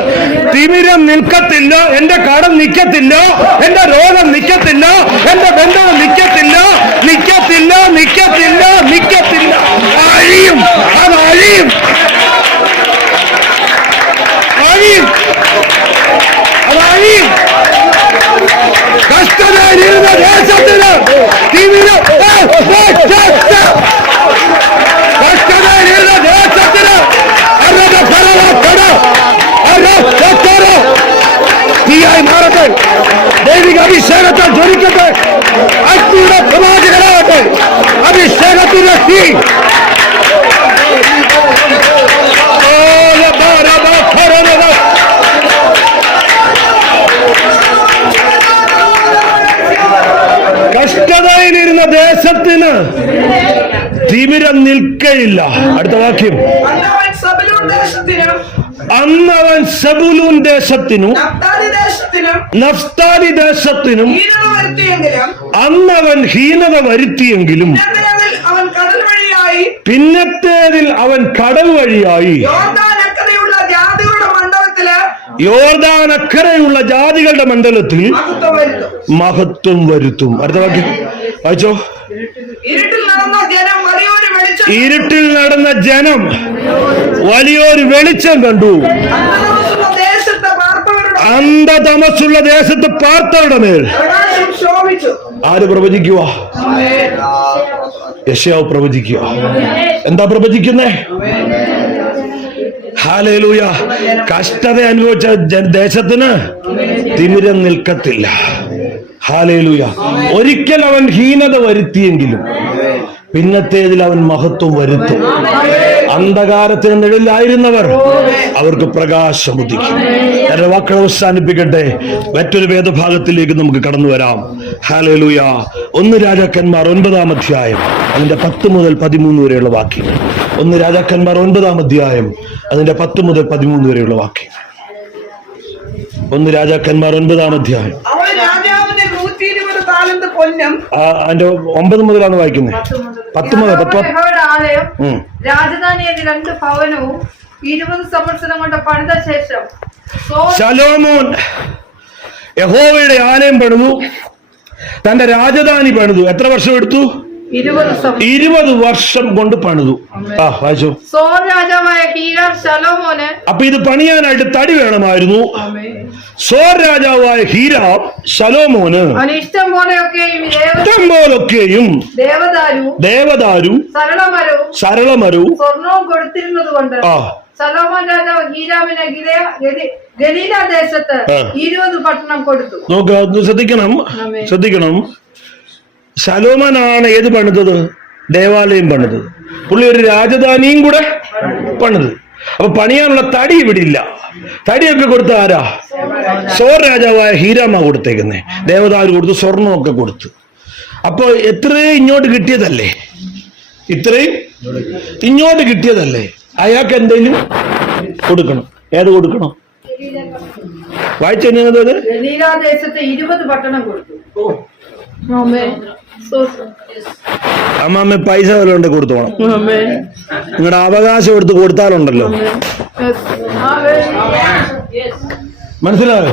തിമിരം നിൽക്കത്തില്ല. എന്റെ കടം നിൽക്കത്തില്ല, എന്റെ രോഗം നിൽക്കത്തില്ല, എന്റെ ബന്ധം നിൽക്കത്തില്ല. അഴിയും, അത് അഴിയും. കഷ്ടതയിലിരുന്ന ദേശത്തിന് തിമിരം, കഷ്ടതയിലിരുന്ന ദേശത്തിന് തീയായി മാറട്ടെ. ദൈവിക അഭിഷേകത്തെ ജ്വലിക്കട്ടെ. അഗ്നിയുടെ പ്രവാചകനാകട്ടെ. അഭിഷേകത്തിന്റെ തീ. കഷ്ടതയിലിരുന്ന ദേശത്തിന് തിമിരം നിൽക്കയില്ല. അടുത്ത വാക്യം. അന്ന് അവൻ സെബൂലൂൻ ദേശത്തിനും നഫ്താലി ദേശത്തിനും അന്ന് അവൻ ഹീനത വരുത്തിയെങ്കിലും പിന്നത്തേതിൽ അവൻ കടൽ വഴിയായി യോർദാൻ അക്കരെയുള്ള ജാതികളുടെ മണ്ഡലത്തിൽ മഹത്വം വരുത്തും. അടുത്ത വാക്യം വായിച്ചോ. ഇരുട്ടിൽ നടന്ന ജനം വലിയൊരു വെളിച്ചം കണ്ടു. അന്ധതമസ്സുള്ള ദേശത്ത് പാർത്തവരുടെ മേൽ ആര് പ്രവചിക്കുക? യെശയ്യാവ് പ്രവചിക്കുക. എന്താ പ്രവചിക്കുന്നേ? ഹല്ലേലൂയ. കഷ്ടത അനുഭവിച്ച ദേശത്തിന് തിമിരം നിൽക്കത്തില്ല. ഹല്ലേലൂയ. ഒരിക്കൽ അവൻ ഹീനത വരുത്തിയെങ്കിലും പിന്നത്തേതിൽ അവൻ മഹത്വം വരുത്തും. അന്ധകാരത്തിന് നിഴലിലായിരുന്നവർ അവർക്ക് പ്രകാശം ഉദിക്കും. എന്റെ വാക്കുകൾ അവസാനിപ്പിക്കട്ടെ. മറ്റൊരു വേദഭാഗത്തിലേക്ക് നമുക്ക് കടന്നു വരാം. ഹല്ലേലൂയ. 1 രാജാക്കന്മാർ 9-ാം അധ്യായം അതിന്റെ 10 മുതൽ 13 വരെയുള്ള വാക്യങ്ങൾ. 1 രാജാക്കന്മാർ 9-ാം അധ്യായം അതിന്റെ 10 മുതൽ 13 വരെയുള്ള വാക്യങ്ങൾ. 1 രാജാക്കന്മാർ 9-ാം അധ്യായം അതിന്റെ 9 മുതലാണ് വായിക്കുന്നത്. യഹോവയുടെ ആലയം ഉം. രാജധാനിയെ 2 ഭവനവും 20 സംവത്സരം കൊണ്ട് പണിത ശേഷം ശലോമോൻ യഹോവയുടെ ആലയം പണിതു, തന്റെ രാജധാനി പണിതു. എത്ര വർഷം എടുത്തു? 20 വർഷം കൊണ്ട് പണിതു. ആ വായിച്ചു. സോർ രാജാവായ ഹീരാം ശലോമോന്. അപ്പൊ ഇത് പണിയാനായിട്ട് തടി വേണമായിരുന്നു. സോർ രാജാവായ ഹീരാം ശലോമോന് ഇഷ്ടം പോലെയൊക്കെയും ദേവദാരു സരളമരവും സ്വർണവും കൊടുത്തിരുന്നത് കൊണ്ട് ശലോമോൻ രാജാവ് ഹീരാമിന് ഗലീല ദേശത്ത് 20 പട്ടണം കൊടുത്തു. നോക്ക്, ശ്രദ്ധിക്കണം. ശലോമോനാണ് ഏത് പണിതത്? ദേവാലയം പണിതത്. പുള്ളി ഒരു രാജധാനിയും കൂടെ പണിത്. അപ്പൊ പണിയാനുള്ള തടി ഇവിടെ ഇല്ല. തടിയൊക്കെ കൊടുത്ത ആരാ? സോർ രാജാവായ ഹീരാമ കൊടുത്തേക്കുന്നേ. ദേവദാരു കൊടുത്തു, സ്വർണമൊക്കെ കൊടുത്തു. അപ്പൊ എത്രയും ഇങ്ങോട്ട് കിട്ടിയതല്ലേ? ഇത്രയും ഇങ്ങോട്ട് കിട്ടിയതല്ലേ? അയാൾക്ക് എന്തെങ്കിലും കൊടുക്കണം. ഏത് കൊടുക്കണം? വായിച്ചു ദേശത്ത് 20 പട്ടണം കൊടുത്തു. അമ്മാമ്മ പൈസ വല്ലതുകൊണ്ട് കൊടുത്തോണം. നിങ്ങളുടെ അവകാശം എടുത്ത് കൊടുത്താലുണ്ടല്ലോ. മനസ്സിലായോ?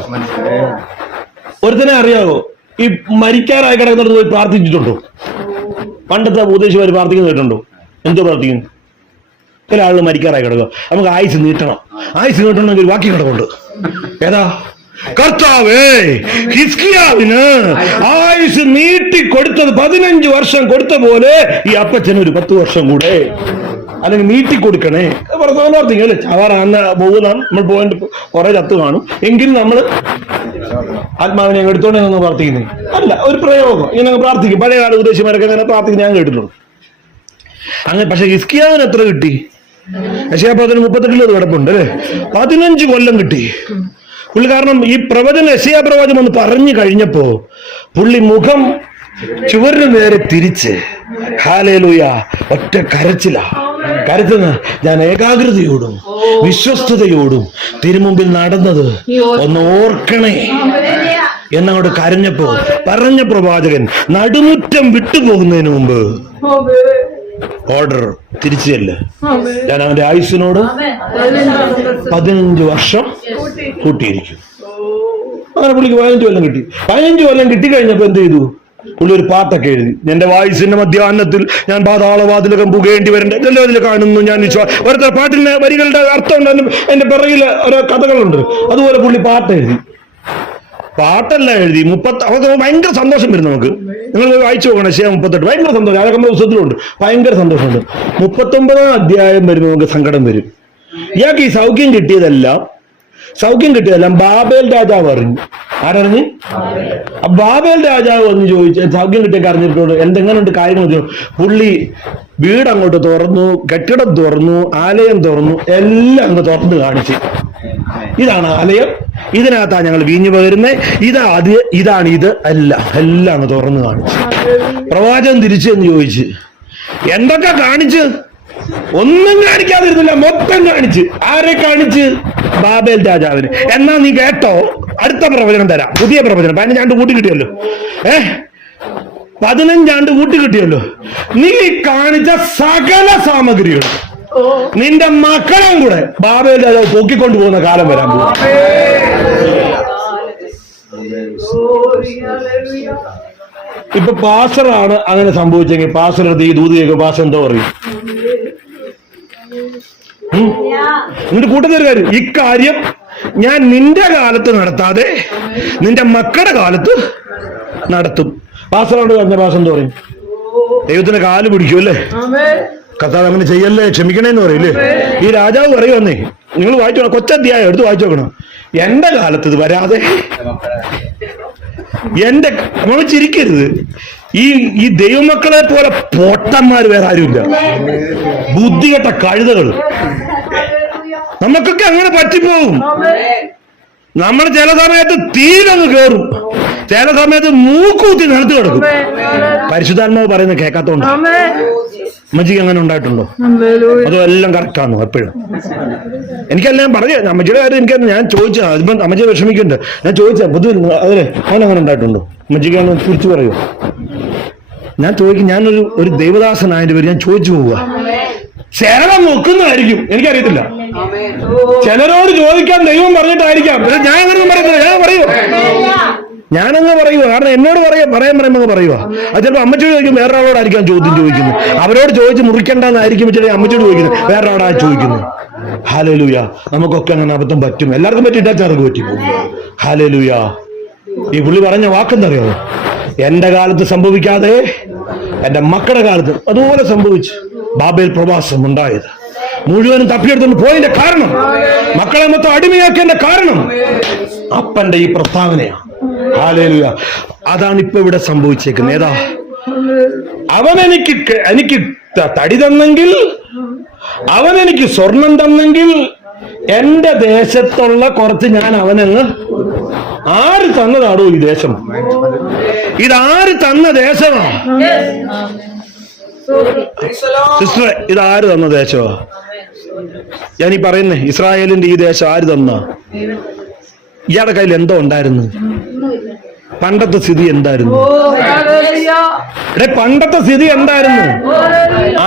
ഒരുത്തനെ അറിയാവോ ഈ മരിക്കാറായി കിടക്കുന്നിടത്ത് പോയി പ്രാർത്ഥിച്ചിട്ടുണ്ടോ? പണ്ടത്തെ ഉപദേശിമാര് പ്രാർത്ഥിക്കുന്ന കേട്ടുണ്ടോ? എന്തോ പ്രാർത്ഥിക്കുന്നു? ചില ആളുകൾ മരിക്കാറായി കിടക്കുക, നമുക്ക് ആയുസ് നീട്ടണം. ആയുസ് നീട്ടണമെങ്കിൽ ബാക്കി കിടക്കുന്നുണ്ട്. ഏതാ? കർത്താവേ, ഹിസ്കിയാവിന് ആയുസ് നീട്ടി കൊടുത്തത് 15 വർഷം കൊടുത്ത പോലെ ഈ അപ്പച്ചന് ഒരു 10 വർഷം കൂടെ അല്ലെങ്കിൽ നീട്ടി കൊടുക്കണേ. പ്രാർത്ഥിക്കും അല്ലേ? ചവറാന്ന് പോകുന്ന നമ്മൾ പോയിന്റ് കുറെ ചത്ത് കാണും. എങ്കിലും നമ്മൾ ആത്മാവിനെ എടുത്തോണ്ടേ നിന്ന് പ്രാർത്ഥിക്കുന്നേ അല്ല, ഒരു പ്രയോഗം ഇങ്ങനെ പ്രാർത്ഥിക്കും. പഴയകാല ഉപദേശിമാരൊക്കെ അങ്ങനെ പ്രാർത്ഥിക്കും, ഞാൻ കേട്ടിട്ടുണ്ട്. അങ്ങനെ. പക്ഷെ ഹിസ്കിയാവിന് എത്ര കിട്ടി? യെശയ്യാ 38 കിടപ്പുണ്ട് അല്ലേ? 15 കൊല്ലം കിട്ടി പുള്ളി. കാരണം ഈ പ്രവചനം, യെശയ്യാ പ്രവചനം ഒന്ന് പറഞ്ഞു കഴിഞ്ഞപ്പോ പുള്ളി മുഖം ചുവരിന് നേരെ തിരിച്ച് ഹല്ലേലൂയ ഒറ്റ കരച്ചിലാ. കരച്ചുന്ന ഞാൻ ഏകാഗ്രതയോടും വിശ്വസ്തയോടും തിരുമുമ്പിൽ നടന്നത് ഒന്ന് ഓർക്കണേ എന്നങ്ങോട്ട് കരഞ്ഞപ്പോ പറഞ്ഞ പ്രവാചകൻ നടുമുറ്റം വിട്ടുപോകുന്നതിന് മുമ്പ് ഓർഡർ തിരിച്ചല്ല. ഞാൻ അവന്റെ ആയുസ്സിനോട് 15 വർഷം കൂട്ടിയിരിക്കും. അങ്ങനെ പുള്ളിക്ക് 15 കൊല്ലം കിട്ടി. 15 കൊല്ലം കിട്ടിക്കഴിഞ്ഞപ്പോ എന്ത് ചെയ്തു? പുള്ളി ഒരു പാട്ടൊക്കെ എഴുതി. എന്റെ വായുസിന്റെ മധ്യാഹ്നത്തിൽ ഞാൻ പാതാളവാതിലകം പുകയേണ്ടി വരേണ്ട ഇതെല്ലാം അതിൽ കാണുന്നു ഞാൻ വിശ്വാസം. ഓരോരുത്തർ പാട്ടിന്റെ വരികളുടെ അർത്ഥം ഉണ്ട്, എന്റെ പിറകിൽ ഓരോ കഥകളുണ്ട്. അതുപോലെ പുള്ളി പാട്ട് എഴുതി. പാട്ടെല്ലാം എഴുതി. ഭയങ്കര സന്തോഷം വരും നമുക്ക്. നിങ്ങൾ വായിച്ചു നോക്കണം. യെശയ്യാ 38 ഭയങ്കര സന്തോഷം. അതൊക്കെ നമ്മുടെ പുസ്തകത്തിലുണ്ട്. ഭയങ്കര സന്തോഷമുണ്ട്. 39 അധ്യായം വരുമ്പോൾ നമുക്ക് സങ്കടം വരും. ഇയാൾക്ക് ഈ സൗഖ്യം കിട്ടിയതെല്ലാം ബാബേൽ രാജാവ് അറിഞ്ഞു. ആരറിഞ്ഞ്? ബാബേൽ രാജാവ് വന്ന് ചോദിച്ചു, സൗഖ്യം കിട്ടിയൊക്കെ അറിഞ്ഞിട്ടുണ്ട്, എന്തെങ്ങനെയുണ്ട് കാര്യങ്ങൾ. പുള്ളി വീട് അങ്ങോട്ട് തുറന്നു, കെട്ടിടം തുറന്നു, ആലയം തുറന്നു, എല്ലാം അങ്ങ് തുറന്ന് കാണിച്ചു. ഇതാണ് ആലയം, ഇതിനകത്താണ് ഞങ്ങൾ വീഞ്ഞു പകരുന്നത്, ഇതാണ് ഇത്, എല്ലാം അങ്ങ് തുറന്ന് കാണിച്ചു. പ്രവാചകൻ തിരിച്ചെന്ന് ചോദിച്ചു, എന്തൊക്കെ കാണിച്ച്? ഒന്നും കാണിക്കാതിരുന്നില്ല, മൊത്തം കാണിച്ച്. ആരെ കാണിച്ച്? ബാബേൽ രാജാവിന്. എന്നാ നീ കേട്ടോ, അടുത്ത പ്രവചനം തരാം, പുതിയ പ്രവചനം. 15 ആണ്ട് കൂട്ടി കിട്ടിയല്ലോ. 15 ആണ്ട് കൂട്ടി കിട്ടിയല്ലോ. നീ കാണിച്ച സകല സാമഗ്രികളും നിന്റെ മക്കളും കൂടെ ബാബേൽ രാജാവ് പൊക്കിക്കൊണ്ടു പോകുന്ന കാലം വരാൻ പോകും. ഇപ്പൊ പാസ്റ്ററാണ് അങ്ങനെ സംഭവിച്ചെങ്കിൽ പാസ്റ്റർ ഈ ദൂത് കേൾക്കും, പാസ്റ്റർ എന്തോ പറയും? നിന്റെ കൂട്ടത്തൊരു കാര്യം, ഇക്കാര്യം ഞാൻ നിന്റെ കാലത്ത് നടത്താതെ നിന്റെ മക്കളുടെ കാലത്ത് നടത്തും. പാസ്റ്ററോട് പറഞ്ഞ പാസ്റ്റർ എന്തോ പറയും? ദൈവത്തിന്റെ കാല് പിടിക്കും അല്ലേ? കർത്താവ് അങ്ങനെ ചെയ്യല്ലേ, ക്ഷമിക്കണേന്ന് പറയില്ലേ? ഈ രാജാവ് പറയുവന്നേ, നിങ്ങൾ വായിച്ചു നോക്കണം, കൊച്ചധ്യായം എടുത്ത് വായിച്ചു നോക്കണം. എന്റെ കാലത്ത് ഇത് വരാതെ നമ്മൾ ചിരിക്കരുത്. ഈ ദൈവമക്കളെ പോലെ പൊട്ടന്മാർ വേറെ ആരുമില്ല, ബുദ്ധികെട്ട കഴുതകൾ. നമുക്കൊക്കെ അങ്ങനെ പറ്റിപ്പോകും. നമ്മൾ ചില സമയത്ത് തീരങ്ങ് കയറും, ചില സമയത്ത് മൂക്കൂത്തി നിലത്ത് കിടക്കും. പരിശുദ്ധാത്മാവ് പറയുന്നത് കേൾക്കാത്തോണ്ട്. അമ്മച്ചിക്ക് അങ്ങനെ ഉണ്ടായിട്ടുണ്ടോ? അതോ എല്ലാം കറക്റ്റാണോ എപ്പോഴും? എനിക്കെല്ലാം പറഞ്ഞു അമ്മച്ചിയുടെ കാര്യം ഞാൻ ചോദിച്ചാ, അതിപ്പം അമ്മച്ചി വിഷമിക്കുന്നുണ്ട്. ഞാൻ ചോദിച്ചാ പൊതുവെ അതിന് അവനങ്ങനെ ഉണ്ടായിട്ടുണ്ടോ? അമ്മച്ചിക്ക് അങ്ങനെ തിരിച്ചു പറയോ? ഞാൻ ചോദിക്കും, ഞാനൊരു ദൈവദാസനായതിന്റെ പേര് ഞാൻ ചോദിച്ചു പോവുക. ചിലരെ നോക്കുന്നതായിരിക്കും, എനിക്കറിയത്തില്ല. ചിലരോട് ചോദിക്കാൻ ദൈവം പറഞ്ഞിട്ടായിരിക്കാം. പക്ഷെ ഞാൻ അങ്ങനെ പറയത്തില്ല, ഞാനങ്ങ് പറയുക. കാരണം എന്നോട് പറയുമ്പോൾ പറയുക. അത് ചിലപ്പോൾ അമ്മച്ചോട് ചോദിക്കും, വേറൊരാളോടായിരിക്കാം ചോദ്യം ചോദിക്കുന്നത്. അവരോട് ചോദിച്ച് മുറിക്കണ്ടെന്നായിരിക്കും ചില അമ്മച്ചോട് ചോദിക്കുന്നത്, വേറൊരാളാണ് ചോദിക്കുന്നത്. ഹല്ലേലൂയ. നമുക്കൊക്കെ അങ്ങനെ അബദ്ധം പറ്റും. എല്ലാവർക്കും പറ്റിയിട്ടാ ചെറുക്ക് പറ്റിപ്പോ. ഹല്ലേലൂയ. ഈ പുള്ളി പറഞ്ഞ വാക്കെന്തറിയോ? എന്റെ കാലത്ത് സംഭവിക്കാതെ എന്റെ മക്കളുടെ കാലത്ത് അതുപോലെ സംഭവിച്ചു. ബാബേൽ പ്രവാസം ഉണ്ടായത് മുഴുവനും തപ്പിയെടുത്തോണ്ട് പോയതിന്റെ കാരണം, മക്കളെ മൊത്തം അടിമയാക്കിയതിന്റെ കാരണം അപ്പന്റെ ഈ പ്രസ്താവനയാണ്. ഹല്ലേലൂയ. അതാണ് ഇപ്പൊ ഇവിടെ സംഭവിച്ചേക്കുന്നത്. ഏതാ? അവൻ എനിക്ക് തടി തന്നെങ്കിൽ, അവൻ എനിക്ക് സ്വർണം തന്നെങ്കിൽ, എന്റെ ദേശത്തുള്ള കുറച്ച് ഞാൻ അവനങ്ങ്. ആര് തന്നതാണോ ഈ ദേശം? ഇതാര് തന്ന ദേശമാണ് സിസ്റ്ററെ? ഇതാര് തന്ന ദേശമാ? ഞാനീ പറയുന്നേ, ഇസ്രായേലിന്റെ ഈ ദേശം ആര് തന്ന? ഇയാളുടെ കയ്യിൽ എന്തോ ഉണ്ടായിരുന്നു? പണ്ടത്തെ സ്ഥിതി എന്തായിരുന്നു? പണ്ടത്തെ സ്ഥിതി എന്തായിരുന്നു?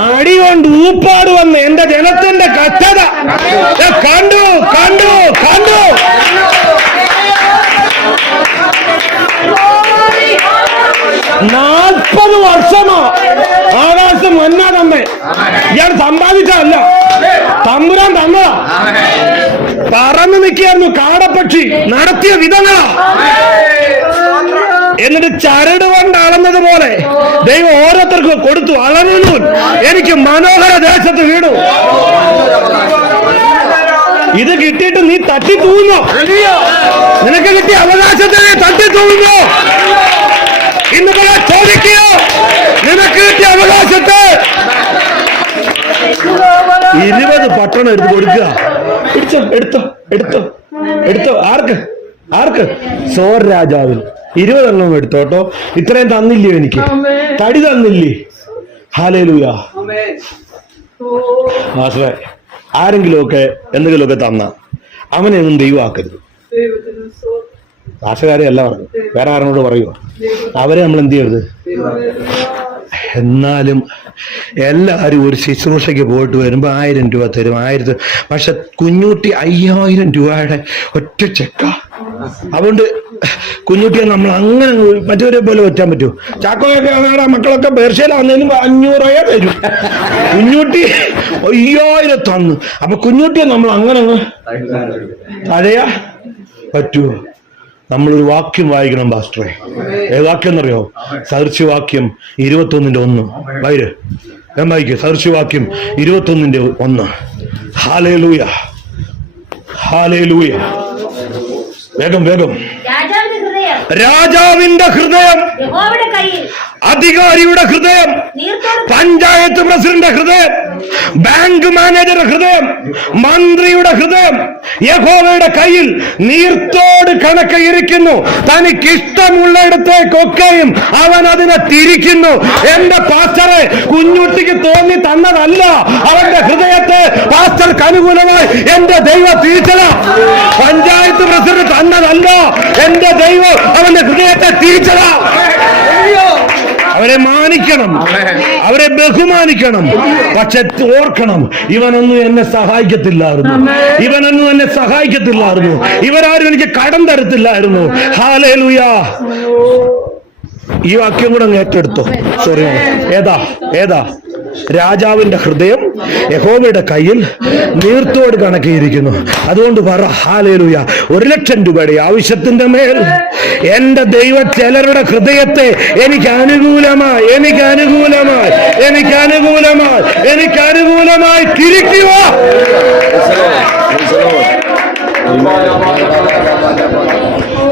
അടികൊണ്ട് ഊപ്പാട് വന്ന് എന്റെ ജനത്തിന്റെ കഷ്ടത കണ്ടു കണ്ടു കണ്ടു. 40 വർഷമോ ആകാശം മന്നാ തന്നെ. ഇയാൾ സമ്പാദിച്ചതല്ല, തമ്പുരാൻ തന്നതാ. പറന്നു നിൽക്കുകയായിരുന്നു കാടപ്പക്ഷി, നടത്തിയ വിധങ്ങളാ. എന്നിട്ട് ചരട് കൊണ്ട് അളന്നത് പോലെ ദൈവം ഓരോരുത്തർക്കും കൊടുത്തു. അളന്നു. എനിക്ക് മനോഹര ദേശത്ത് വീണു. ഇത് കിട്ടിയിട്ട് നീ തട്ടി തൂങ്ങോ? നിനക്ക് കിട്ടിയ അവകാശത്തെ നീ തട്ടി തൂങ്ങോ? ഇന്ന് ചോദിക്കോ? നിനക്ക് കിട്ടിയ അവകാശത്തെ 20 പട്ടണം എടുത്ത് കൊടുക്കുക. എടുത്തോ എടുത്തോ എടുത്തോ. ആർക്ക്? സോർ രാജാവിന് 20 എണ്ണം എടുത്തോട്ടോ. ഇത്രയും തന്നില്ലയോ എനിക്ക്? തടി തന്നില്ലേ? ഹല്ലേലൂയ. മാസ്റ്ററെ, ആരെങ്കിലുമൊക്കെ എന്തെങ്കിലുമൊക്കെ തന്ന അവനെ ഒന്നും ദൈവമാക്കരുത്. ഭാഷകാരെ അല്ല പറഞ്ഞു, വേറെ ആരോട് പറയുക. അവരെ നമ്മൾ എന്ത് ചെയ്യരുത്. എന്നാലും എല്ലാവരും ഒരു ശുശ്രൂഷയ്ക്ക് പോയിട്ട് വരുമ്പോൾ 1000 രൂപ തരും. 1000. പക്ഷെ കുഞ്ഞൂട്ടി 5000 രൂപയുടെ ഒറ്റ ചെക്ക. അതുകൊണ്ട് കുഞ്ഞുട്ടിയെ നമ്മൾ അങ്ങനെ മറ്റവരെ പോലെ വെച്ചാൻ പറ്റുമോ? ചാക്കോയൊക്കെ മക്കളൊക്കെ പേർഷ്യയിലാണെങ്കിലും 500 തരും. കുഞ്ഞുട്ടി 5000 തന്നു. അപ്പൊ കുഞ്ഞുട്ടിയെ നമ്മൾ അങ്ങനെ തഴയാ പറ്റുമോ? നമ്മളൊരു വാക്യം വായിക്കണം പാസ്റ്ററെ. ഏത് വാക്യം എന്നറിയോ? സദൃശവാക്യം 21:1. വൈര് ഞാൻ വായിക്കും. സദൃശവാക്യം 21:1. Hallelujah, hallelujah. വേഗം വേഗം. രാജാവിന്റെ ഹൃദയം, അധികാരിയുടെ ഹൃദയം, പഞ്ചായത്ത് പ്രസിഡന്റ് ഹൃദയം, ബാങ്ക് മാനേജറുടെ ഹൃദയം, മന്ത്രിയുടെ ഹൃദയം യഹോവയുടെ കയ്യിൽ നീർത്തോട് കണക്കെ ഇരിക്കുന്നു. തനിക്കിഷ്ടമുള്ളിടത്തേക്കൊക്കെയും അവൻ അതിനെ തിരിക്കുന്നു. എന്റെ പാസ്റ്ററെ, കുഞ്ഞുട്ടിക്ക് തോന്നി തന്നതല്ല. അവന്റെ ഹൃദയത്തെ പാസ്റ്റർക്ക് അനുകൂലമായി എന്റെ ദൈവം തിരിച്ചതാ. പഞ്ചായത്ത് പ്രസിഡന്റ് തന്നതല്ല. എന്റെ ദൈവം അവന്റെ ഹൃദയത്തെ തിരിച്ചതാ. അവരെ മാനിക്കണം, അവരെ ബഹുമാനിക്കണം. പക്ഷെ ഓർക്കണം, ഇവനൊന്നും എന്നെ സഹായിക്കത്തില്ലായിരുന്നു. ഇവരാരും എനിക്ക് കടം തരത്തില്ലായിരുന്നു. ഹല്ലേലൂയ. ഈ വാക്യം കൂടെ അങ്ങ് ഏറ്റെടുത്തോ. സോറി, ഏതാ? രാജാവിന്റെ ഹൃദയം യഹോവയുടെ കയ്യിൽ നീർത്തോട് കണക്കിയിരിക്കുന്നു. അതുകൊണ്ട് പറ ഹല്ലേലൂയ. 1,00,000 രൂപയുടെ ആവശ്യത്തിന്റെ മേൽ എന്റെ ദൈവം ചിലരുടെ ഹൃദയത്തെ എനിക്ക് അനുകൂലമായി തിരിക്കുക.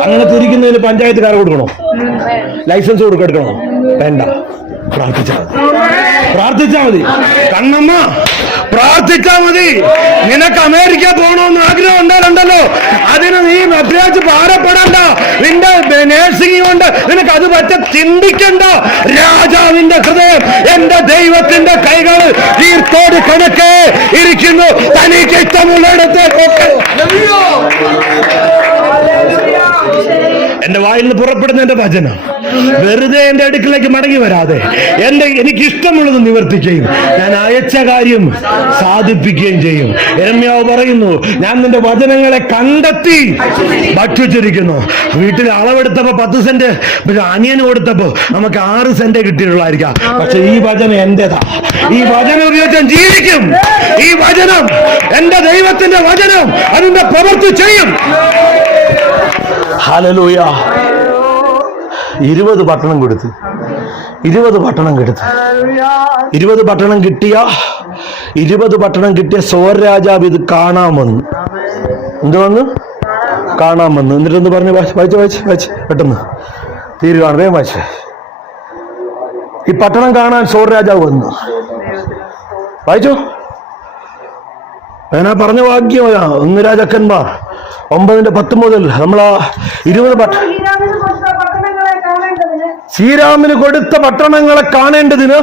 അങ്ങനെ തിരിക്കുന്നതിന് പഞ്ചായത്തുകാരെ കൊടുക്കണോ? ലൈസൻസ് എടുക്കണോ? വേണ്ട. പ്രാർത്ഥിച്ചാ മതി. കണ്ണമ്മ പ്രാർത്ഥിച്ചാ മതി. നിനക്ക് അമേരിക്ക പോകണമെന്ന് ആഗ്രഹം ഉണ്ടായിട്ടുണ്ടല്ലോ, അതിന് നീ അഭ്യാസിച്ച് ഭാരപ്പെടണ്ട. നിന്റെ നേഴ്സിംഗ് കൊണ്ട് നിനക്ക് അത് ചിന്തിക്കണ്ട. രാജാവിന്റെ ഹൃദയം എന്റെ ദൈവത്തിന്റെ കൈകൾ തീർത്തോട് കണക്കെ ഇരിക്കുന്നു. തനിക്ക് ഇഷ്ടമുള്ളിടത്തേക്കൊക്കെ. എന്റെ വായിൽ നിന്ന് പുറപ്പെടുന്ന എന്റെ വചനം വെറുതെ എന്റെ അടുക്കിലേക്ക് മടങ്ങി വരാതെ എനിക്കിഷ്ടമുള്ളത് നിവർത്തിക്കുകയും ഞാൻ അയച്ച കാര്യം സാധിപ്പിക്കുകയും ചെയ്യും. യെരമ്യാവ് പറയുന്നു, ഞാൻ നിന്റെ വചനങ്ങളെ കണ്ടെത്തി ഭക്ഷിച്ചിരിക്കുന്നു. വീട്ടിൽ അളവെടുത്തപ്പോ 10 സെന്റ് അനിയന് കൊടുത്തപ്പോ നമുക്ക് 6 സെന്റ് കിട്ടിയിട്ടുള്ളായിരിക്കാം. പക്ഷെ ഈ വചനം എന്റേതാ. ഈ വചനം ഉപയോഗിച്ച് ജീവിക്കും. ഈ വചനം എന്റെ ദൈവത്തിന്റെ വചനം അതിന്റെ പ്രവൃത്തി ചെയ്യും. ഹല്ലേലൂയ. 20 പട്ടണം കൊടുത്ത് 20 പട്ടണം കിട്ടിയ 20 പട്ടണം കിട്ടിയ സോർ രാജാവ് ഇത് കാണാൻ വന്നു. എന്തുവന്നു? കാണാൻ വന്നു. എന്നിട്ടൊന്ന് പറഞ്ഞു, വായിച്ച് പെട്ടെന്ന് തീരുവാണ്. വേഗം വായിച്ച്. ഈ പട്ടണം കാണാൻ സോർ രാജാവ് വന്നു. വായിച്ചോ. ഞാൻ പറഞ്ഞ വാക്യം 1 രാജാക്കന്മാർ 9:10 മുതൽ നമ്മൾ 20 ശ്രീരാമന് കൊടുത്ത പട്ടണങ്ങളെ കാണേണ്ടതിന്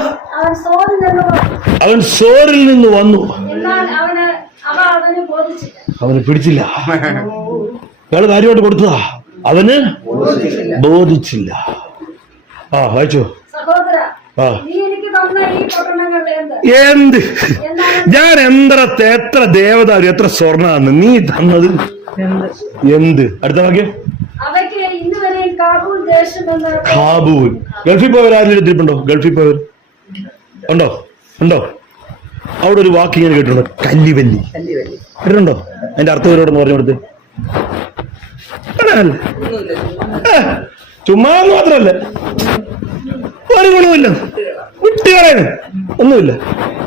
അവൻ സോറിൽ നിന്ന് വന്നു. അവന് പിടിച്ചില്ല. ഇയാള് കാര്യമായിട്ട് കൊടുത്തതാ, അവന് ബോധിച്ചില്ല. വായിച്ചോ. എന്ത് ഞാൻ എത്ര ദേവതാരും എത്ര സ്വർണ്ണാന്ന് നീ തന്നത് എന്ത്? അടുത്ത വാക്യം. കാബൂൽ. ഗൾഫിൽ പോയവർ ആരും എടുത്തിട്ടുണ്ടോ? ഗൾഫിൽ പോയവർ ഉണ്ടോ? അവിടെ ഒരു വാക്ക് ഇങ്ങനെ കേട്ടിട്ടുണ്ടോ? കല്ലിവല്ലി കേട്ടിട്ടുണ്ടോ? അതിന്റെ അർത്ഥം ഇവരോടൊന്ന് പറഞ്ഞു കൊടുത്ത്. ചുമ്മാ മാത്രല്ല, ഒരു ഗുണമില്ല, വിട്ടുകളയാണ്, ഒന്നുമില്ല.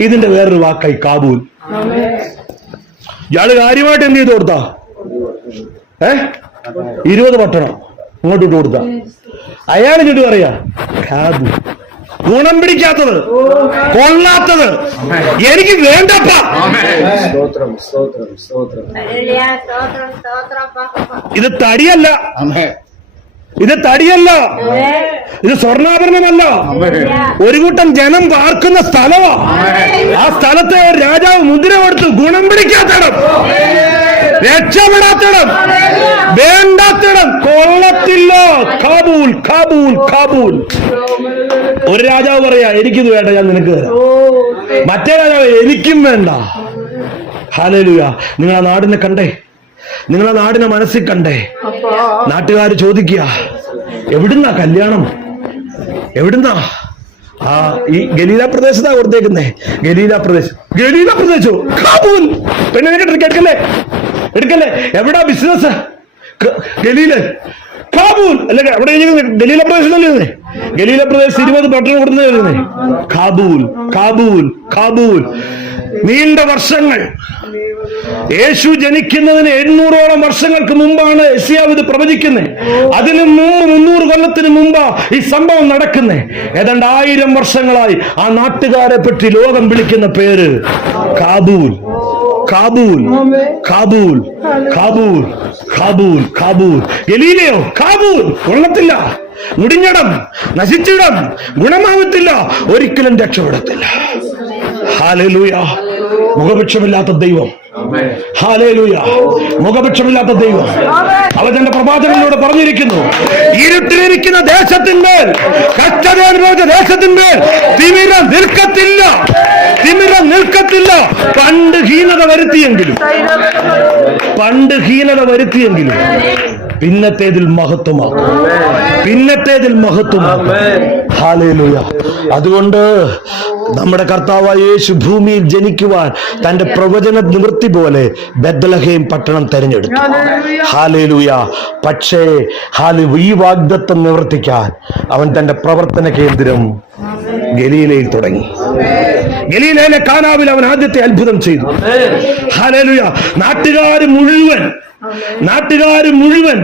ഇതിന്റെ വേറൊരു വാക്കായി കാബൂൽ. ഇയാള് കാര്യമായിട്ട് എന്ത് ചെയ്ത് കൊടുത്താ? 20 പട്ടണം ഇങ്ങോട്ട് ഇട്ട് കൊടുത്ത. അയാൾ ചുറ്റി പറയാ കാബൂൽ. ഗുണം പിടിക്കാത്തത്, കൊള്ളാത്തത്, എനിക്ക് വേണ്ടപ്പ. ഇത് തടിയല്ല, ഇത് സ്വർണ്ണാഭരണമല്ല. ഒരു കൂട്ടം ജനം പാർക്കുന്ന സ്ഥലമാ. ആ സ്ഥലത്തെ ഒരു രാജാവ് മുദ്ര കൊടുത്തു. ഗുണം പിടിക്കാത്തടം, രക്ഷപ്പെടാത്തടം, വേണ്ടാത്തടം, കൊള്ളത്തില്ല. Cabul, Cabul, Cabul. ഒരു രാജാവ് പറയാ എനിക്കിത് വേണ്ട, ഞാൻ നിനക്ക് തരാം. മറ്റേ രാജാവ് എനിക്കും വേണ്ട. ഹല്ലേലൂയ. നിങ്ങൾ ആ നാടിനെ കണ്ടേ? നിങ്ങൾ ആ നാടിനെ മനസ്സിൽ കണ്ടേ? നാട്ടുകാർ ചോദിക്കുക, എവിടുന്നാ കല്യാണം? എവിടുന്നാ? ഈ ഗലീല പ്രദേശത്താ കൊടുത്തേക്കുന്നേ. ഗലീല പ്രദേശോ? കാബൂൽ. പെണ്ണിനെ എടുക്കല്ലേ? എവിടാ ബിസിനസ്? ഗലീല, കാബൂൽ. അല്ലെ അവിടെ ഗലീല പ്രദേശത്തല്ലേ? ഗലീല പ്രദേശ് 20 പട്ടണം കൊടുക്കുന്നേ. Cabul, Cabul, Cabul. നീണ്ട വർഷങ്ങൾ, യേശു ജനിക്കുന്നതിന് 800ഓളം വർഷങ്ങൾക്ക് മുമ്പാണ് യെശയ്യാവ് ഇത് പ്രവചിക്കുന്നത്. അതിനു മുമ്പ് 300 കൊല്ലത്തിന് മുമ്പാ ഈ സംഭവം നടക്കുന്നത്. ഏതാണ്ട് 1000 വർഷങ്ങളായി ആ നാട്ടുകാരെ പറ്റി ലോകം വിളിക്കുന്ന പേര് Cabul, Cabul, Cabul, Cabul, Cabul, Cabul. ഗലീലയോ? Cabul. കൊള്ളത്തില്ല, മുടിഞ്ഞിടം, നശിച്ചിടം, ഗുണമാവത്തില്ല, ഒരിക്കലും രക്ഷപ്പെടത്തില്ല. ഹല്ലേലൂയ. മുഖപക്ഷമില്ലാത്ത ദൈവം. ഹല്ലേലൂയ. മുഖപക്ഷമില്ലാത്ത ദൈവം. അവൻ തന്റെ പ്രവാചകനിലൂടെ പറഞ്ഞിരിക്കുന്നു, ഇരുട്ടിലിരിക്കുന്ന ദേശത്തിന്മേൽ, കഷ്ടത അനുഭവിച്ച ദേശത്തിന്മേൽ തിമിരം നിൽക്കത്തില്ല, തിമിരം നിൽക്കത്തില്ല. പണ്ട് ഹീനത വരുത്തിയെങ്കിലും പിന്നത്തേതിൽ മഹത്വമാക്കും, പിന്നത്തേതിൽ മഹത്വമാക്കും. ഹല്ലേലൂയ. അതുകൊണ്ട് നമ്മുടെ കർത്താവായ യേശു ഭൂമിയിൽ ജനിക്കുവാൻ തന്റെ പ്രവചന നിവൃത്തി പോലെ ബെത്ലഹേം പട്ടണം തെരഞ്ഞെടുത്തു. ഹല്ലേലൂയ. പക്ഷേ ഈ വാഗ്ദത്തം നിവർത്തിക്കാൻ അവൻ തന്റെ പ്രവർത്തന കേന്ദ്രം ഗലീലയിൽ തുടങ്ങി. ഗലീലയിലെ കാനാവിൽ അവൻ ആദ്യത്തെ അത്ഭുതം ചെയ്തു. ഹല്ലേലൂയ. നാട്ടുകാര് മുഴുവൻ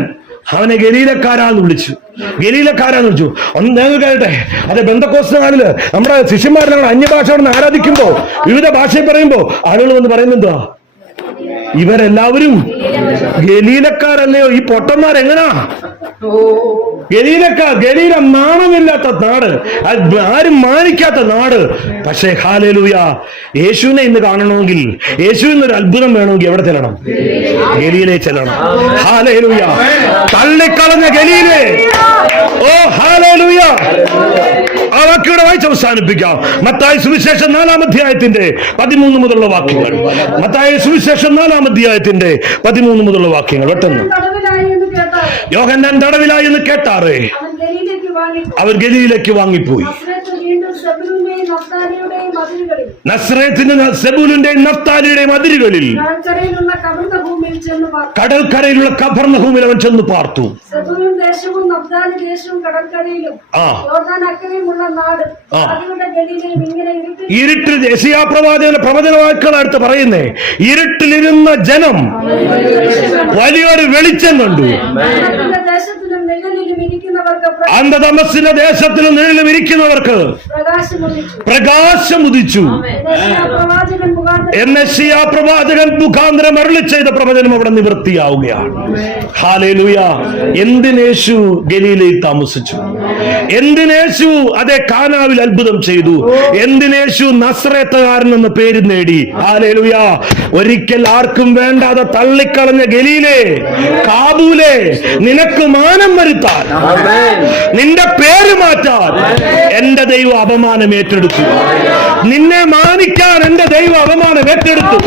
അവനെ ഗലീലക്കാരാന്ന് വിളിച്ചു. ഒന്ന് ഞങ്ങൾ കേട്ടെ. അതെ, ബെന്തക്കോസ്തുകാരില് നമ്മുടെ ശിഷ്യന്മാരെല്ലാം അന്യഭാഷ ആരാധിക്കുമ്പോ, വിവിധ ഭാഷയിൽ പറയുമ്പോ ആളുകൾ വന്ന് പറയുന്നെന്താ? ഇവരെല്ലാവരും ഗലീലക്കാരല്ലയോ? ഈ പൊട്ടന്മാരെങ്ങനാ ഗലീല നാണമില്ലാത്ത നാട്, ആരും മാനിക്കാത്ത നാട്. പക്ഷേ ഹല്ലേലൂയ, യേശുവിനെ ഇന്ന് കാണണമെങ്കിൽ, യേശുവിന് ഒരു അത്ഭുതം വേണമെങ്കിൽ എവിടെ ചെല്ലണം? ഗലീലേ ചെല്ലണം. ഹല്ലേലൂയ. തള്ളിക്കളഞ്ഞ ഗലീലേ. ഓ ഹല്ലേലൂയ. ആ വാക്കുകളുടെ വായിച്ച് അവസാനിപ്പിക്കാം. മത്തായി സുവിശേഷം 4-ാം അധ്യായത്തിന്റെ 13 മുതലുള്ള വാക്യങ്ങൾ. മത്തായി സുവിശേഷം 4-ാം അധ്യായത്തിന്റെ 13 മുതലുള്ള വാക്യങ്ങൾ പെട്ടെന്ന്. യോഹന്നാൻ തടവിലായി എന്ന് കേട്ടാറേ അവർ ഗലീലയ്ക്ക് വാങ്ങിപ്പോയി. നസ്രേത്തിന്റെ സെബൂലിന്റെയും നഫ്താലിയുടെയും അതിരുകളിൽ കടൽക്കരയിലുള്ള കഫർന്നഹൂമിൽ അവൻ ചെന്ന് പാർത്തു. ഇരുട്ടിൽ യെശയ്യാ പ്രവാചകന്റെ പ്രവചന വാക്കുകളടുത്ത് പറയുന്നേ, ഇരുട്ടിലിരുന്ന ജനം വലിയൊരു വെളിച്ചം കണ്ടു. അന്ധതമസ്സിന്റെ ദേശത്തിലും നിഴലിലും ഇരിക്കുന്നവർക്ക് പ്രകാശം ഉദിച്ചു. യെശയ്യാ പ്രവാചകൻ മുഖാന്തരം അരുളി ചെയ്ത പ്രവചനം അവിടെ നിവൃത്തിയാവുകയാണ്. ഹല്ലേലൂയ. എന്തിനേശു ഗലീലയിൽ താമസിച്ചു? എന്തിനേശു അതേ കാനാവിൽ അത്ഭുതം ചെയ്തു? എന്തിനേശു നസ്രേത്തുകാരൻ എന്ന പേര് നേടി? ഹല്ലേലൂയ. ഒരിക്കൽ ആർക്കും വേണ്ടാതെ തള്ളിക്കളഞ്ഞ ഗലീലേ, കാബൂലേ, നിനക്ക് മാനം വരുത്താൻ, നിന്റെ പേര് മാറ്റാൻ എന്റെ ദൈവം അപമാനം ഏറ്റെടുത്തു. നിന്നെ മാനിക്കാൻ എന്റെ ദൈവം അപമാനം ഏറ്റെടുത്തു.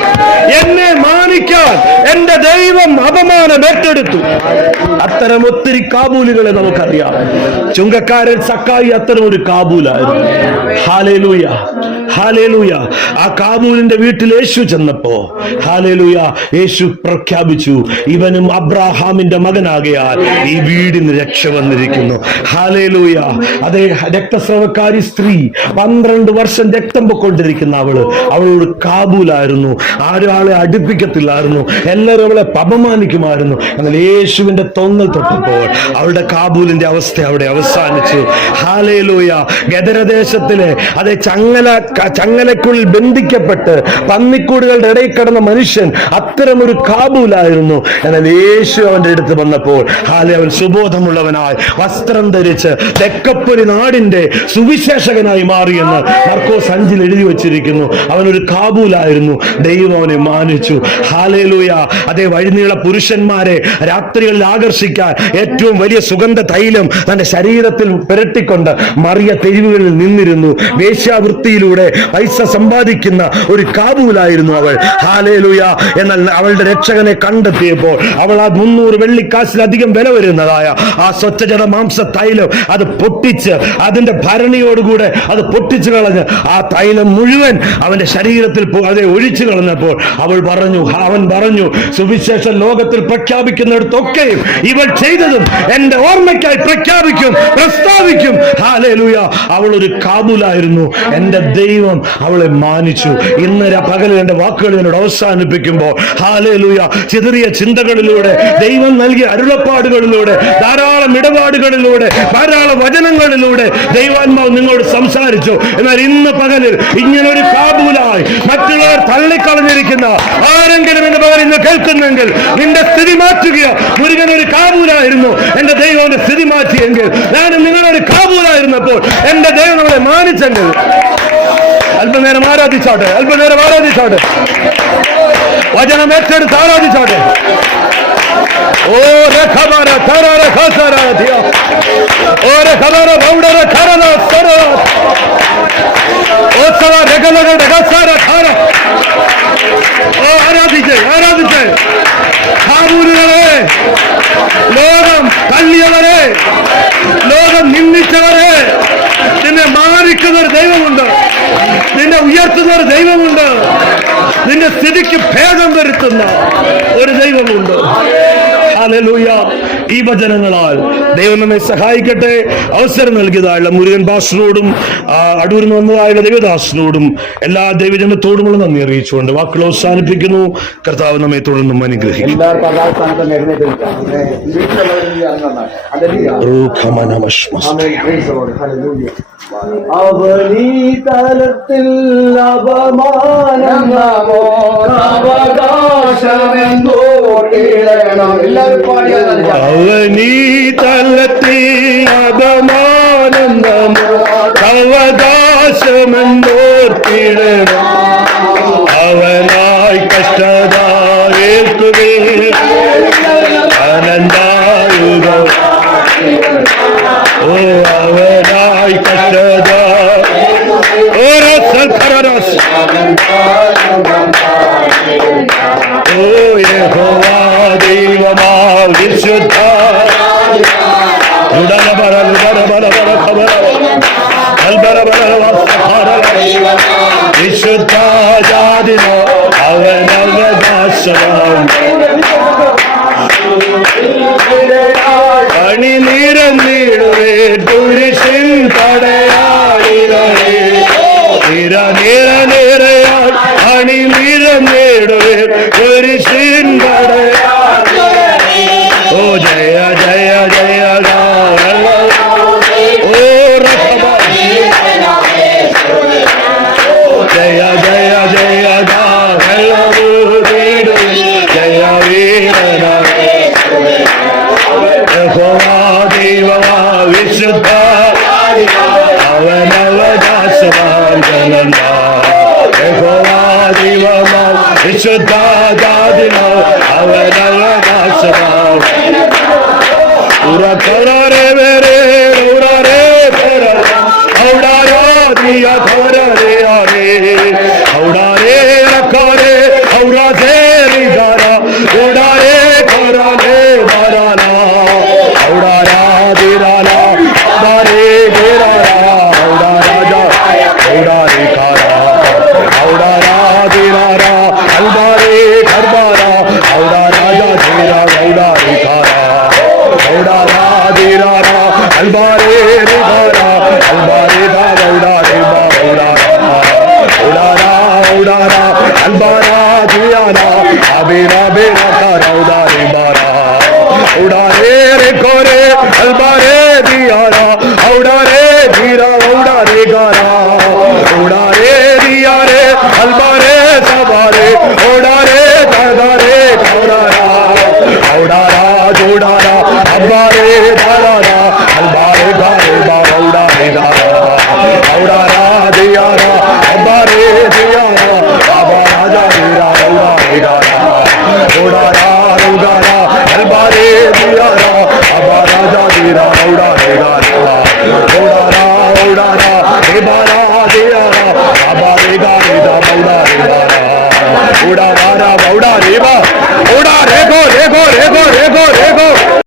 എന്നെ മാനിക്കാൻ എന്റെ ദൈവം അപമാനം ഏറ്റെടുത്തു. അത്തരം ഒത്തിരി കാബൂലുകളെ നമുക്കറിയാം. ചുങ്കക്കാരൻ സക്കായി അത്തരം ഒരു കാബൂലായിരുന്നു. Hallelujah, hallelujah. ആ കാബൂലിന്റെ വീട്ടിൽ യേശു ചെന്നപ്പോ ഹല്ലേലൂയ, യേശു പ്രഖ്യാപിച്ചു, ഇവനും അബ്രാഹാമിന്റെ മകനാകയാൽ ഈ വീടിന് രക്ഷ വന്നിരിക്കുന്നു. ഹല്ലേലൂയ. അതേ രക്തസ്രവക്കാരി സ്ത്രീ 12 വർഷം രക്തം പൊക്കൊണ്ടിരിക്കുന്ന അവളോട് കാബൂലായിരുന്നു. ആരാളെ അടുപ്പിക്കത്തില്ലായിരുന്നു. എല്ലാവരും അവളെ അപമാനിക്കുമായിരുന്നു. എന്നാൽ യേശുവിന്റെ തൊങ്ങൽ തൊട്ടപ്പോൾ അവളുടെ കാബൂലിന്റെ അവസ്ഥ അവിടെ അവസാനിച്ചു. ഹല്ലേലൂയ. ഗദരദേശത്തിലെ അതേ ചങ്ങലക്കുള്ളിൽ ബന്ധിക്കപ്പെട്ട് പന്നിക്കൂടുകളുടെ ഇടയിൽ കിടന്ന മനുഷ്യൻ അത്തരം ഒരു കാബൂലായിരുന്നു. എന്നാൽ യേശു അവന്റെ അടുത്ത് വന്നപ്പോൾ അവൻ സുബോധമുള്ളവനായി വസ്ത്രം ധരിച്ച് തെക്കപ്പൊരി നാടിന്റെ സുവിശേഷകനായി മാറിയെന്ന് മർക്കോസ് 5-ൽ എഴുതി വച്ചിരിക്കുന്നു. അവനൊരു കാബൂലായിരുന്നു. ദൈവം അവനെ മാനിച്ചു. ഹല്ലേലൂയ. അതേ വഴിനീള പുരുഷന്മാരെ രാത്രികളിൽ ആകർഷിക്കാൻ ഏറ്റവും വലിയ സുഗന്ധ തൈലം തന്റെ ശരീരത്തിൽ പുരട്ടിക്കൊണ്ട് മറിയ തെരുവുകളിൽ നിന്നിരുന്നു. വേശ്യാവൃത്തിയിലൂടെ പൈസ സമ്പാദിക്കുന്ന ഒരു കാബൂലായിരുന്നു അവൾ. ഹല്ലേലൂയ. എന്നാൽ അവളുടെ രക്ഷകനെ കണ്ടെത്തിയപ്പോൾ അവൾ ആ 300 വെള്ളിക്കാശിലധികം വില വരുന്നതായ ആ സ്വച്ഛജട മാംസ തൈലം അത് പൊട്ടിച്ച് അതിന്റെ ഭരണിയോടുകൂടെ അത് പൊട്ടിച്ചു കളഞ്ഞ് ആ തൈലം മുഴുവൻ അവന്റെ ശരീരത്തിൽ അതെ ഒഴിച്ചു കളഞ്ഞപ്പോൾ അവൻ പറഞ്ഞു, സുവിശേഷം ലോകത്തിൽ പ്രഖ്യാപിക്കുന്നിടത്തൊക്കെയും ഇവൾ ചെയ്തതും എന്റെ ഓർമ്മയ്ക്കായി പ്രസ്താവിക്കും. ഹല്ലേലൂയ. അവൾ ഒരു കാബൂലായിരുന്നു. എന്റെ ദൈവം അവളെ മാനിച്ചു. ഇന്ന് പകലിൽ എന്റെ വാക്കുകൾ എന്നോട് അവസാനിപ്പിക്കുമ്പോൾ ഹല്ലേലൂയ, ചിതറിയ ചിന്തകളിലൂടെ, ദൈവം നൽകിയ അരുളപ്പാടുകളിലൂടെ, ധാരാളം ഇടപാടുകളിലൂടെ, ധാരാളം വചനങ്ങളിലൂടെ ദൈവാത്മാവ് നിങ്ങളോട് സംസാരിച്ചു. എന്നാൽ ഇന്ന് പകലിൽ ഇങ്ങനൊരു കാബൂലായി മറ്റുള്ളവർ തള്ളിക്കളഞ്ഞിരിക്കുന്ന ആരെങ്കിലും എന്റെ പകൽ ഇന്ന് കേൾക്കുന്നെങ്കിൽ നിന്റെ സ്ഥിതി മാറ്റുക. മുരുകൻ ഒരു കാബൂലായിരുന്നു, എന്റെ ദൈവം അവന്റെ സ്ഥിതി മാറ്റിയെങ്കിൽ, ഞാനും നിങ്ങളൊരു കാബൂലായിരുന്നപ്പോൾ എന്റെ ദൈവം നമ്മളെ മാനിച്ചെങ്കിൽ അല്പനേരം ആരാധിച്ചോട്ടെ, വചനം ഏറ്റെടുത്ത് ആരാധിച്ചോട്ടെ. ഓ രഖബര തരര ഖസരാധിയ ഓ രഖബര ബൗഡര ഖരന സര ഓ സവ രഗലഗ രഗസര ഖര ഓ ആരാധിച്ചേ കാബൂലുകളെ, ലോകം തള്ളിയവരെ, ലോകം നിന്ദിച്ചവരെ, നിന്നെ മാനിക്കുന്ന ഒരു ദൈവമുണ്ട്, നിന്നെ ഉയർത്തുന്ന ഒരു ദൈവമുണ്ട്, നിന്റെ സ്ഥിതിക്ക് ഭേദം വരുത്തുന്ന ഒരു ദൈവമുണ്ട്. ഹല്ലേലൂയ. ഈ വചനങ്ങളാൽ ദൈവം നമ്മെ സഹായിക്കട്ടെ. അവസരം നൽകിയതായുള്ള മുരുകൻ ഭാഷനോടും അടൂരിൽ നിന്ന് വന്നതായുള്ള ദേവദാസനോടും എല്ലാ ദൈവജനത്തോടുമുള്ള നന്ദി അറിയിച്ചുകൊണ്ട് വാക്കുകൾ അവസാനിപ്പിക്കുന്നു. കർത്താവ് നമ്മെ തുടർന്നും അനുഗ്രഹിക്കും. അവനീ തലത്തിൽ അപമാനം അവകാശമെന്തോ കേളണം. എല്ലാവരും പാടിയാൽ അവനീ തലത്തിൽ അപമാനം അവകാശമെന്നോർത്തിടണം. അവനായി കഷ്ടത ഏൽക്കുവേ അനന്തായുഗ. ഓ അവനായി കഷ്ടത ഓരോ സൽക്കരസ്. ഓ യഹോവാ ദൈവമാ വിശുദ്ധ വിശുദ്ധ ജാതിന അവനവകാശം അണിനിരന്നിടുവേ പുരുഷൻ തടയാളിരേ നിര നിര നിരയാൾ അണിനിരന്നിടുവേ പുരുഷൻ തടയാ. ഓ ജയ ജയ ജയ ഓ രക്ഷ ജയ ജയ ജയ ജയ വീരന ദൈവമാ വിശുദ്ധ അവനവകാശമാം ജനന്ദ. ദൈവമാ വിശുദ്ധ ജാതിന അവനവകാശമാം. ഉറക്കറേ വേറെ ഉറേ ഔടാരോ ദിയ ഖരേ ആരേ ഔടാരേ രഖരേ ഔരാസേ നിഗാരാ ഉടാരേ ഖരേ മാരാനാ ഔടാരാ ദിരാനാ ഔടാരേ ദിരാനാ ഔടാരാജാ ഔടാരേ ഖാരാ ഔടാരാ ദിരാനാ ഔടാരേ ഖർബാരാ ഔടാരാജാ ദിരാ ഔടാരേ ഖാരാ ഔടാരാ ദിരാനാ അൽബാരേ റിഖാരാ അൽബാരേ ദാ ഔടാരേ ബാ ഔടാരാ ഔടാരാ അൽബാരാ ദിയാനാ അബിരാ ബിരാ ഖാരാ ഔടാരേ ബാരാ ഔടാരേ റിഖോരേ അൽബാരേ ദിയാനാ ഔടാരേ ധീരാ ഔടാരേ ഖാരാ ഔടാരേ ദിയാരേ അൽബാരേ സബാരേ ഔടാരേ ഖാരാരേ ഖാരാ ഔടാരാ ജോടാരാ അബ്ബാരേ ധാരാരാ